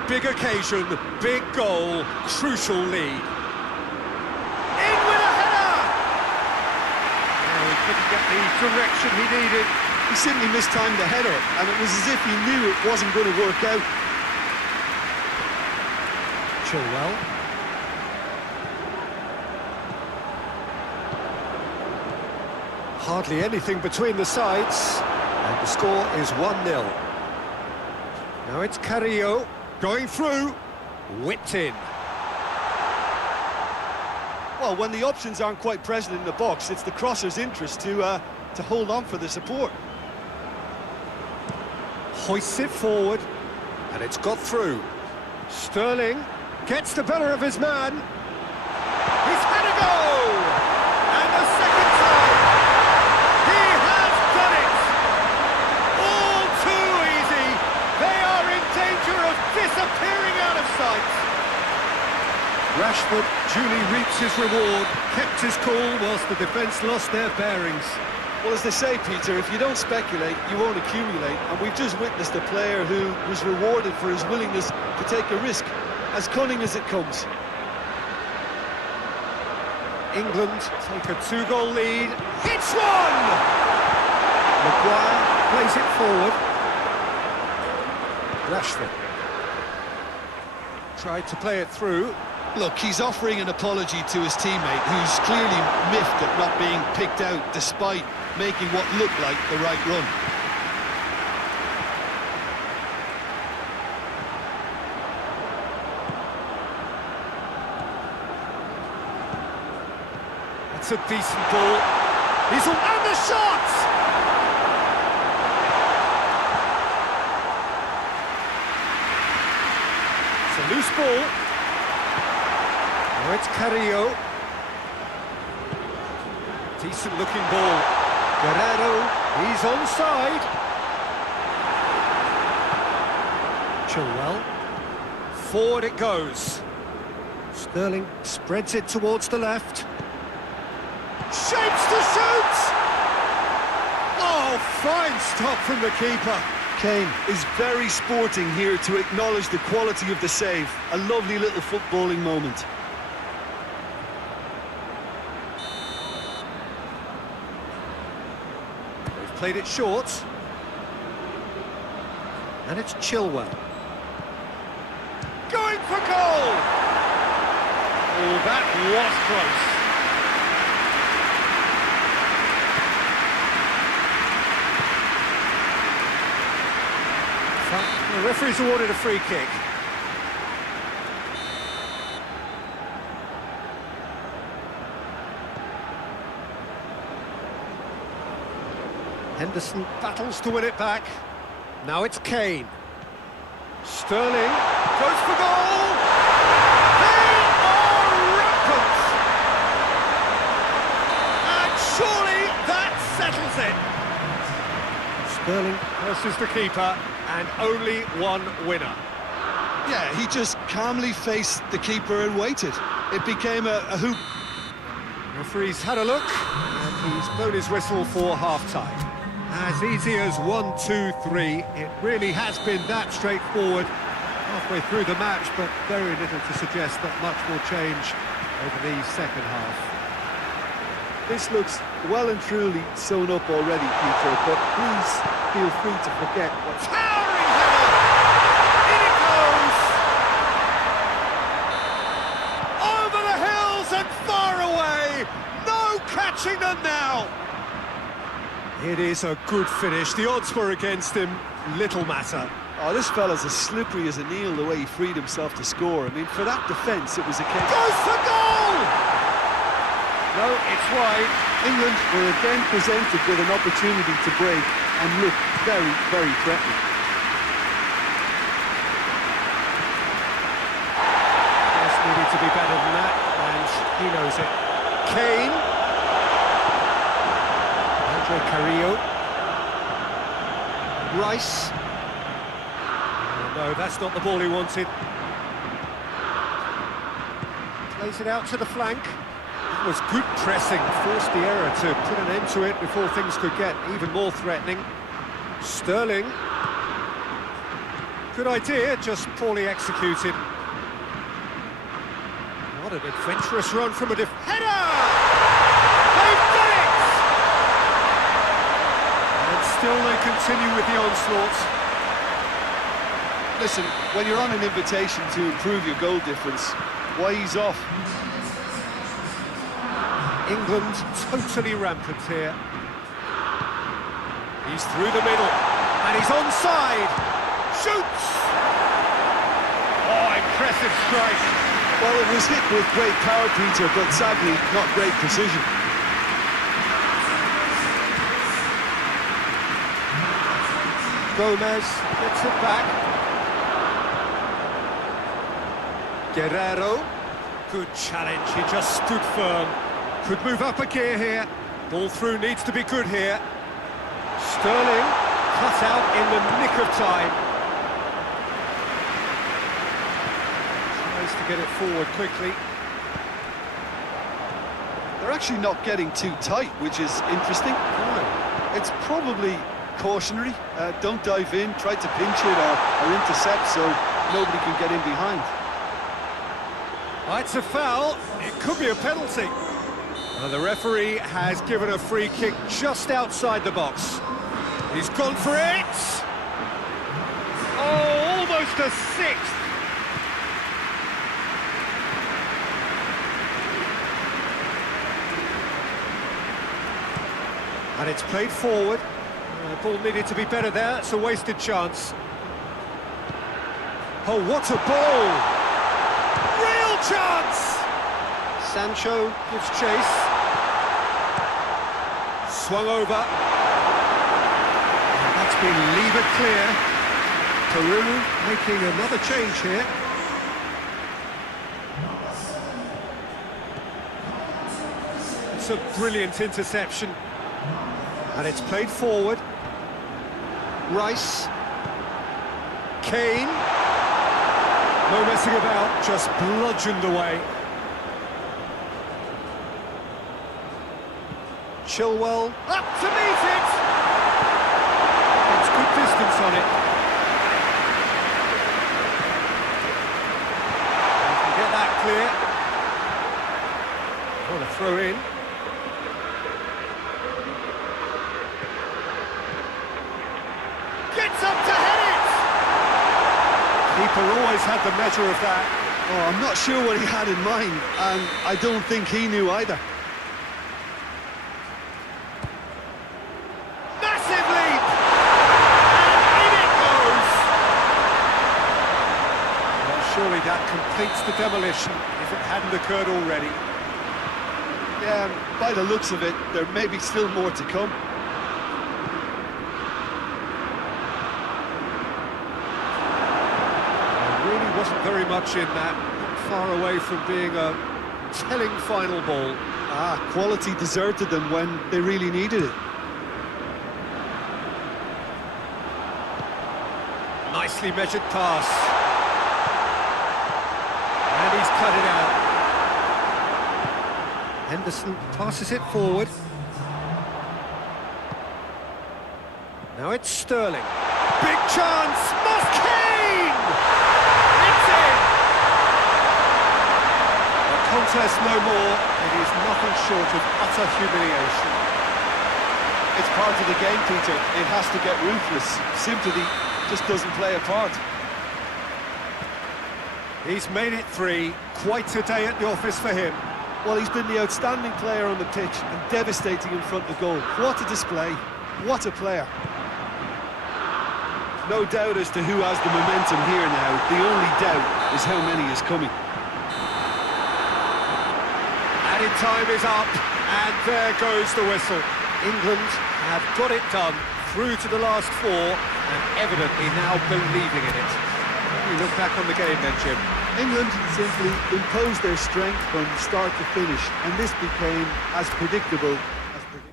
Big occasion, big goal, crucial lead. In with a header! Oh, he couldn't get the direction he needed. He simply mistimed the header, and it was as if he knew it wasn't going to work out. Chilwell. Hardly anything between the sides. And The score is 1-0. Now it's Carrillo going through, whipped in. Well, when the options aren't quite present in the box, it's the crosser's interest to hold on for the support. Hoists it forward, and it's got through. Sterling gets the better of his man. He's had a go! And the second time, he has done it! All too easy. They are in danger of disappearing out of sight. Rashford duly reaps his reward, kept his cool whilst the defence lost their bearings. Well, as they say, Peter, if you don't speculate, you won't accumulate. And we've just witnessed a player who was rewarded for his willingness to take a risk, as cunning as it comes. England take a 2-goal lead. Hits one! Maguire plays it forward. Rashford tried to play it through. Look, he's offering an apology to his teammate, who's clearly miffed at not being picked out despite making what looked like the right run. It's a decent ball. He's on, and the shot! It's a loose ball. Now it's Carrillo. Decent looking ball. Guerrero, he's onside. Chilwell. Forward it goes. Sterling spreads it towards the left. Shapes to shoot! Oh, fine stop from the keeper. Kane is very sporting here to acknowledge the quality of the save. A lovely little footballing moment. They've played it short. And it's Chilwell. Going for goal! Oh, that was close. The referee's awarded a free kick. Henderson battles to win it back. Now it's Kane. Sterling goes for goal! They are rampant! And surely that settles it! Sterling versus the keeper. And only one winner. Yeah, he just calmly faced the keeper and waited. It became a hoop. Referee's had a look, and he's blown his whistle for half-time. As easy as 1, 2, 3. It really has been that straightforward halfway through the match, but very little to suggest that much will change over the second half. This looks well and truly sewn up already, Peter, but please feel free to forget what's towering header! In it goes! Over the hills and far away! No catching them now! It is a good finish. The odds were against him. Little matter. Oh, this fella's as slippery as an eel the way he freed himself to score. I mean, for that defence, it was a case... Goes for goal! No, it's wide. England were again presented with an opportunity to break and look very, very threatening. Just needed to be better than that, and he knows it. Kane. Andre Carrillo. Rice. Oh, no, that's not the ball he wanted. Plays it out to the flank. It was good pressing, forced the error to put an end to it before things could get even more threatening. Sterling. Good idea, just poorly executed. What an adventurous run from a header! They've done it! And still they continue with the onslaught. Listen, when you're on an invitation to improve your goal difference, why ease off? England totally rampant here. He's through the middle, and he's onside. Shoots! Oh, impressive strike. Well, it was hit with great power, Peter, but sadly, not great precision. Gomez gets it back. Guerrero. Good challenge, he just stood firm. Could move up a gear here. Ball through needs to be good here. Sterling cut out in the nick of time. Tries to get it forward quickly. They're actually not getting too tight, which is interesting. No. It's probably cautionary. Don't dive in, try to pinch it or intercept so nobody can get in behind. It's a foul. It could be a penalty. The referee has given a free kick just outside the box. He's gone for it! Oh, almost a sixth! And it's played forward. The ball needed to be better there. It's a wasted chance. Oh, what a ball! Real chance! Sancho gives chase. Swung over. And that's been levered clear. Peru making another change here. It's a brilliant interception. And it's played forward. Rice. Kane. No messing about, just bludgeoned away. Chilwell up to meet it! It's good distance on it. You can get that clear. What a throw in. Gets up to head it! Keeper always had the measure of that. Oh, I'm not sure what he had in mind, and I don't think he knew either. Massive leap! And in it goes! Well, surely that completes the demolition, if it hadn't occurred already. Yeah, by the looks of it, there may be still more to come. Wasn't very much in that, not far away from being a telling final ball. Quality deserted them when they really needed it. Nicely measured pass. And he's cut it out. Henderson passes it forward. Now it's Sterling. Big chance! Kane! Contest no more, it is nothing short of utter humiliation. It's part of the game, Peter. It has to get ruthless. Sympathy just doesn't play a part. He's made it 3. Quite a day at the office for him. Well, he's been the outstanding player on the pitch and devastating in front of goal. What a display. What a player. No doubt as to who has the momentum here now. The only doubt is how many is coming. Added time is up, and there goes the whistle. England have got it done, through to the last 4, and evidently now believing in it. You look back on the game then, Jim. England simply imposed their strength from start to finish, and this became as predictable as predictable.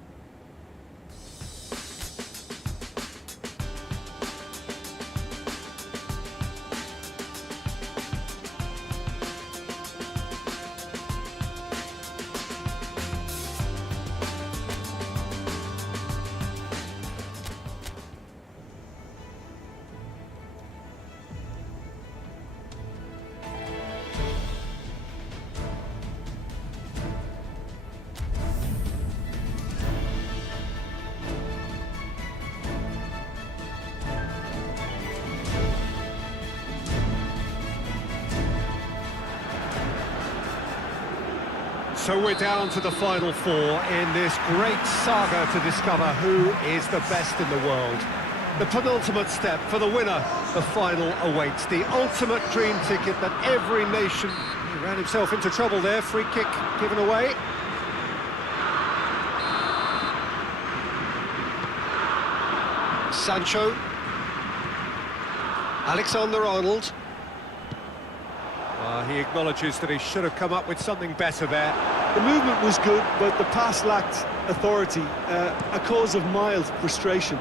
So we're down to the final four in this great saga to discover who is the best in the world. The penultimate step for the winner, the final awaits. The ultimate dream ticket that every nation... He ran himself into trouble there, free kick given away. Sancho. Alexander-Arnold. He acknowledges that he should have come up with something better there. The movement was good, but the pass lacked authority, a cause of mild frustration.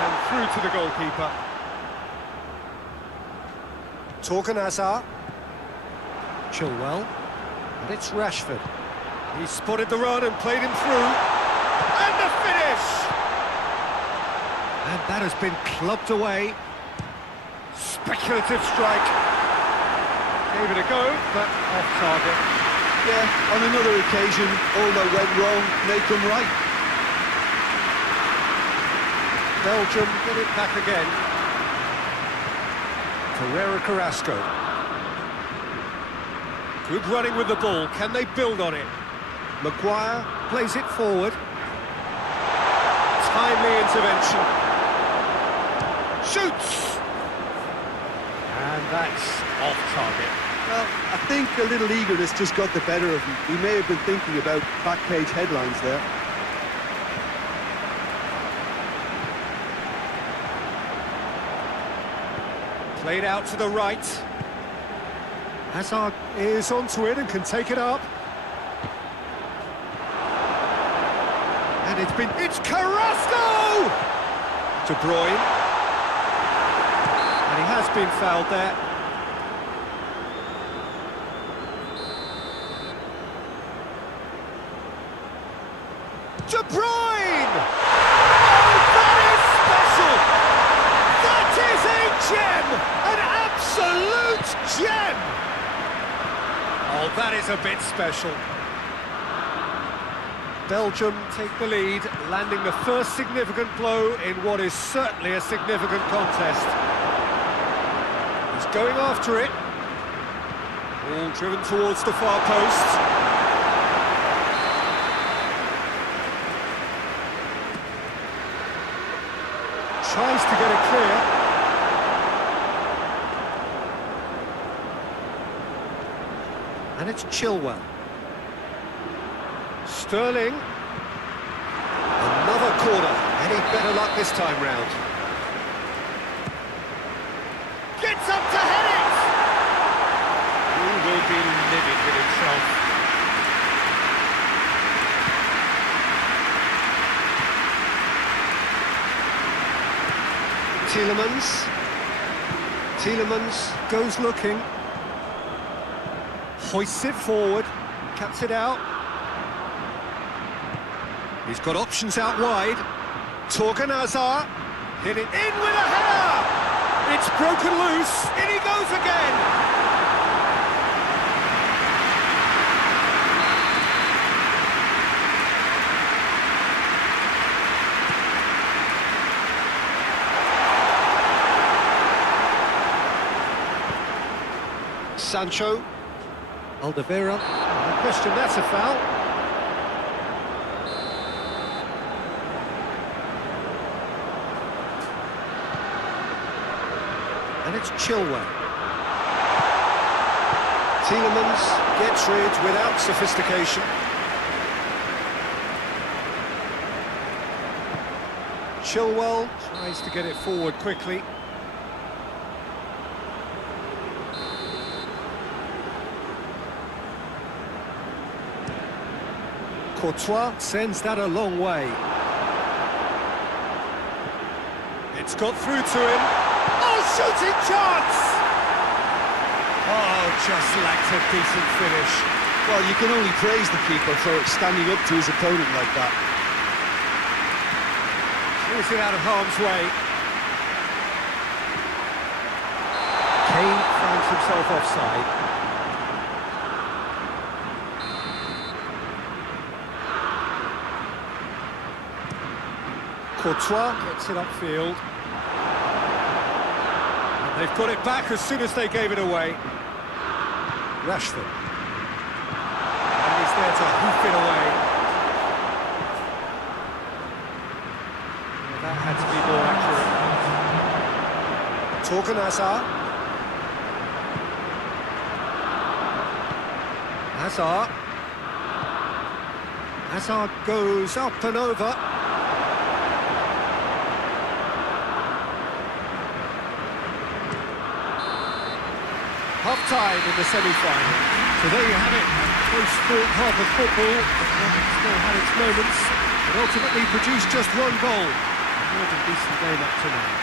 And through to the goalkeeper. Torgan Hazard. Chilwell. And it's Rashford. He spotted the run and played him through. And the finish! And that has been clubbed away. Speculative strike. Gave it a go, but off target. Yeah, on another occasion, all that went wrong may come right. Belgium get it back again. Ferreira Carrasco. Good running with the ball. Can they build on it? Maguire plays it forward. Timely intervention. Shoots! And that's off target. Well, I think a little eagerness just got the better of him. He may have been thinking about back page headlines there. Played out to the right. Hazard is onto it and can take it up. And it's Carrasco! De Bruyne. And he has been fouled there. De Bruyne! Oh, that is special! That is a gem! An absolute gem! Oh, that is a bit special. Belgium take the lead, landing the first significant blow in what is certainly a significant contest. He's going after it. Ball driven towards the far post. Tries to get it clear. And it's Chilwell. Sterling. Another corner. Any better luck this time round? Gets up to head it! He will be livid with himself. Tielemans goes looking. Hoists it forward. Cuts it out. He's got options out wide. Torgan Hazard. Hit it in with a header! It's broken loose. In he goes again! Sancho. Alderweireld. No question, that's a foul. And it's Chilwell. Tielemans gets rid without sophistication. Chilwell tries to get it forward quickly. Courtois sends that a long way. It's got through to him. Oh, shooting chance! Oh, just lacked a decent finish. Well, you can only praise the keeper for standing up to his opponent like that. Clears it out of harm's way. Kane finds himself offside. Courtois gets it upfield. They've got it back as soon as they gave it away. Rashford. And he's there to hoof it away. Well, that had to be more accurate. Torgan Hazard. Hazard goes up and over. Half-time in the semi-final. So there you have it, close-fought half of football. It's still had its moments, but ultimately produced just one goal. Not a decent game up to now.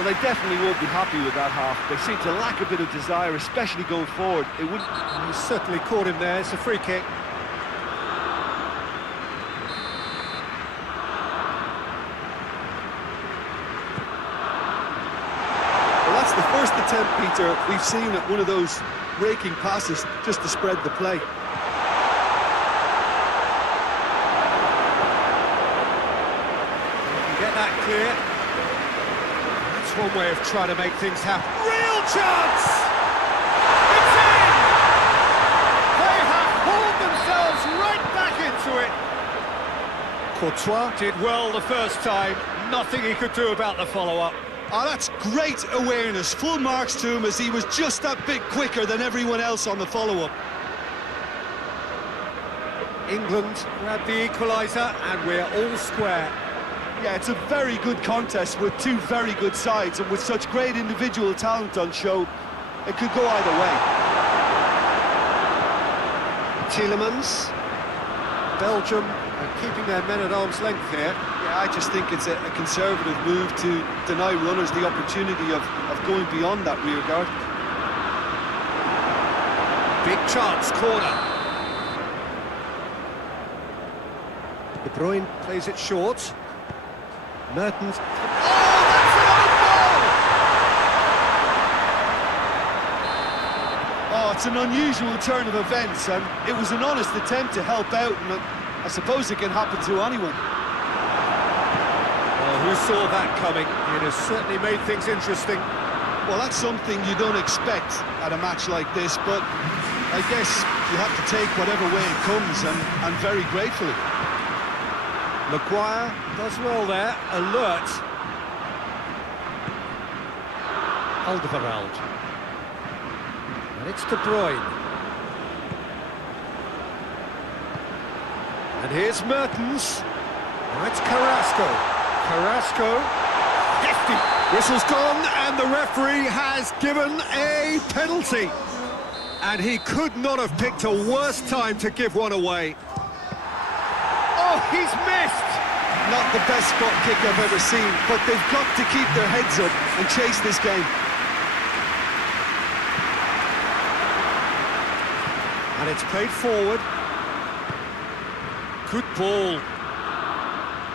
Well, they definitely won't be happy with that half. They seem to lack a bit of desire, especially going forward. It wouldn't... He certainly caught him there. It's a free kick. That's the first attempt, Peter, we've seen at one of those raking passes just to spread the play. You can get that clear. That's one way of trying to make things happen. Real chance! It's in! They have hauled themselves right back into it. Courtois did well the first time. Nothing he could do about the follow-up. Oh, that's great awareness. Full marks to him as he was just that bit quicker than everyone else on the follow-up. England grabbed the equaliser and we're all square. Yeah, it's a very good contest with two very good sides, and with such great individual talent on show, it could go either way. Tielemans. Belgium are keeping their men at arm's length here. Yeah, I just think it's a conservative move to deny runners the opportunity of going beyond that rear guard. Big chance, corner. De Bruyne plays it short. Mertens. Oh, that's an own goal! Oh, it's an unusual turn of events, and it was an honest attempt to help out, and I suppose it can happen to anyone. Well, who saw that coming? It has certainly made things interesting. Well, that's something you don't expect at a match like this, but I guess you have to take whatever way it comes, and very gratefully. Maguire does well there, alert. Alderweireld. And it's De Bruyne. And here's Mertens. Now it's Carrasco. Carrasco. Hefty. Whistle's gone, and the referee has given a penalty. And he could not have picked a worse time to give one away. Oh, he's missed! Not the best spot kick I've ever seen, but they've got to keep their heads up and chase this game. And it's played forward. Good ball.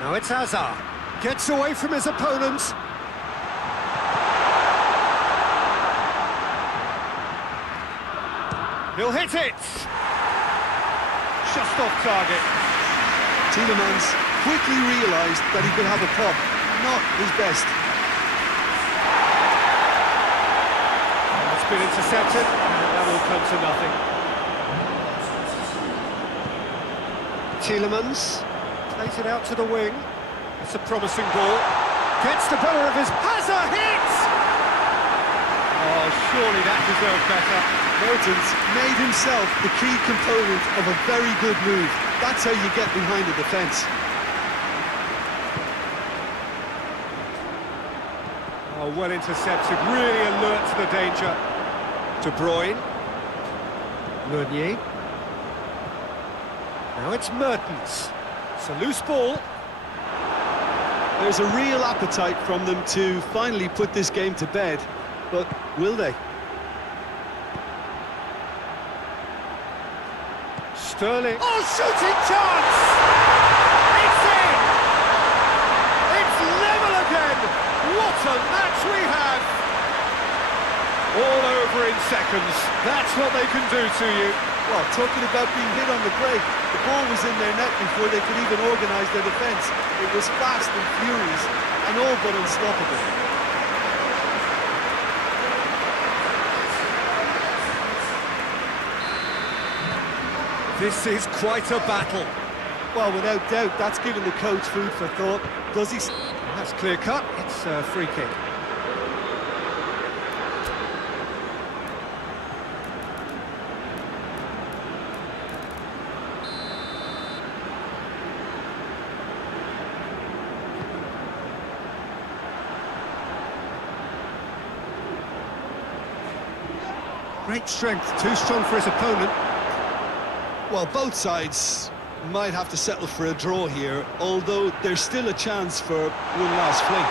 Now it's Hazard. Gets away from his opponents. He'll hit it! Just off target. Tielemans quickly realised that he could have a pop. Not his best. It's been intercepted, and that will come to nothing. Tielemans plays it out to the wing. It's a promising ball. Gets the better of his... Hazard hits! Oh, surely that deserved better. Mertens made himself the key component of a very good move. That's how you get behind the defence. Oh, well intercepted, really alert to the danger. De Bruyne. Meunier. Now it's Mertens. It's a loose ball. There's a real appetite from them to finally put this game to bed, but will they? Sterling. Oh, shooting chance! It's in! It's level again! What a match we have! All over in seconds. That's what they can do to you. Well, talking about being hit on the break, the ball was in their net before they could even organise their defence. It was fast and furious, and all but unstoppable. This is quite a battle. Well, without doubt, that's given the coach food for thought. Does he? That's clear cut. It's a free kick. Great strength, too strong for his opponent. Well, both sides might have to settle for a draw here, although there's still a chance for one last fling.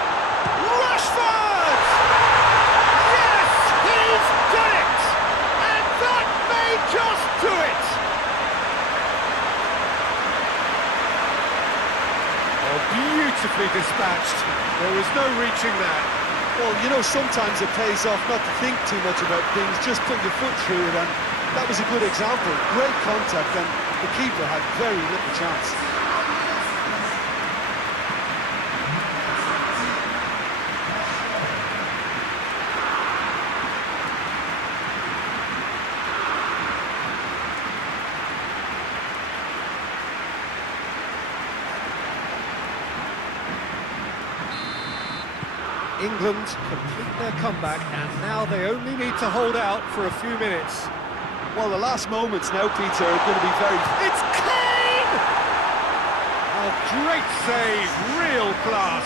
Rashford! Yes, he's done it! And that may just do it! Oh, beautifully dispatched. There was no reaching that. Well, you know, sometimes it pays off not to think too much about things, just put your foot through it, and that was a good example. Great contact, and the keeper had very little chance. England complete their comeback, and now they only need to hold out for a few minutes. Well, the last moments now, Peter, are going to be very... It's Kane! Oh, great save, real class.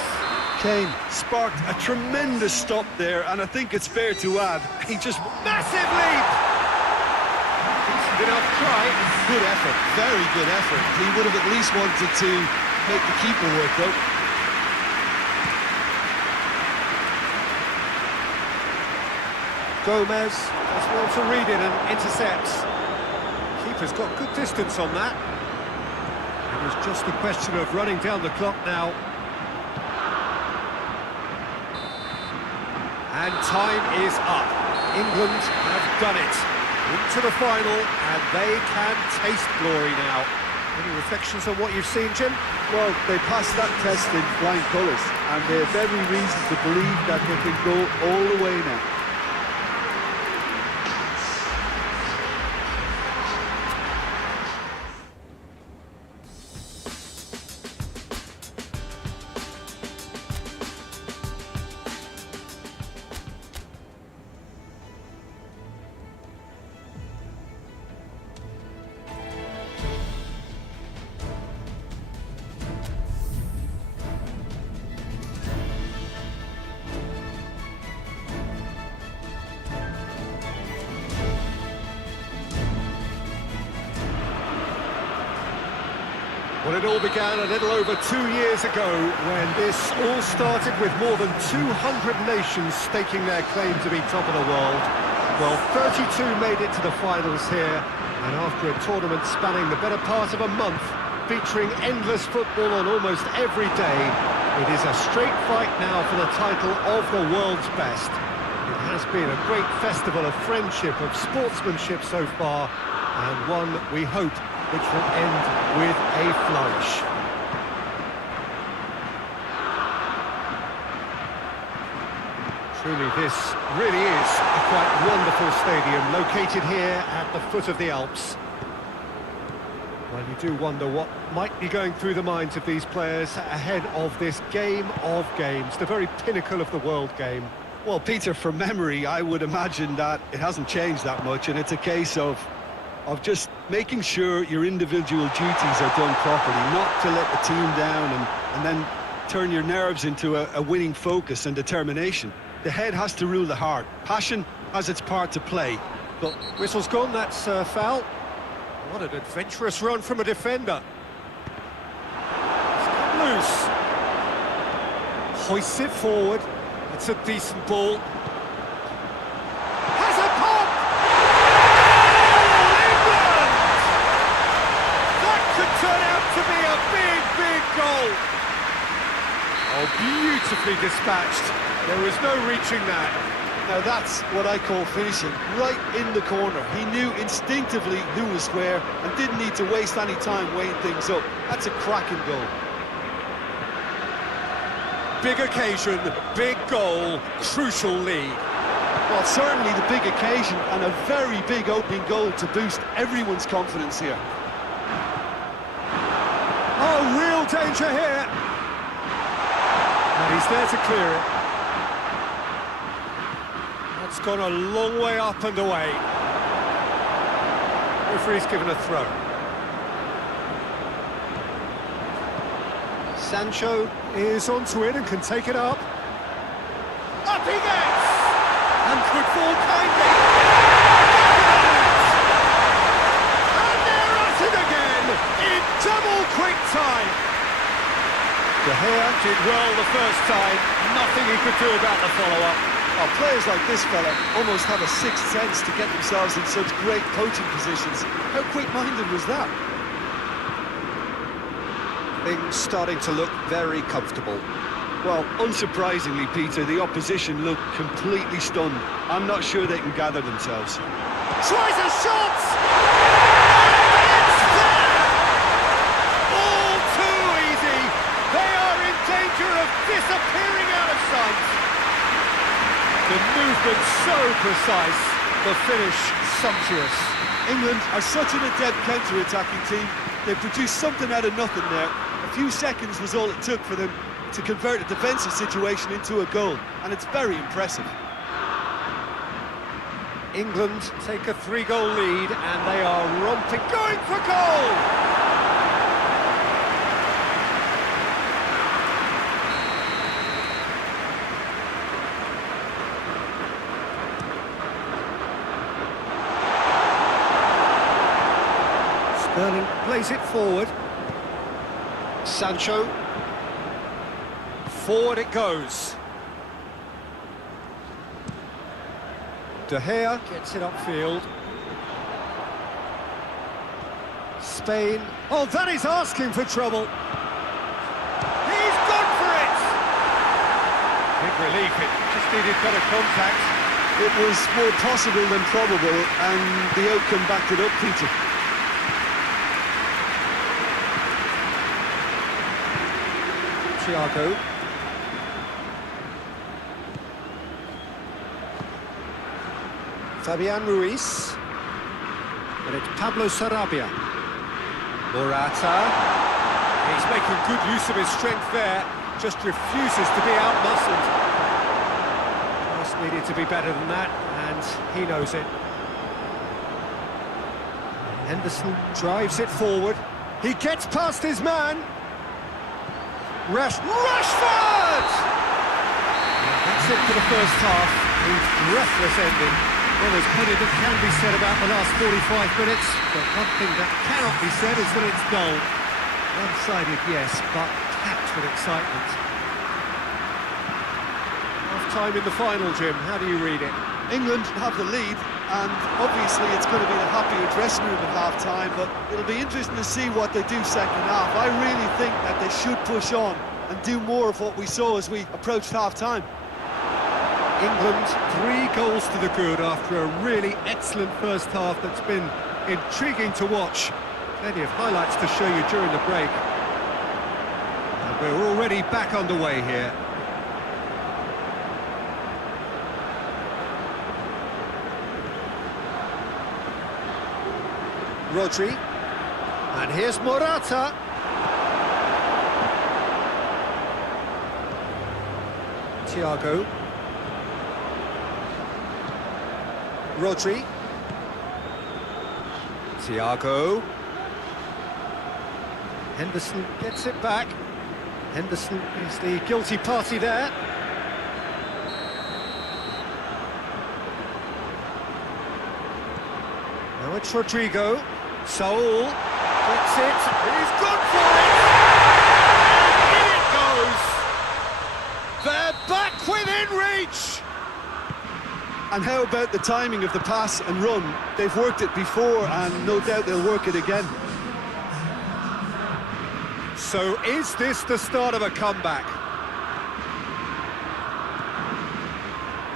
Kane sparked a tremendous stop there, and I think it's fair to add, he just... Massive leap! Decent enough try. Good effort, very good effort. He would have at least wanted to make the keeper work, though. Gomez does well to read it and intercepts. Keeper's got good distance on that. It was just a question of running down the clock now. And time is up. England have done it. Into the final, and they can taste glory now. Any reflections on what you've seen, Jim? Well, they passed that test in flying colours, and they have every reason to believe that they can go all the way now. Well, it all began a little over 2 years ago when this all started with more than 200 nations staking their claim to be top of the world. Well, 32 made it to the finals here, and after a tournament spanning the better part of a month, featuring endless football on almost every day, it is a straight fight now for the title of the world's best. It has been a great festival of friendship, of sportsmanship so far, and one, we hope, which will end with a flourish. Truly, this really is a quite wonderful stadium, located here at the foot of the Alps. Well, you do wonder what might be going through the minds of these players ahead of this game of games, the very pinnacle of the world game. Well, Peter, from memory, I would imagine that it hasn't changed that much, and it's a case of just making sure your individual duties are done properly, not to let the team down and then turn your nerves into a winning focus and determination. The head has to rule the heart. Passion has its part to play. But whistle's gone, that's foul. What an adventurous run from a defender. It's cut loose. Hoists it forward. It's a decent ball. Has a pop! Could turn out to be a big, big goal. Oh, beautifully dispatched. There was no reaching that. Now that's what I call finishing, right in the corner. He knew instinctively who was where and didn't need to waste any time weighing things up. That's a cracking goal. Big occasion, big goal, crucial lead. Well, certainly the big occasion and a very big opening goal to boost everyone's confidence here. real danger here. And he's there to clear it. That's gone a long way up and away. Referee's given a throw. Sancho is onto it and can take it up. Up he gets! And could fall kindly. And they're at it again in double quick time. De Gea did well the first time. Nothing he could do about the follow-up. Oh, players like this fella almost have a sixth sense to get themselves in such great coaching positions. How quick-minded was that? Things starting to look very comfortable. Well, unsurprisingly, Peter, the opposition look completely stunned. I'm not sure they can gather themselves. Tries a shot! And it's there! All too easy! They are in danger of disappearing out of sight! The movement so precise, the finish sumptuous. England are such an adept counter-attacking team. They produced something out of nothing there. A few seconds was all it took for them to convert a defensive situation into a goal, and it's very impressive. England take a 3-goal lead, and they are romping, going for goal! Sterling plays it forward. Sancho. Forward it goes. De Gea gets it upfield. Spain. Oh, that is asking for trouble. He's gone for it! Big relief, it just needed better contact. It was more possible than probable, and the outcome backed it up, Peter. Thiago. Fabian Ruiz. And it's Pablo Sarabia. Morata. He's making good use of his strength there. Just refuses to be outmuscled. Just needed to be better than that, and he knows it. Henderson drives it forward. He gets past his man. Rashford! That's it for the first half. A breathless ending. Well, there's plenty that can be said about the last 45 minutes, but one thing that cannot be said is that it's dull. One-sided, yes, but packed with excitement. Half-time in the final, Jim. How do you read it? England have the lead, and obviously it's going to be a happier dressing room at half-time, but it'll be interesting to see what they do second half. I really think that they should push on and do more of what we saw as we approached half-time. England 3 goals to the good after a really excellent first half that's been intriguing to watch. Plenty of highlights to show you during the break. And we're already back underway here. Rodri. And here's Morata. Thiago. Rodri. Thiago. Henderson gets it back. Henderson is the guilty party there. Now it's Rodrigo. Saul gets it. He's gone for it! And in it goes! They're back within reach! And how about the timing of the pass and run? They've worked it before, and no doubt they'll work it again. So is this the start of a comeback?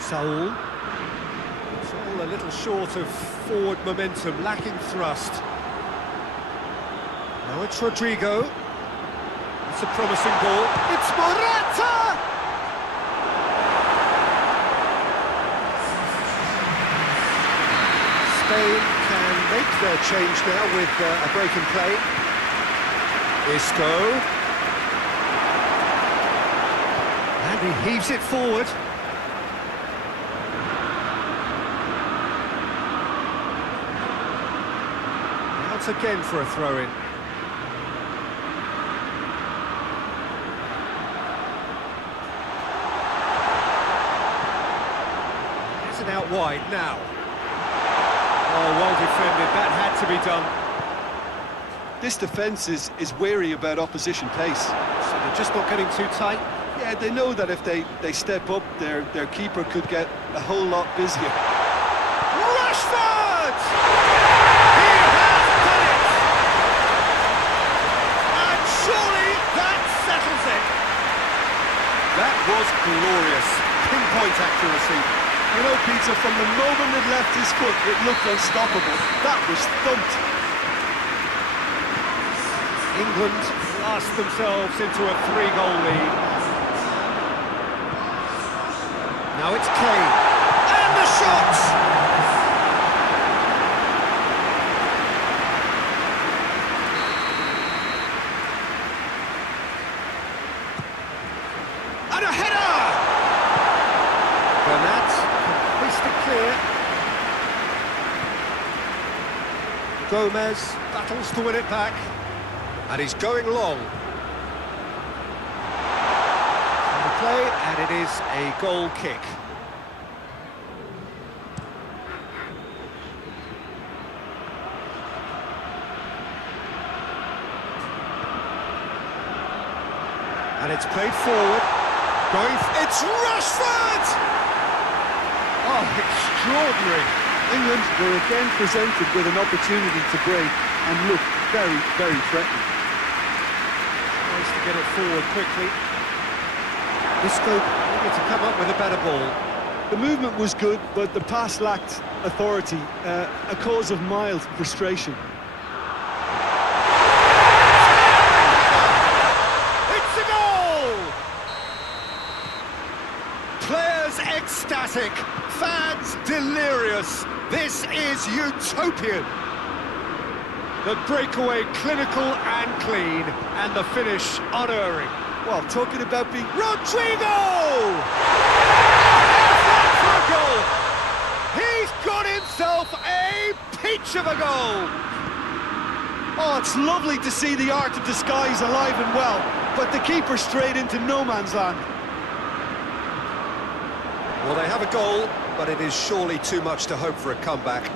Saul. Saul a little short of forward momentum, lacking thrust. Now it's Rodrigo. It's a promising ball. It's Morata! Spain can make their change now with a break in play. Isco. And he heaves it forward. Out again for a throw-in. It's an out wide now. Oh, well defended. That had to be done. This defence is wary about opposition pace. So they're just not getting too tight. Yeah, they know that if they step up, their keeper could get a whole lot busier. Rashford! He has done it! And surely that settles it. That was glorious. Pinpoint accuracy. You know, Peter, from the moment it left his foot, it looked unstoppable. That was thumped. England blast themselves into a 3-goal lead. Now it's Kane. And the shot! And a header! Bernat can hoist it clear. Gomez battles to win it back. And he's going long. On the play, and it is a goal kick. And it's played forward. It's Rashford! Oh, extraordinary. England were again presented with an opportunity to break and look very, very threatening. Tries to get it forward quickly. Isco needed to come up with a better ball. The movement was good, but the pass lacked authority, a cause of mild frustration. It's a goal! Players ecstatic, fans delirious. This is utopian. The breakaway clinical and clean, and the finish unerring. Well, talking about being... Rodrigo! For a goal! He's got himself a peach of a goal! Oh, it's lovely to see the art of disguise alive and well, but the keeper straight into no man's land. Well, they have a goal, but it is surely too much to hope for a comeback.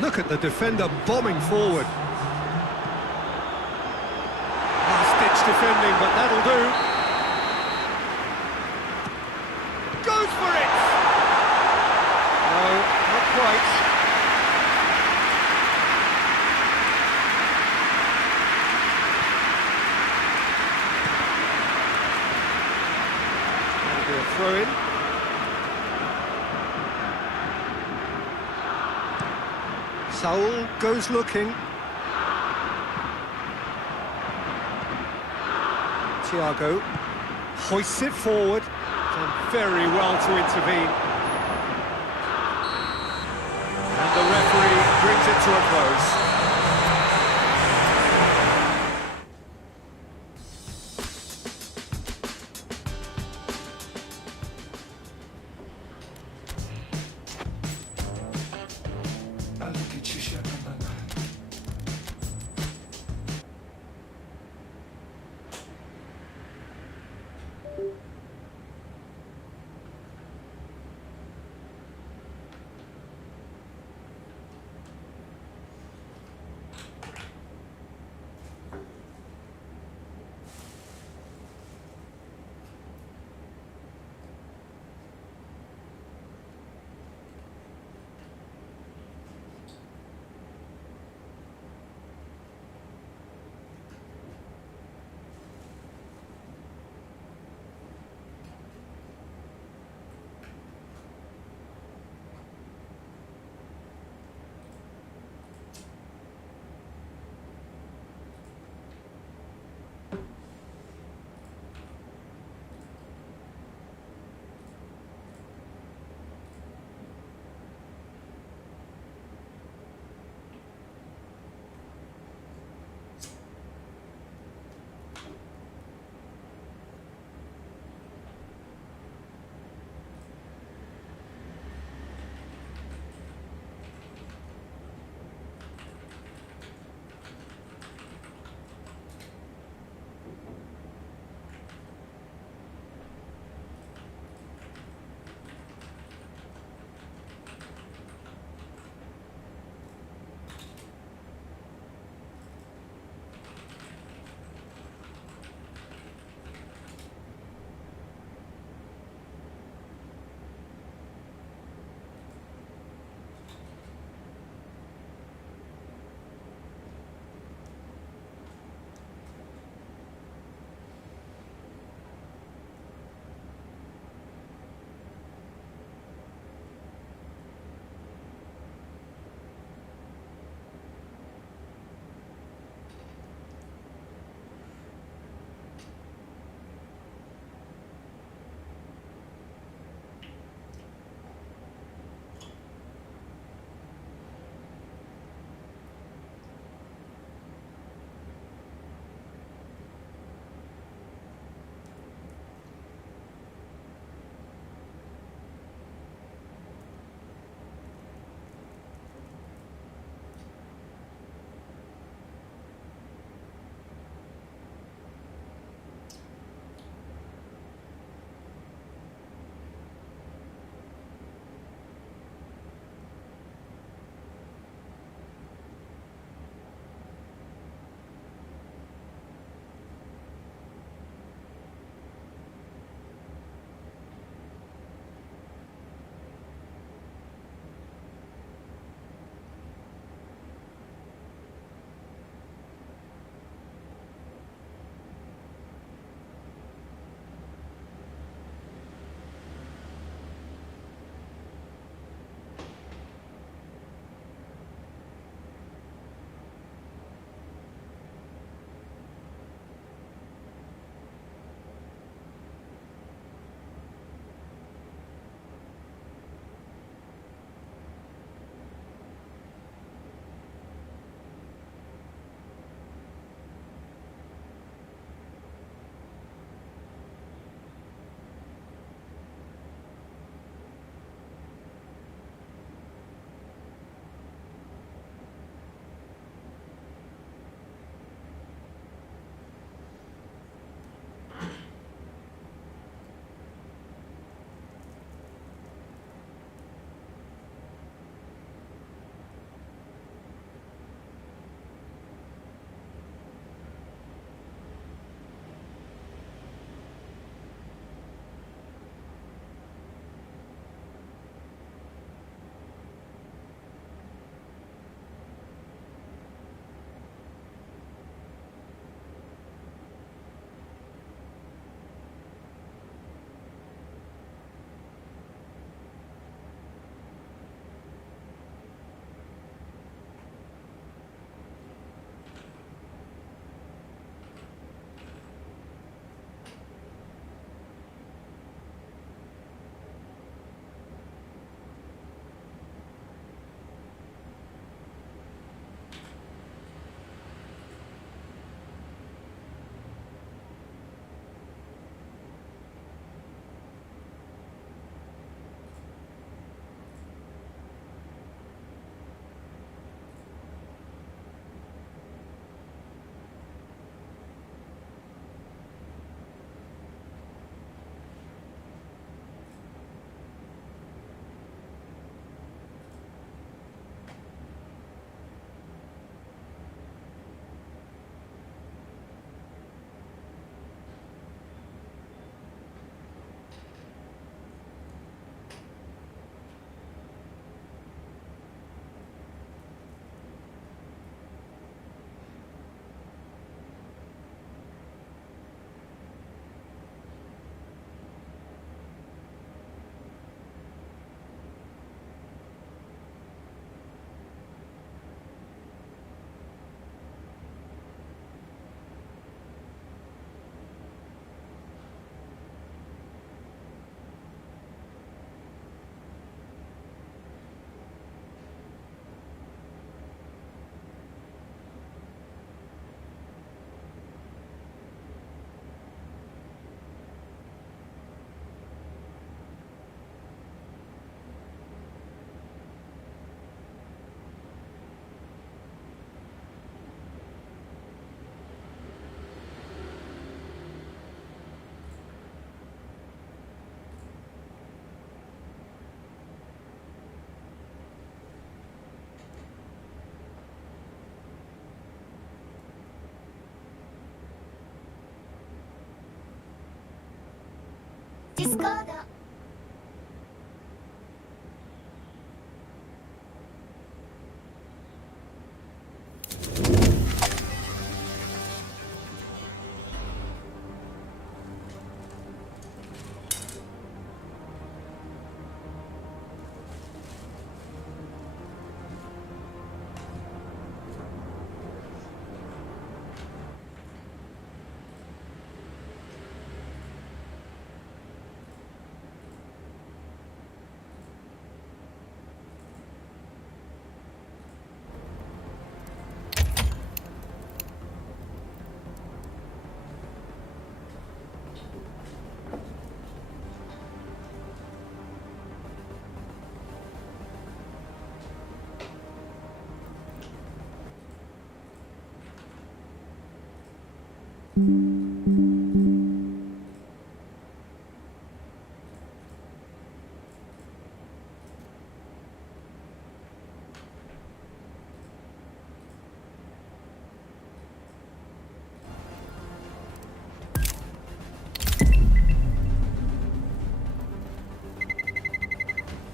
Look at the defender bombing forward. Last-ditch defending, but that'll do. Goes for it! No, not quite. That'll be a throw-in. Saul goes looking. Thiago hoists it forward. Done very well to intervene. And the referee brings it to a close.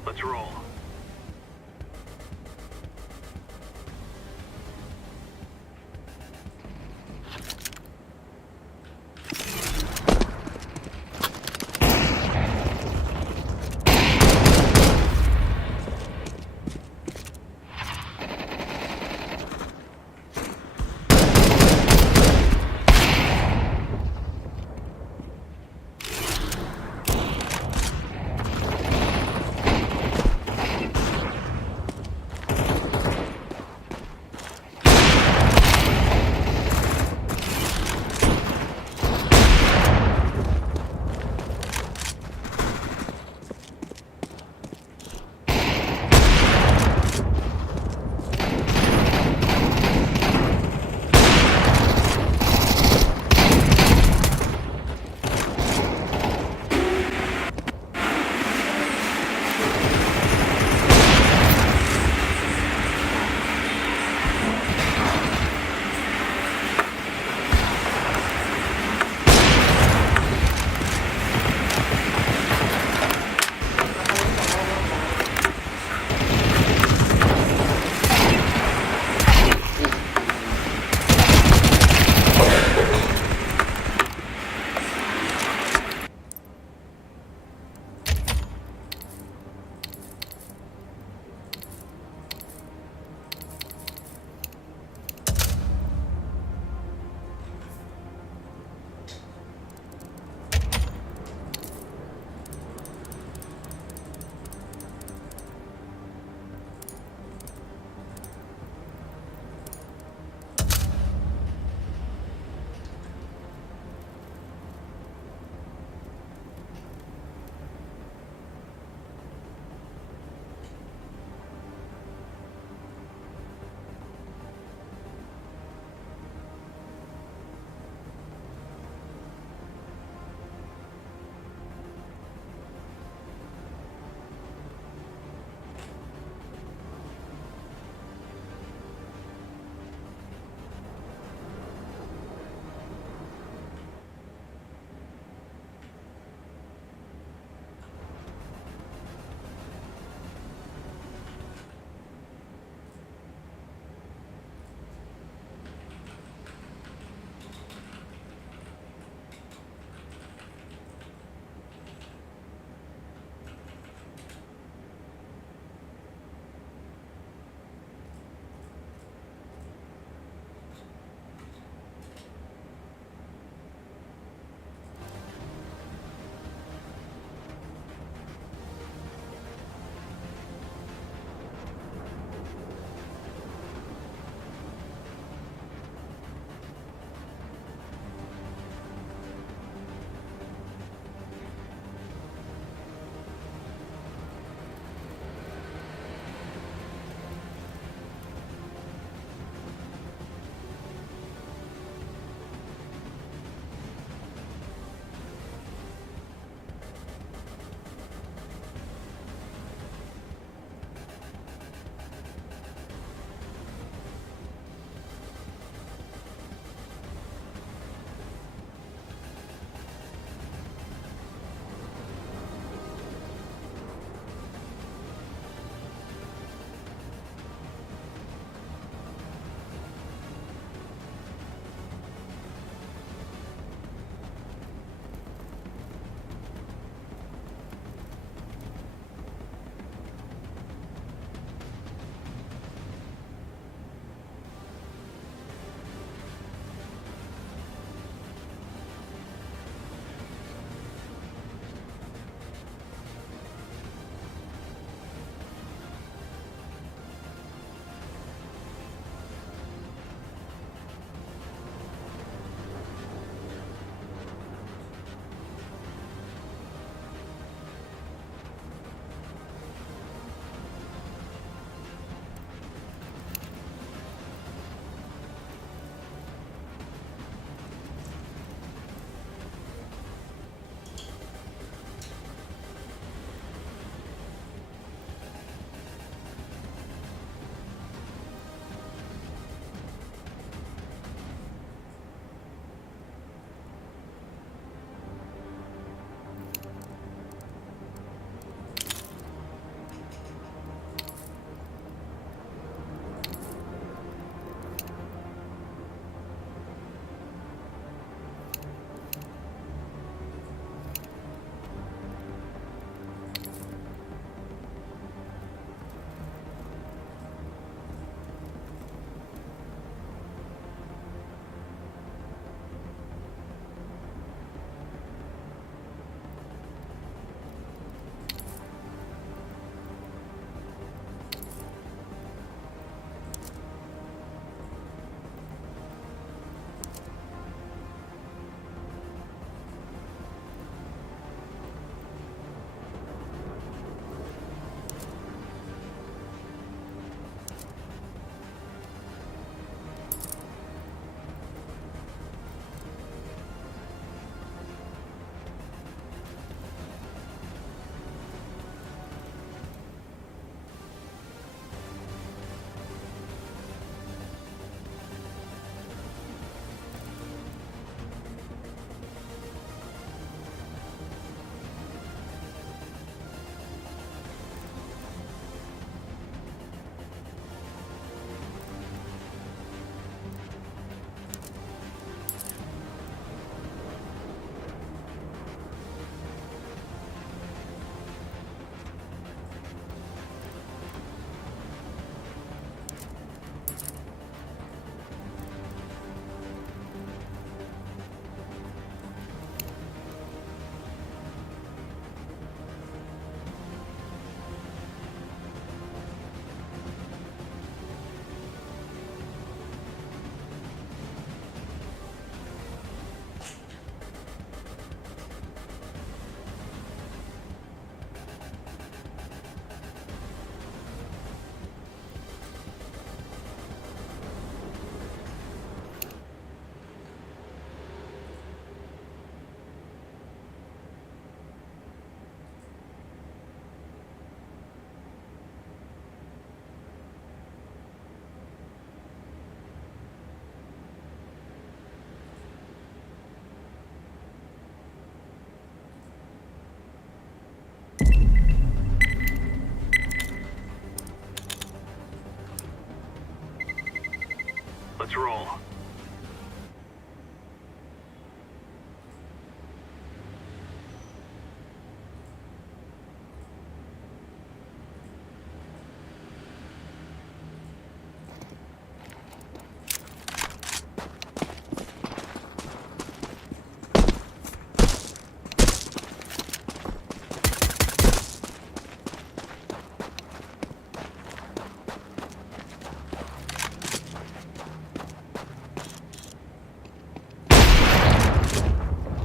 Let's roll.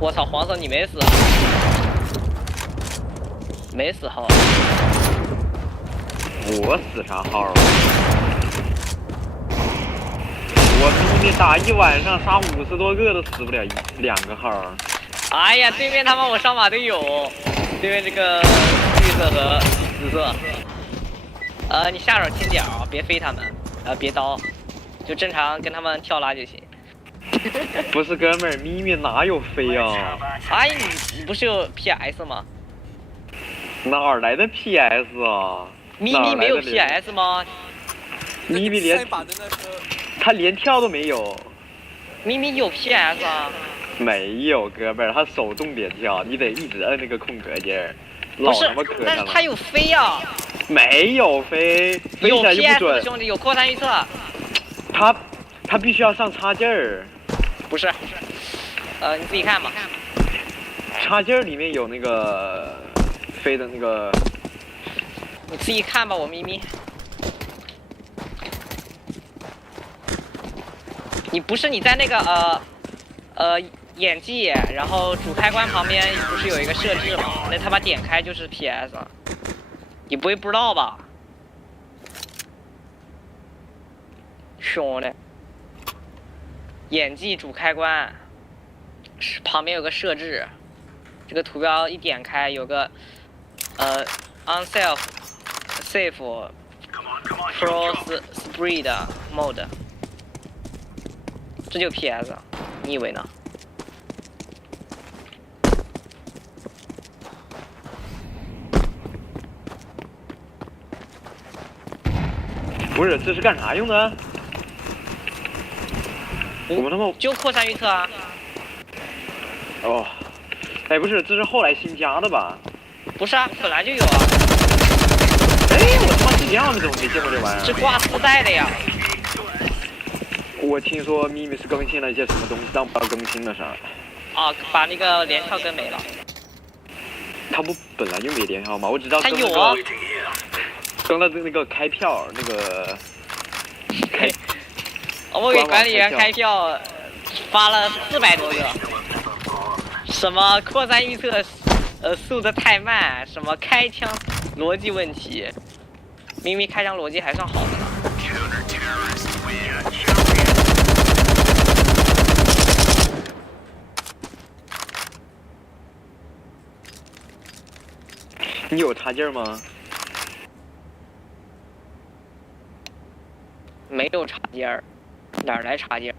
我操，黄色你没死啊？没死号。我死啥号啊？我秘密打一晚上杀50多个都死不了2个号。哎呀，对面他妈我上马队友，对面这个绿色和紫色。你下手轻点啊，别飞他们，别刀，就正常跟他们跳拉就行。不是哥们儿，咪咪哪有飞啊？哎，你不是有 PS 吗？哪儿来的 PS 啊？咪咪没有 PS 吗？咪咪连他连跳都没有。咪咪有 PS 啊？没有，哥们儿，他手动点跳，你得一直摁那个空格键儿。不是，他妈可但是他有飞啊。没有飞，飞起来就不准。兄弟，有扩散预测。他必须要上插件儿。不是，你自己看吧。插件里面有那个飞的那个，你自己看吧，我咪咪。你不是你在那个演技，然后主开关旁边不是有一个设置吗？那他妈点开就是 PS， 你不会不知道吧？兄弟。演技主开关，旁边有个设置，这个图标一点开有个unsafe safe cross spread mode， 这就 PS， 你以为呢？不是，这是干啥用的？我们他妈就扩散预测啊！哦，哎，不是，这是后来新加的吧？不是啊，本来就有啊。哎，我他妈之前我怎么没见过这玩意儿？是挂自带的呀。我听说咪咪是更新了一些什么东西，但不知道更新了啥。啊，把那个连跳跟没了。他不本来就没连跳吗？我只知道他有啊。更了那个开票那个开。我给管理员开票发了400多个，什么扩散预测，速度太慢，什么开枪逻辑问题，明明开枪逻辑还算好的呢。你有插件吗？没有插件，哪儿来插件？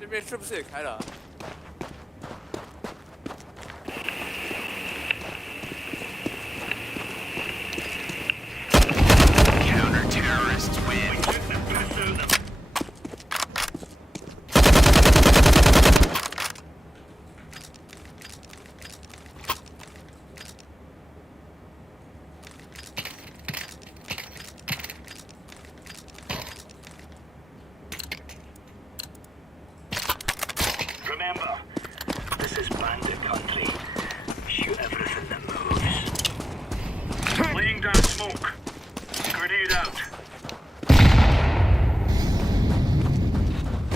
这边是不是也开了？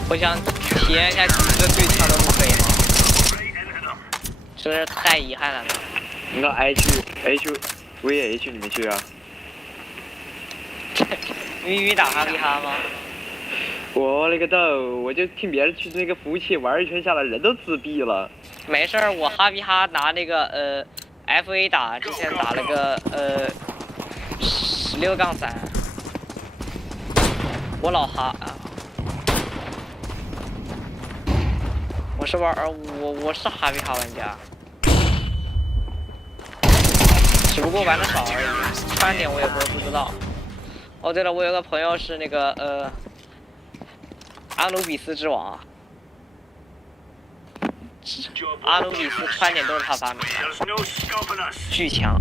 我想体验一下几个对枪的路飞吗？真是太遗憾了。那 H你们去啊？咪打哈比哈吗？我勒个豆！我就听别人去那个服务器玩一圈下来，人都自闭了。没事儿，我哈比哈拿那个FA 打，之前打了个16-3，我老哈啊。我是哈维哈玩家，只不过玩的少而已，穿点我也不是不知道。哦，对了，我有个朋友是那个阿努比斯之王啊，阿努比斯穿点都是他发明的，巨强。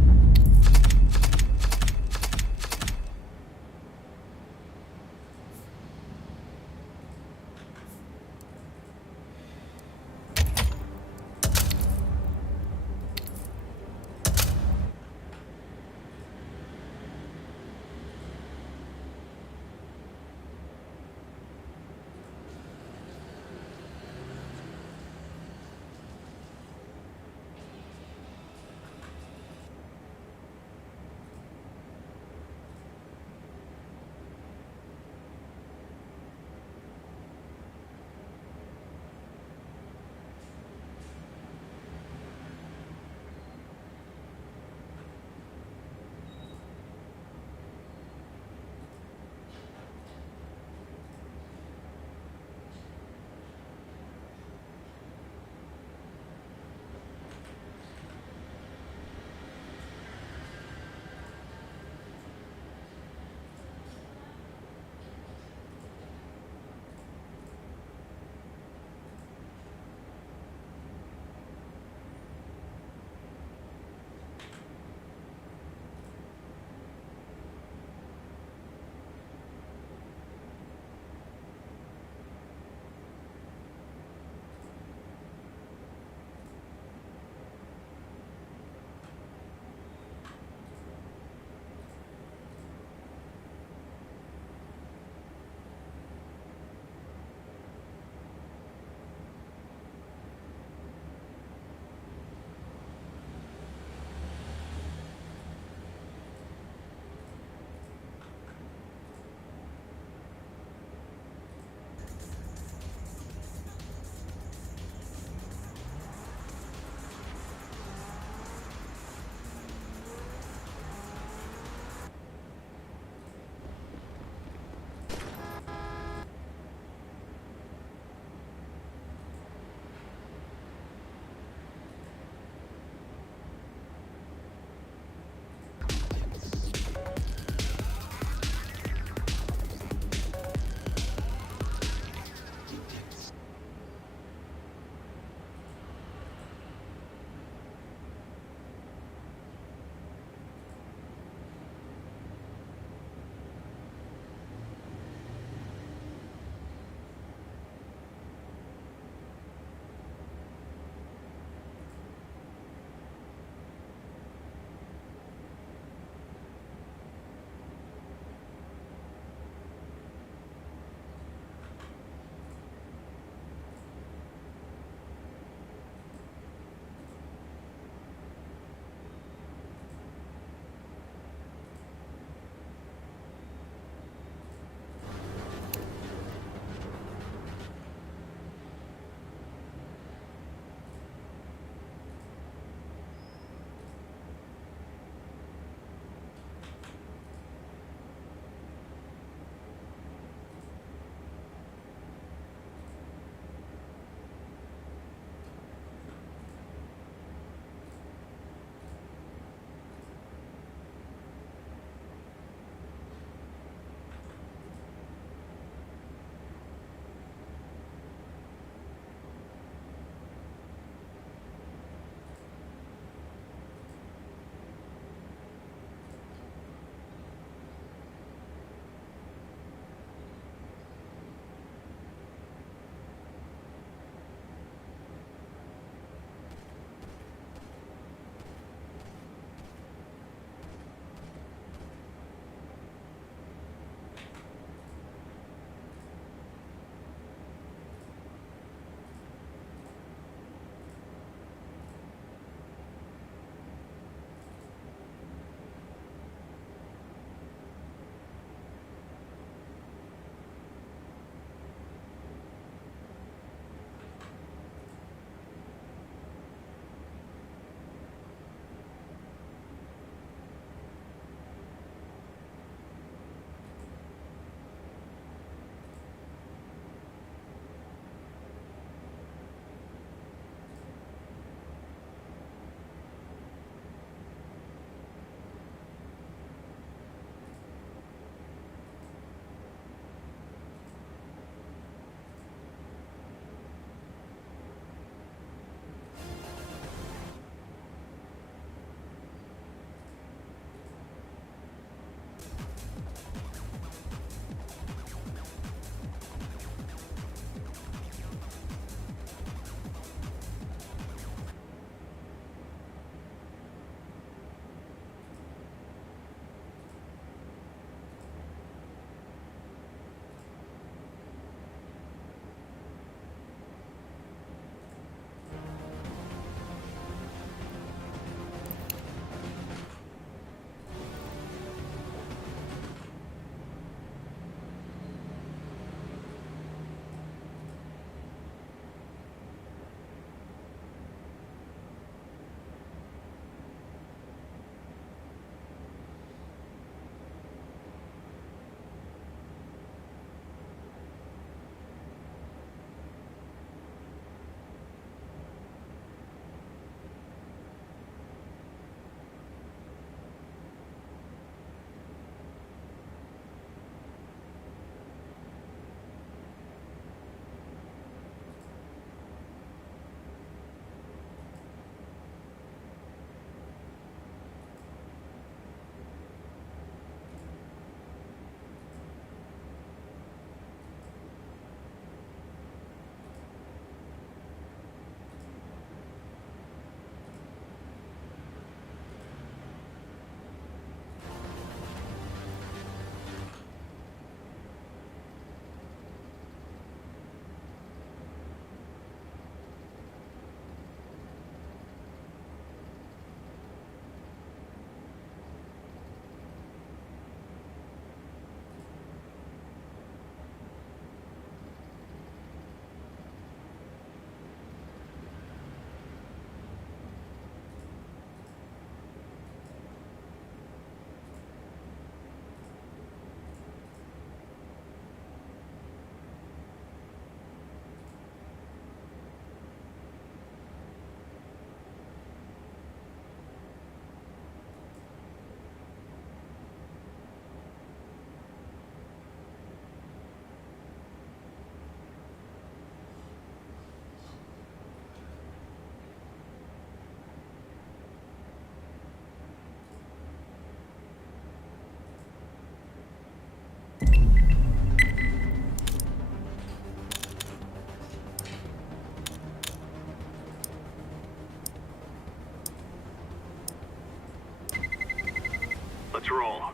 Let's roll.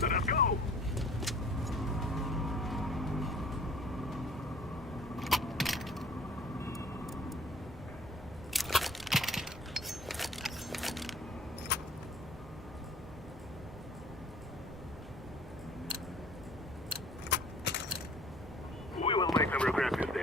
Let us go. We will make them regret this day.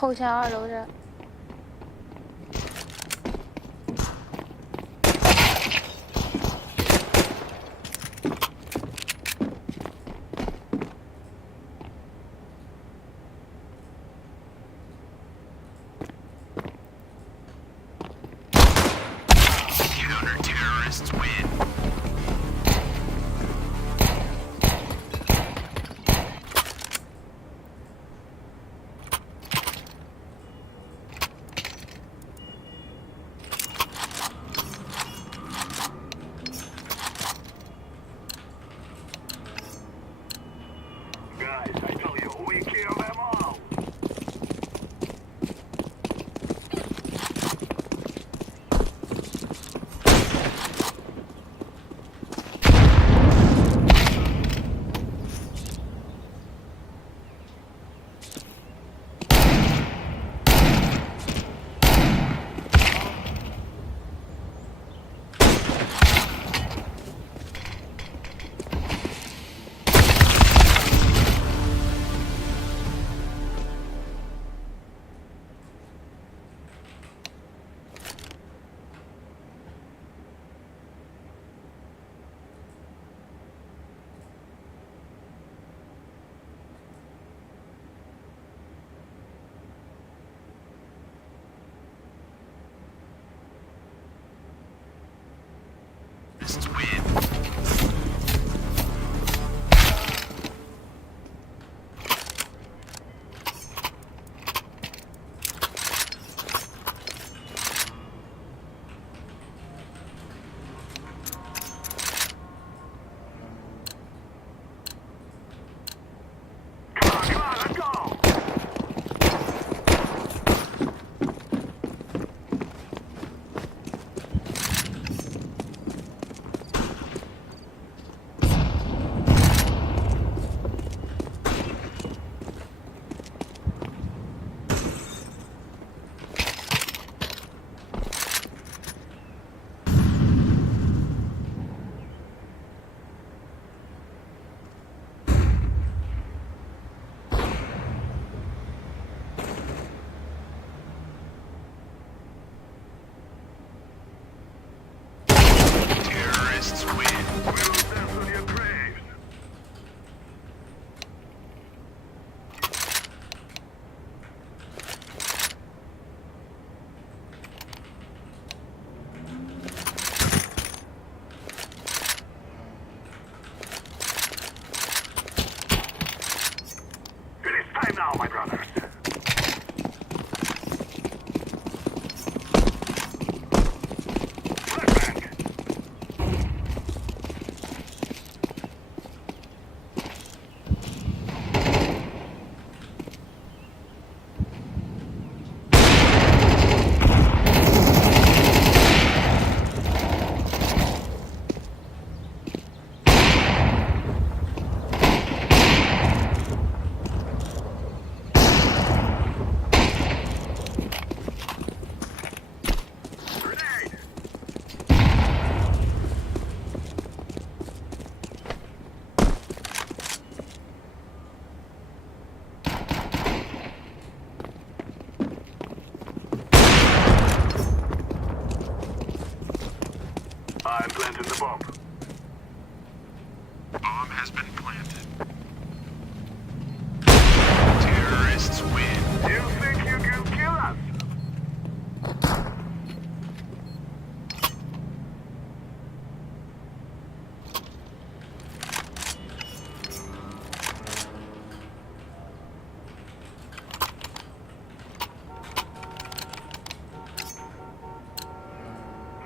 后墙2楼这。Counter-terrorists win. I'm planting the bomb. Bomb has been planted. Terrorists win. You think you can kill us?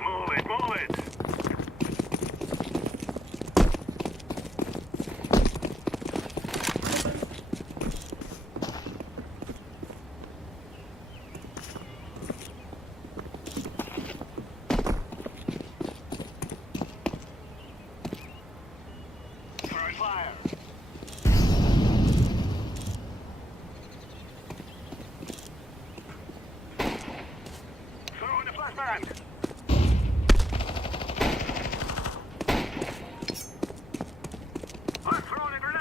Move it, move it. Throwing fire. Throwing a flashbang. I'm throwing a grenade.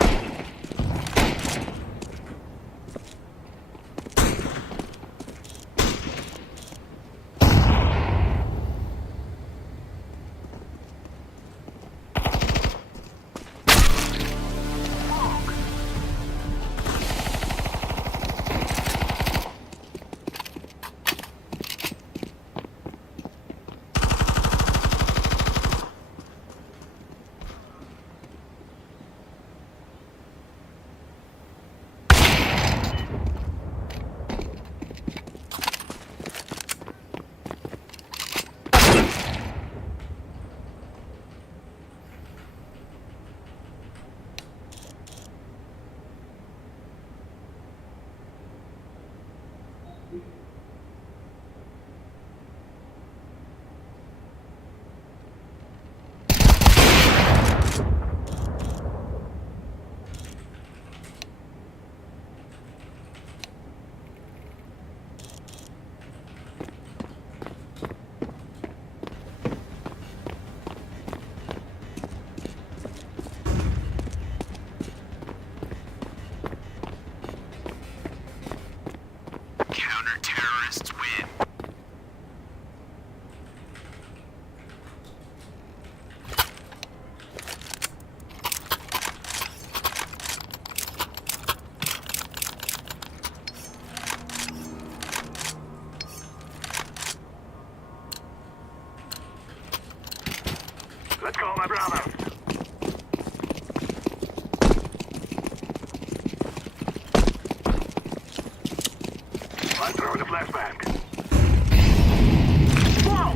Counter-terrorists win. Let's go, my brother. I'm throwing a flashbang. Whoa!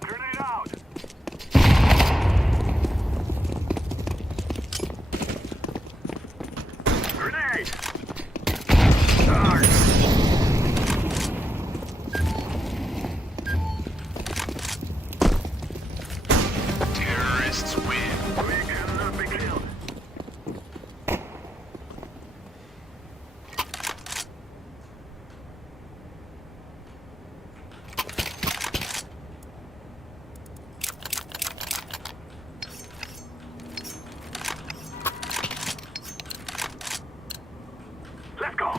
Grenade out! Grenade! Charge! Terrorists win. We cannot be killed. Let's go.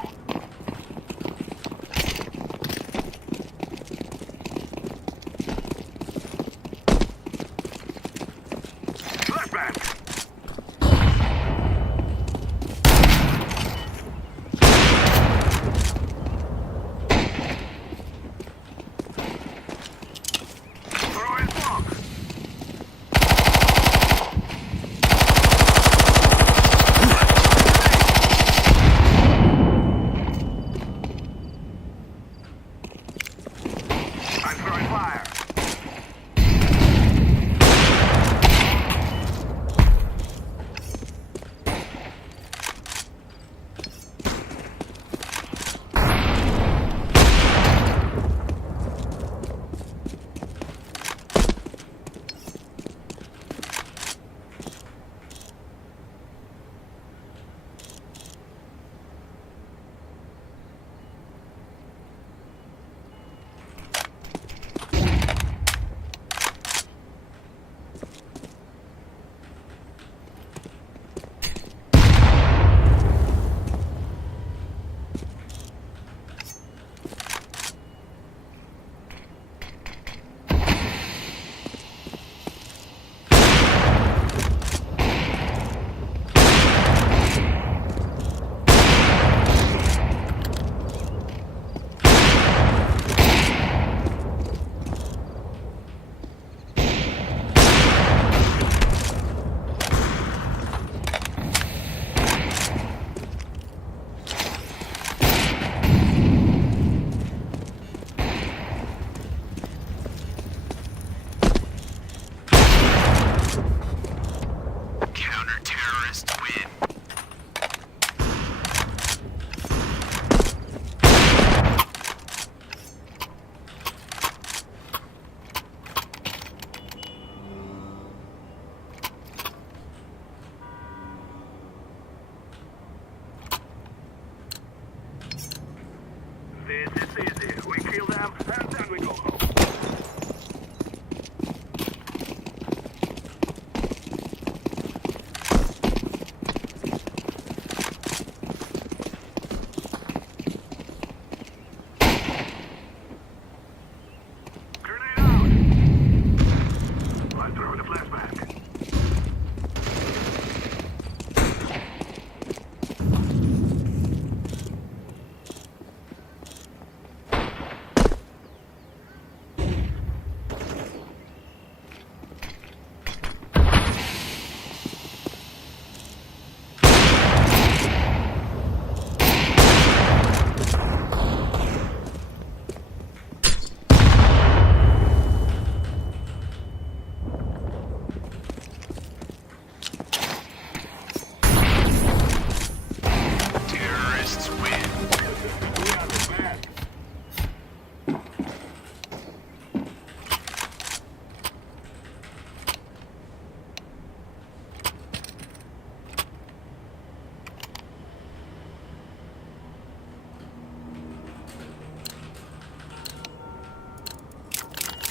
Flashbang. Throwing smoke. This is easy. We kill them and then we go home.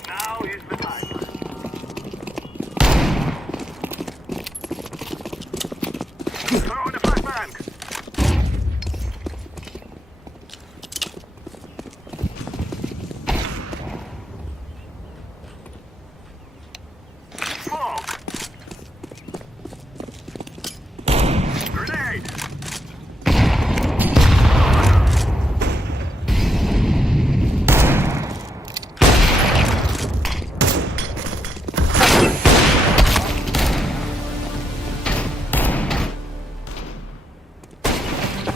Now is the time. Throw in the flashbang. Smoke. Grenade.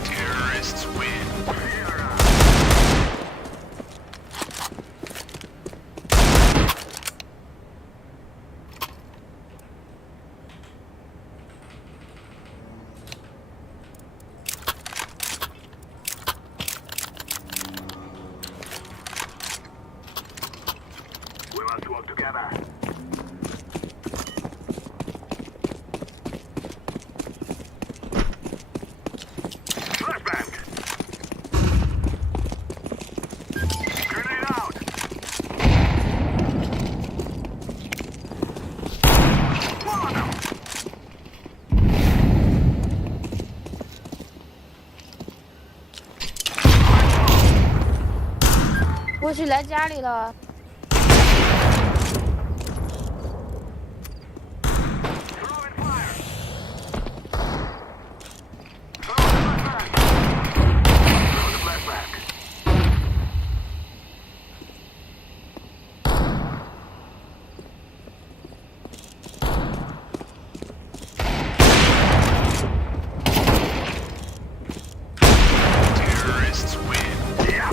Terrorists win. We must work together. Flashbang. Grenade out. One. 我去来家里了。Terrorists win. Yeah.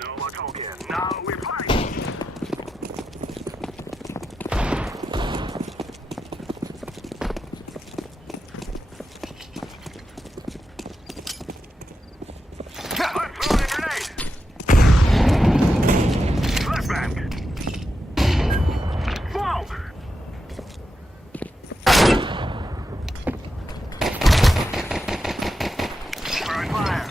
No more talking. Now we fight. I'm throwing a grenade. Flashbang. Smoke. Throwing fire.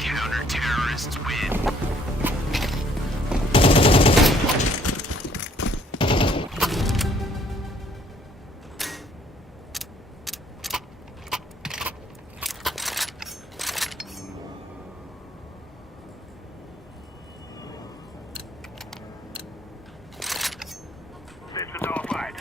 Counter-terrorists win. This is our fight.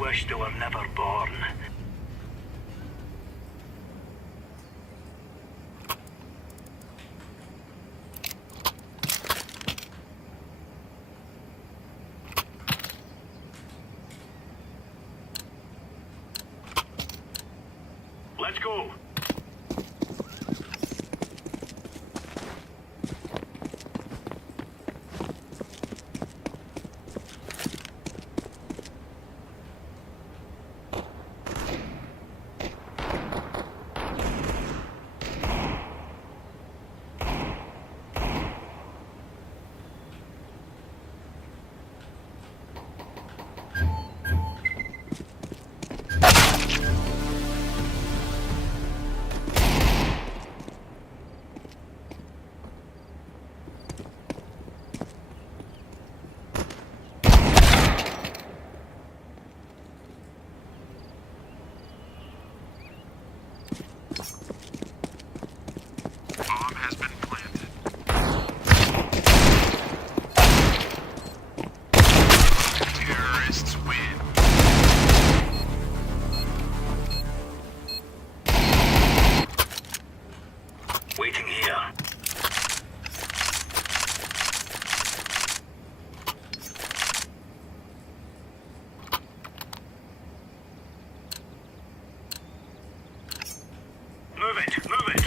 wish they were never born. Let's go. Waiting here. Move it, move it.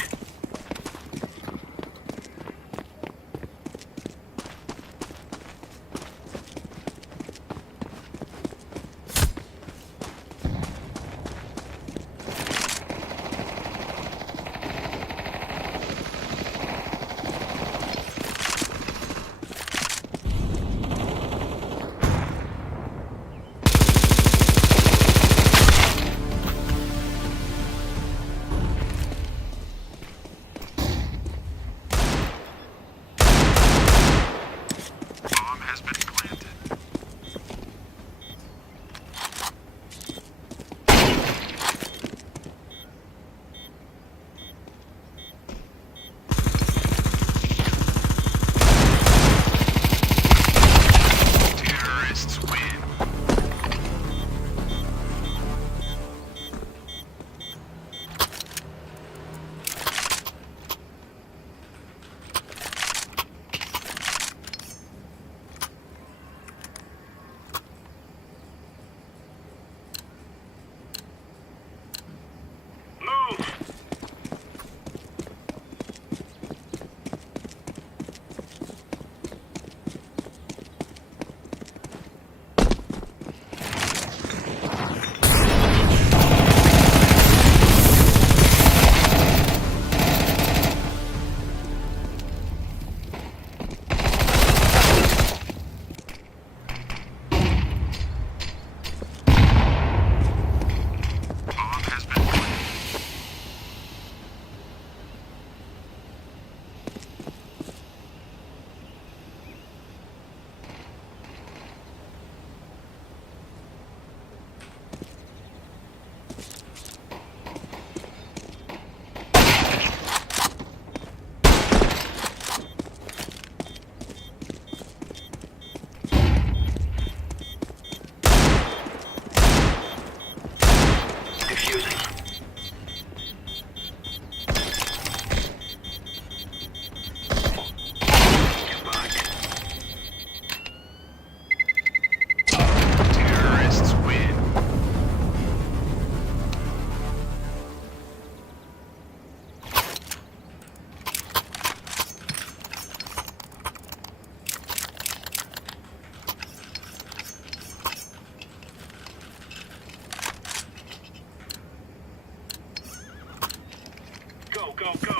Go, go.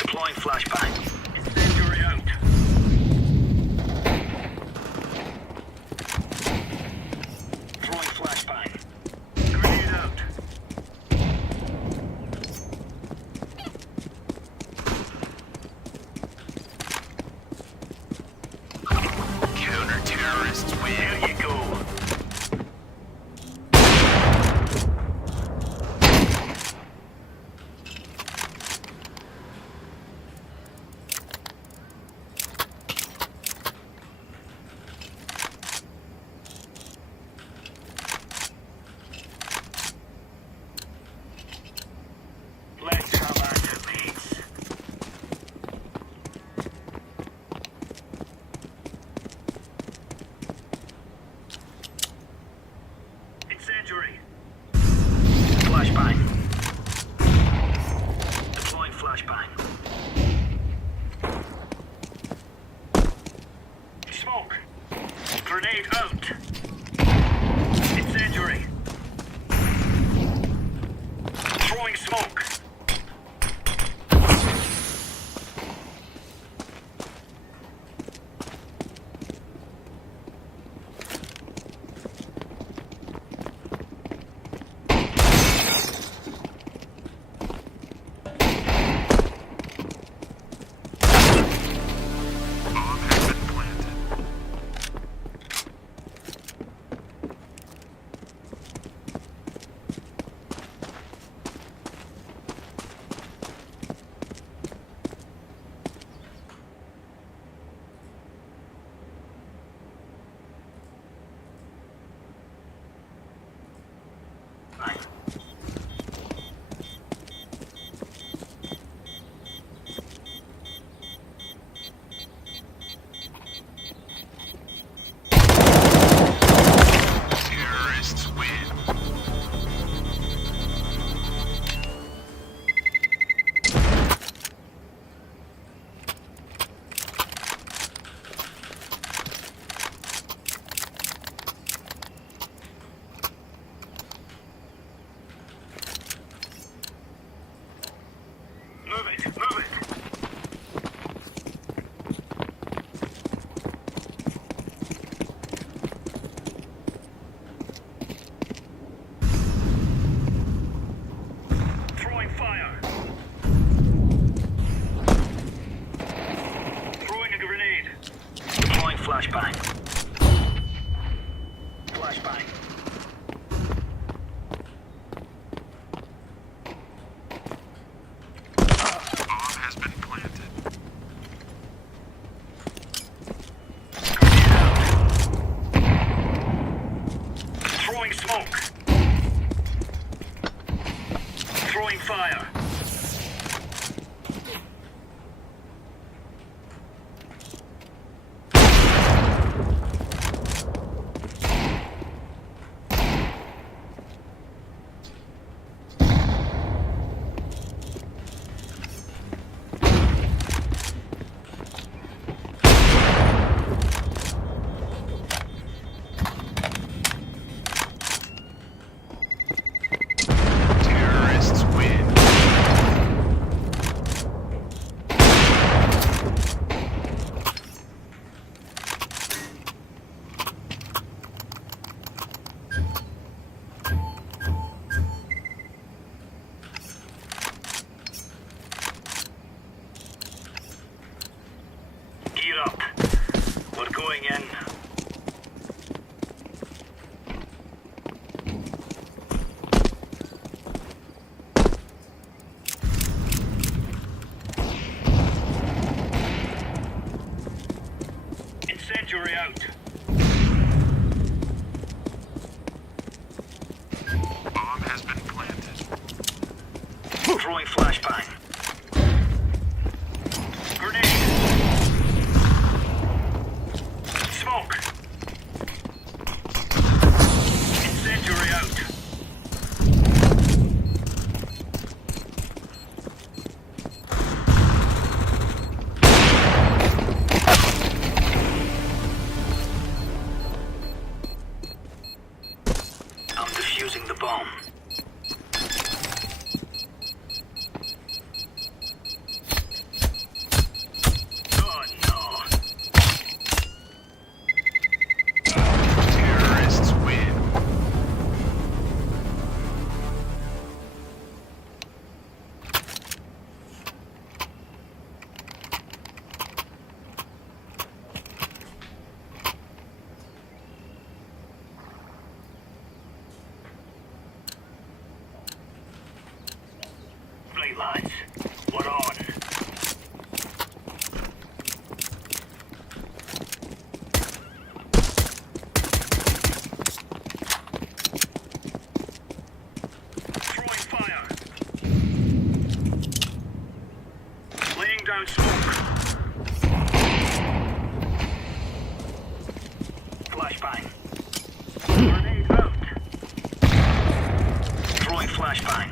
Deploying flashbang. Incendiary out. Throwing flashbang. Grenade out. Counter-terrorists win. There you go. smoke. Flashbang. Flashbang. Bomb has been planted. Throwing smoke. Throwing fire. Up. We're going in. Incendiary out. Bomb has been planted. Throwing flashbang. Incendiary out. I'm defusing the bomb. Lights. We're on. Throwing fire. Laying down smoke. Flashbang. Grenade out. Throwing flashbang.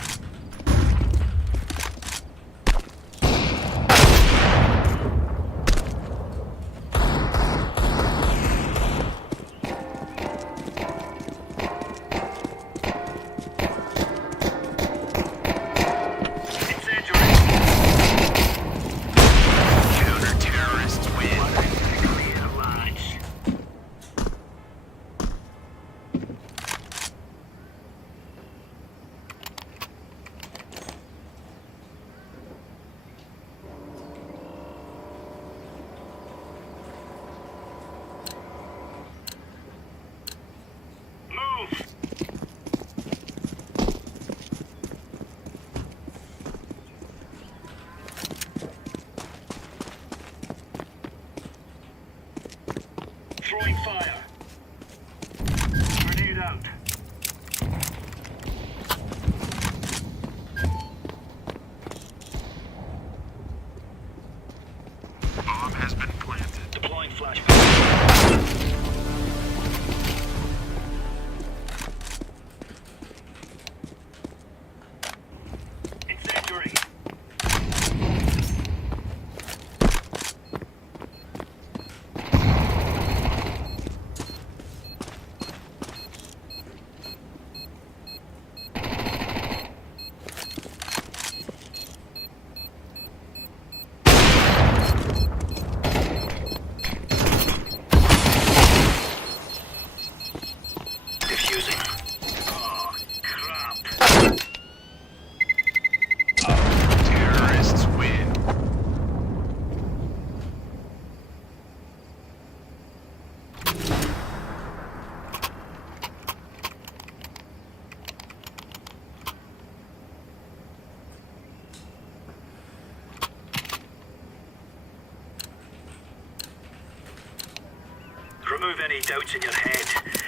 any doubts in your head.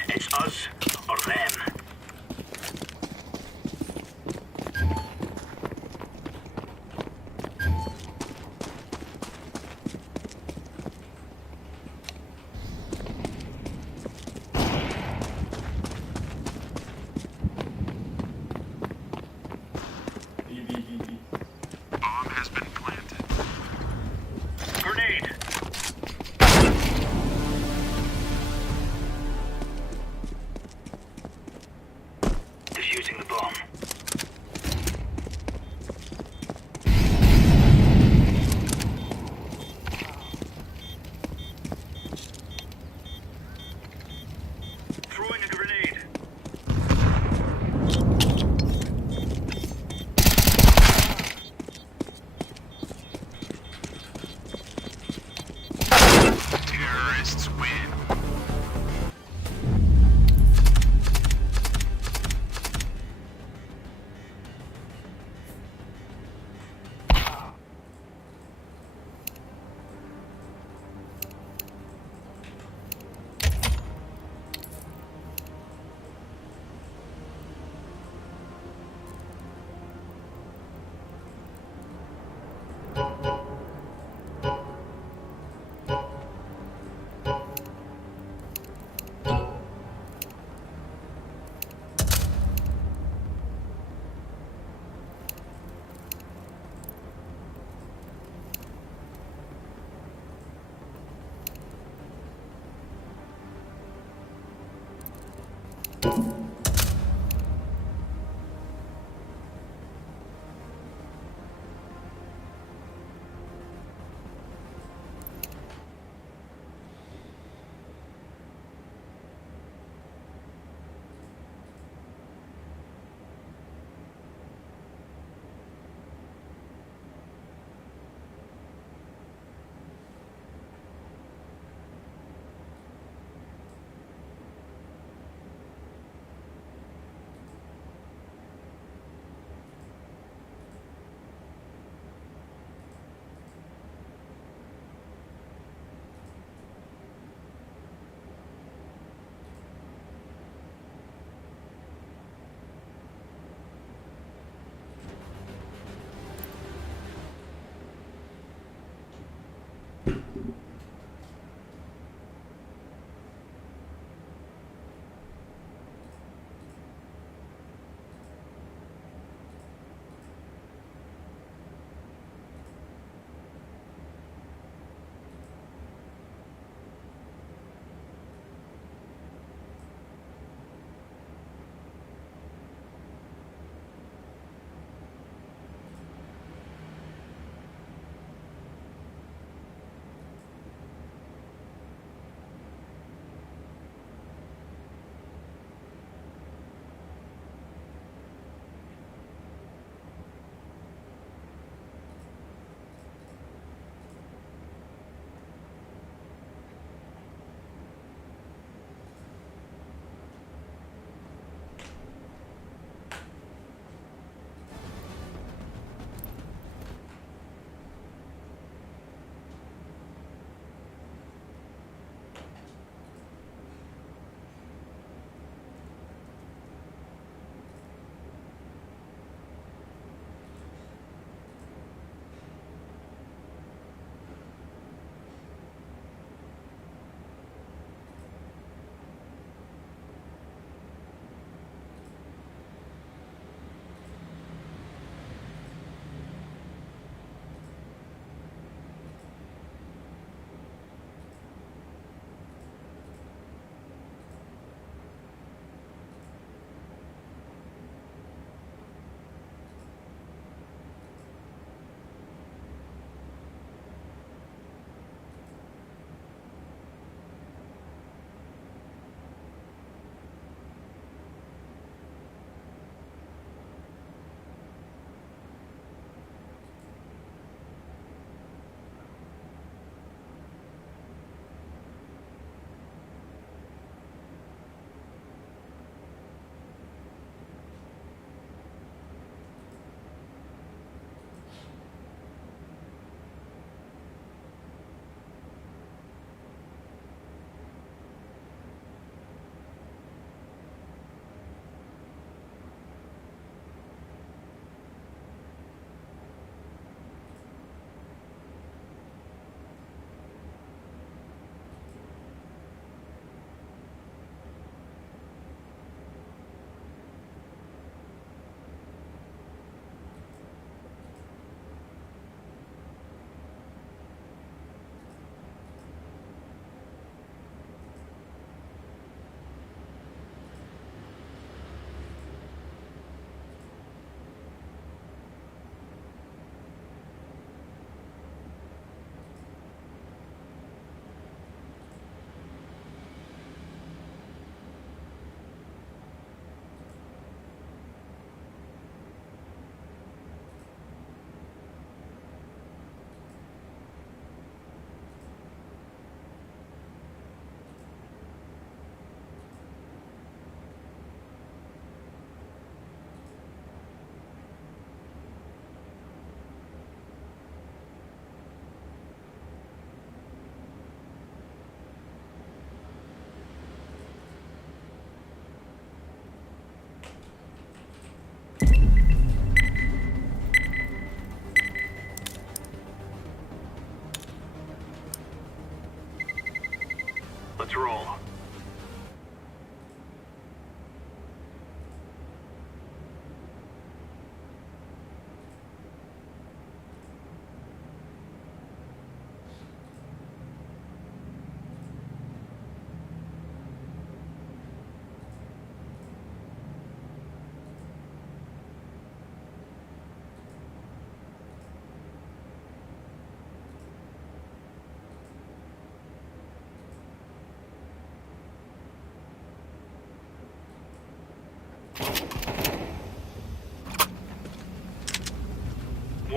It's us or them. Bomb has been planted. Grenade. Defusing the bomb. Throwing a grenade. Terrorists win.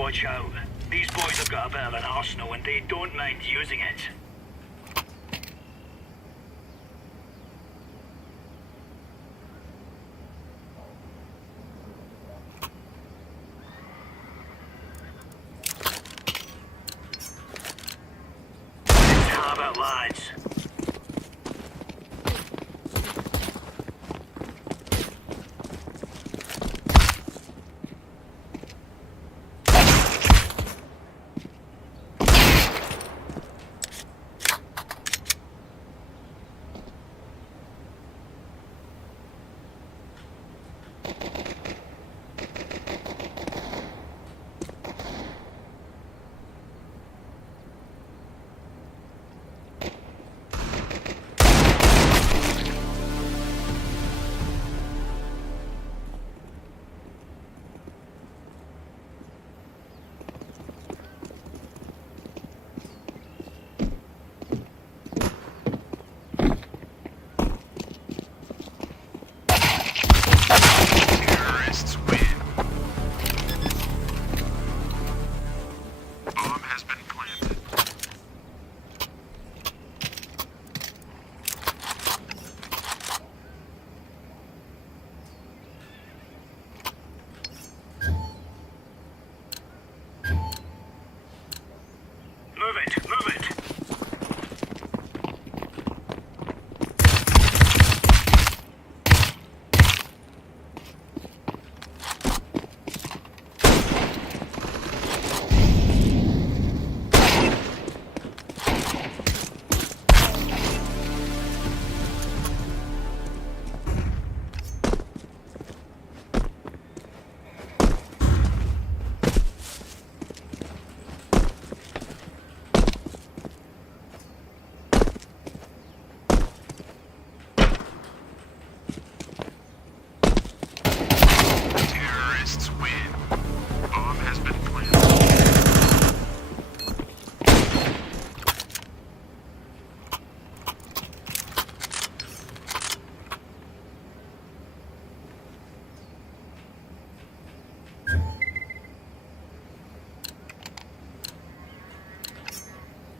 watch out. These boys have got a bit of an arsenal and they don't mind using it. How about lads?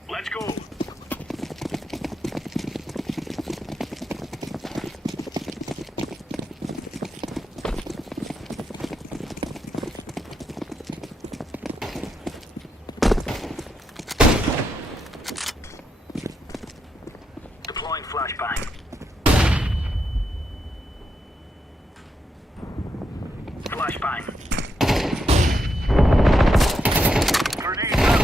Let's go. Deploying flashbang. Flashbang. Grenade out.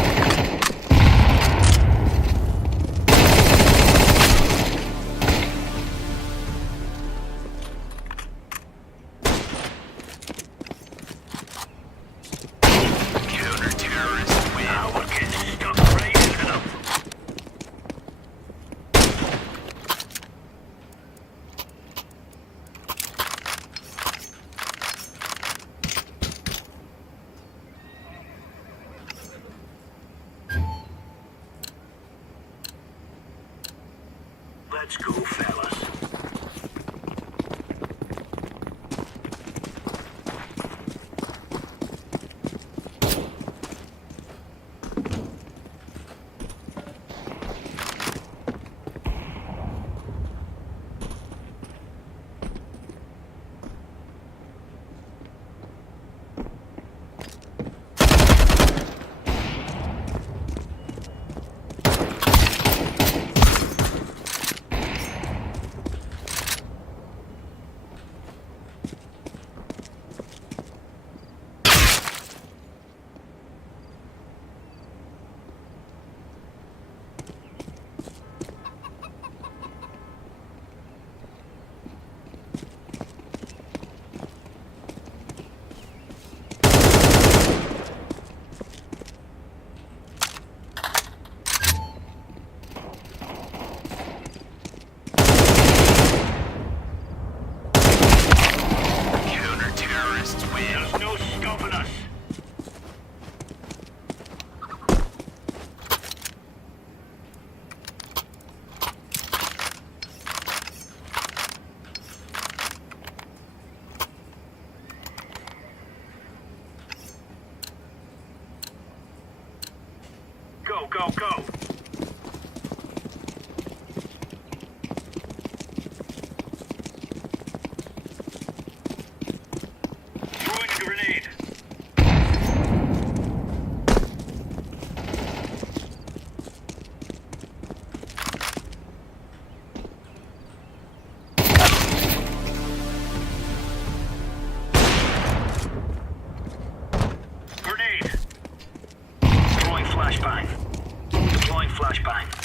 Go, go, go. Throwing a grenade. Grenade. Deploying flashbang. Deploying flashbang.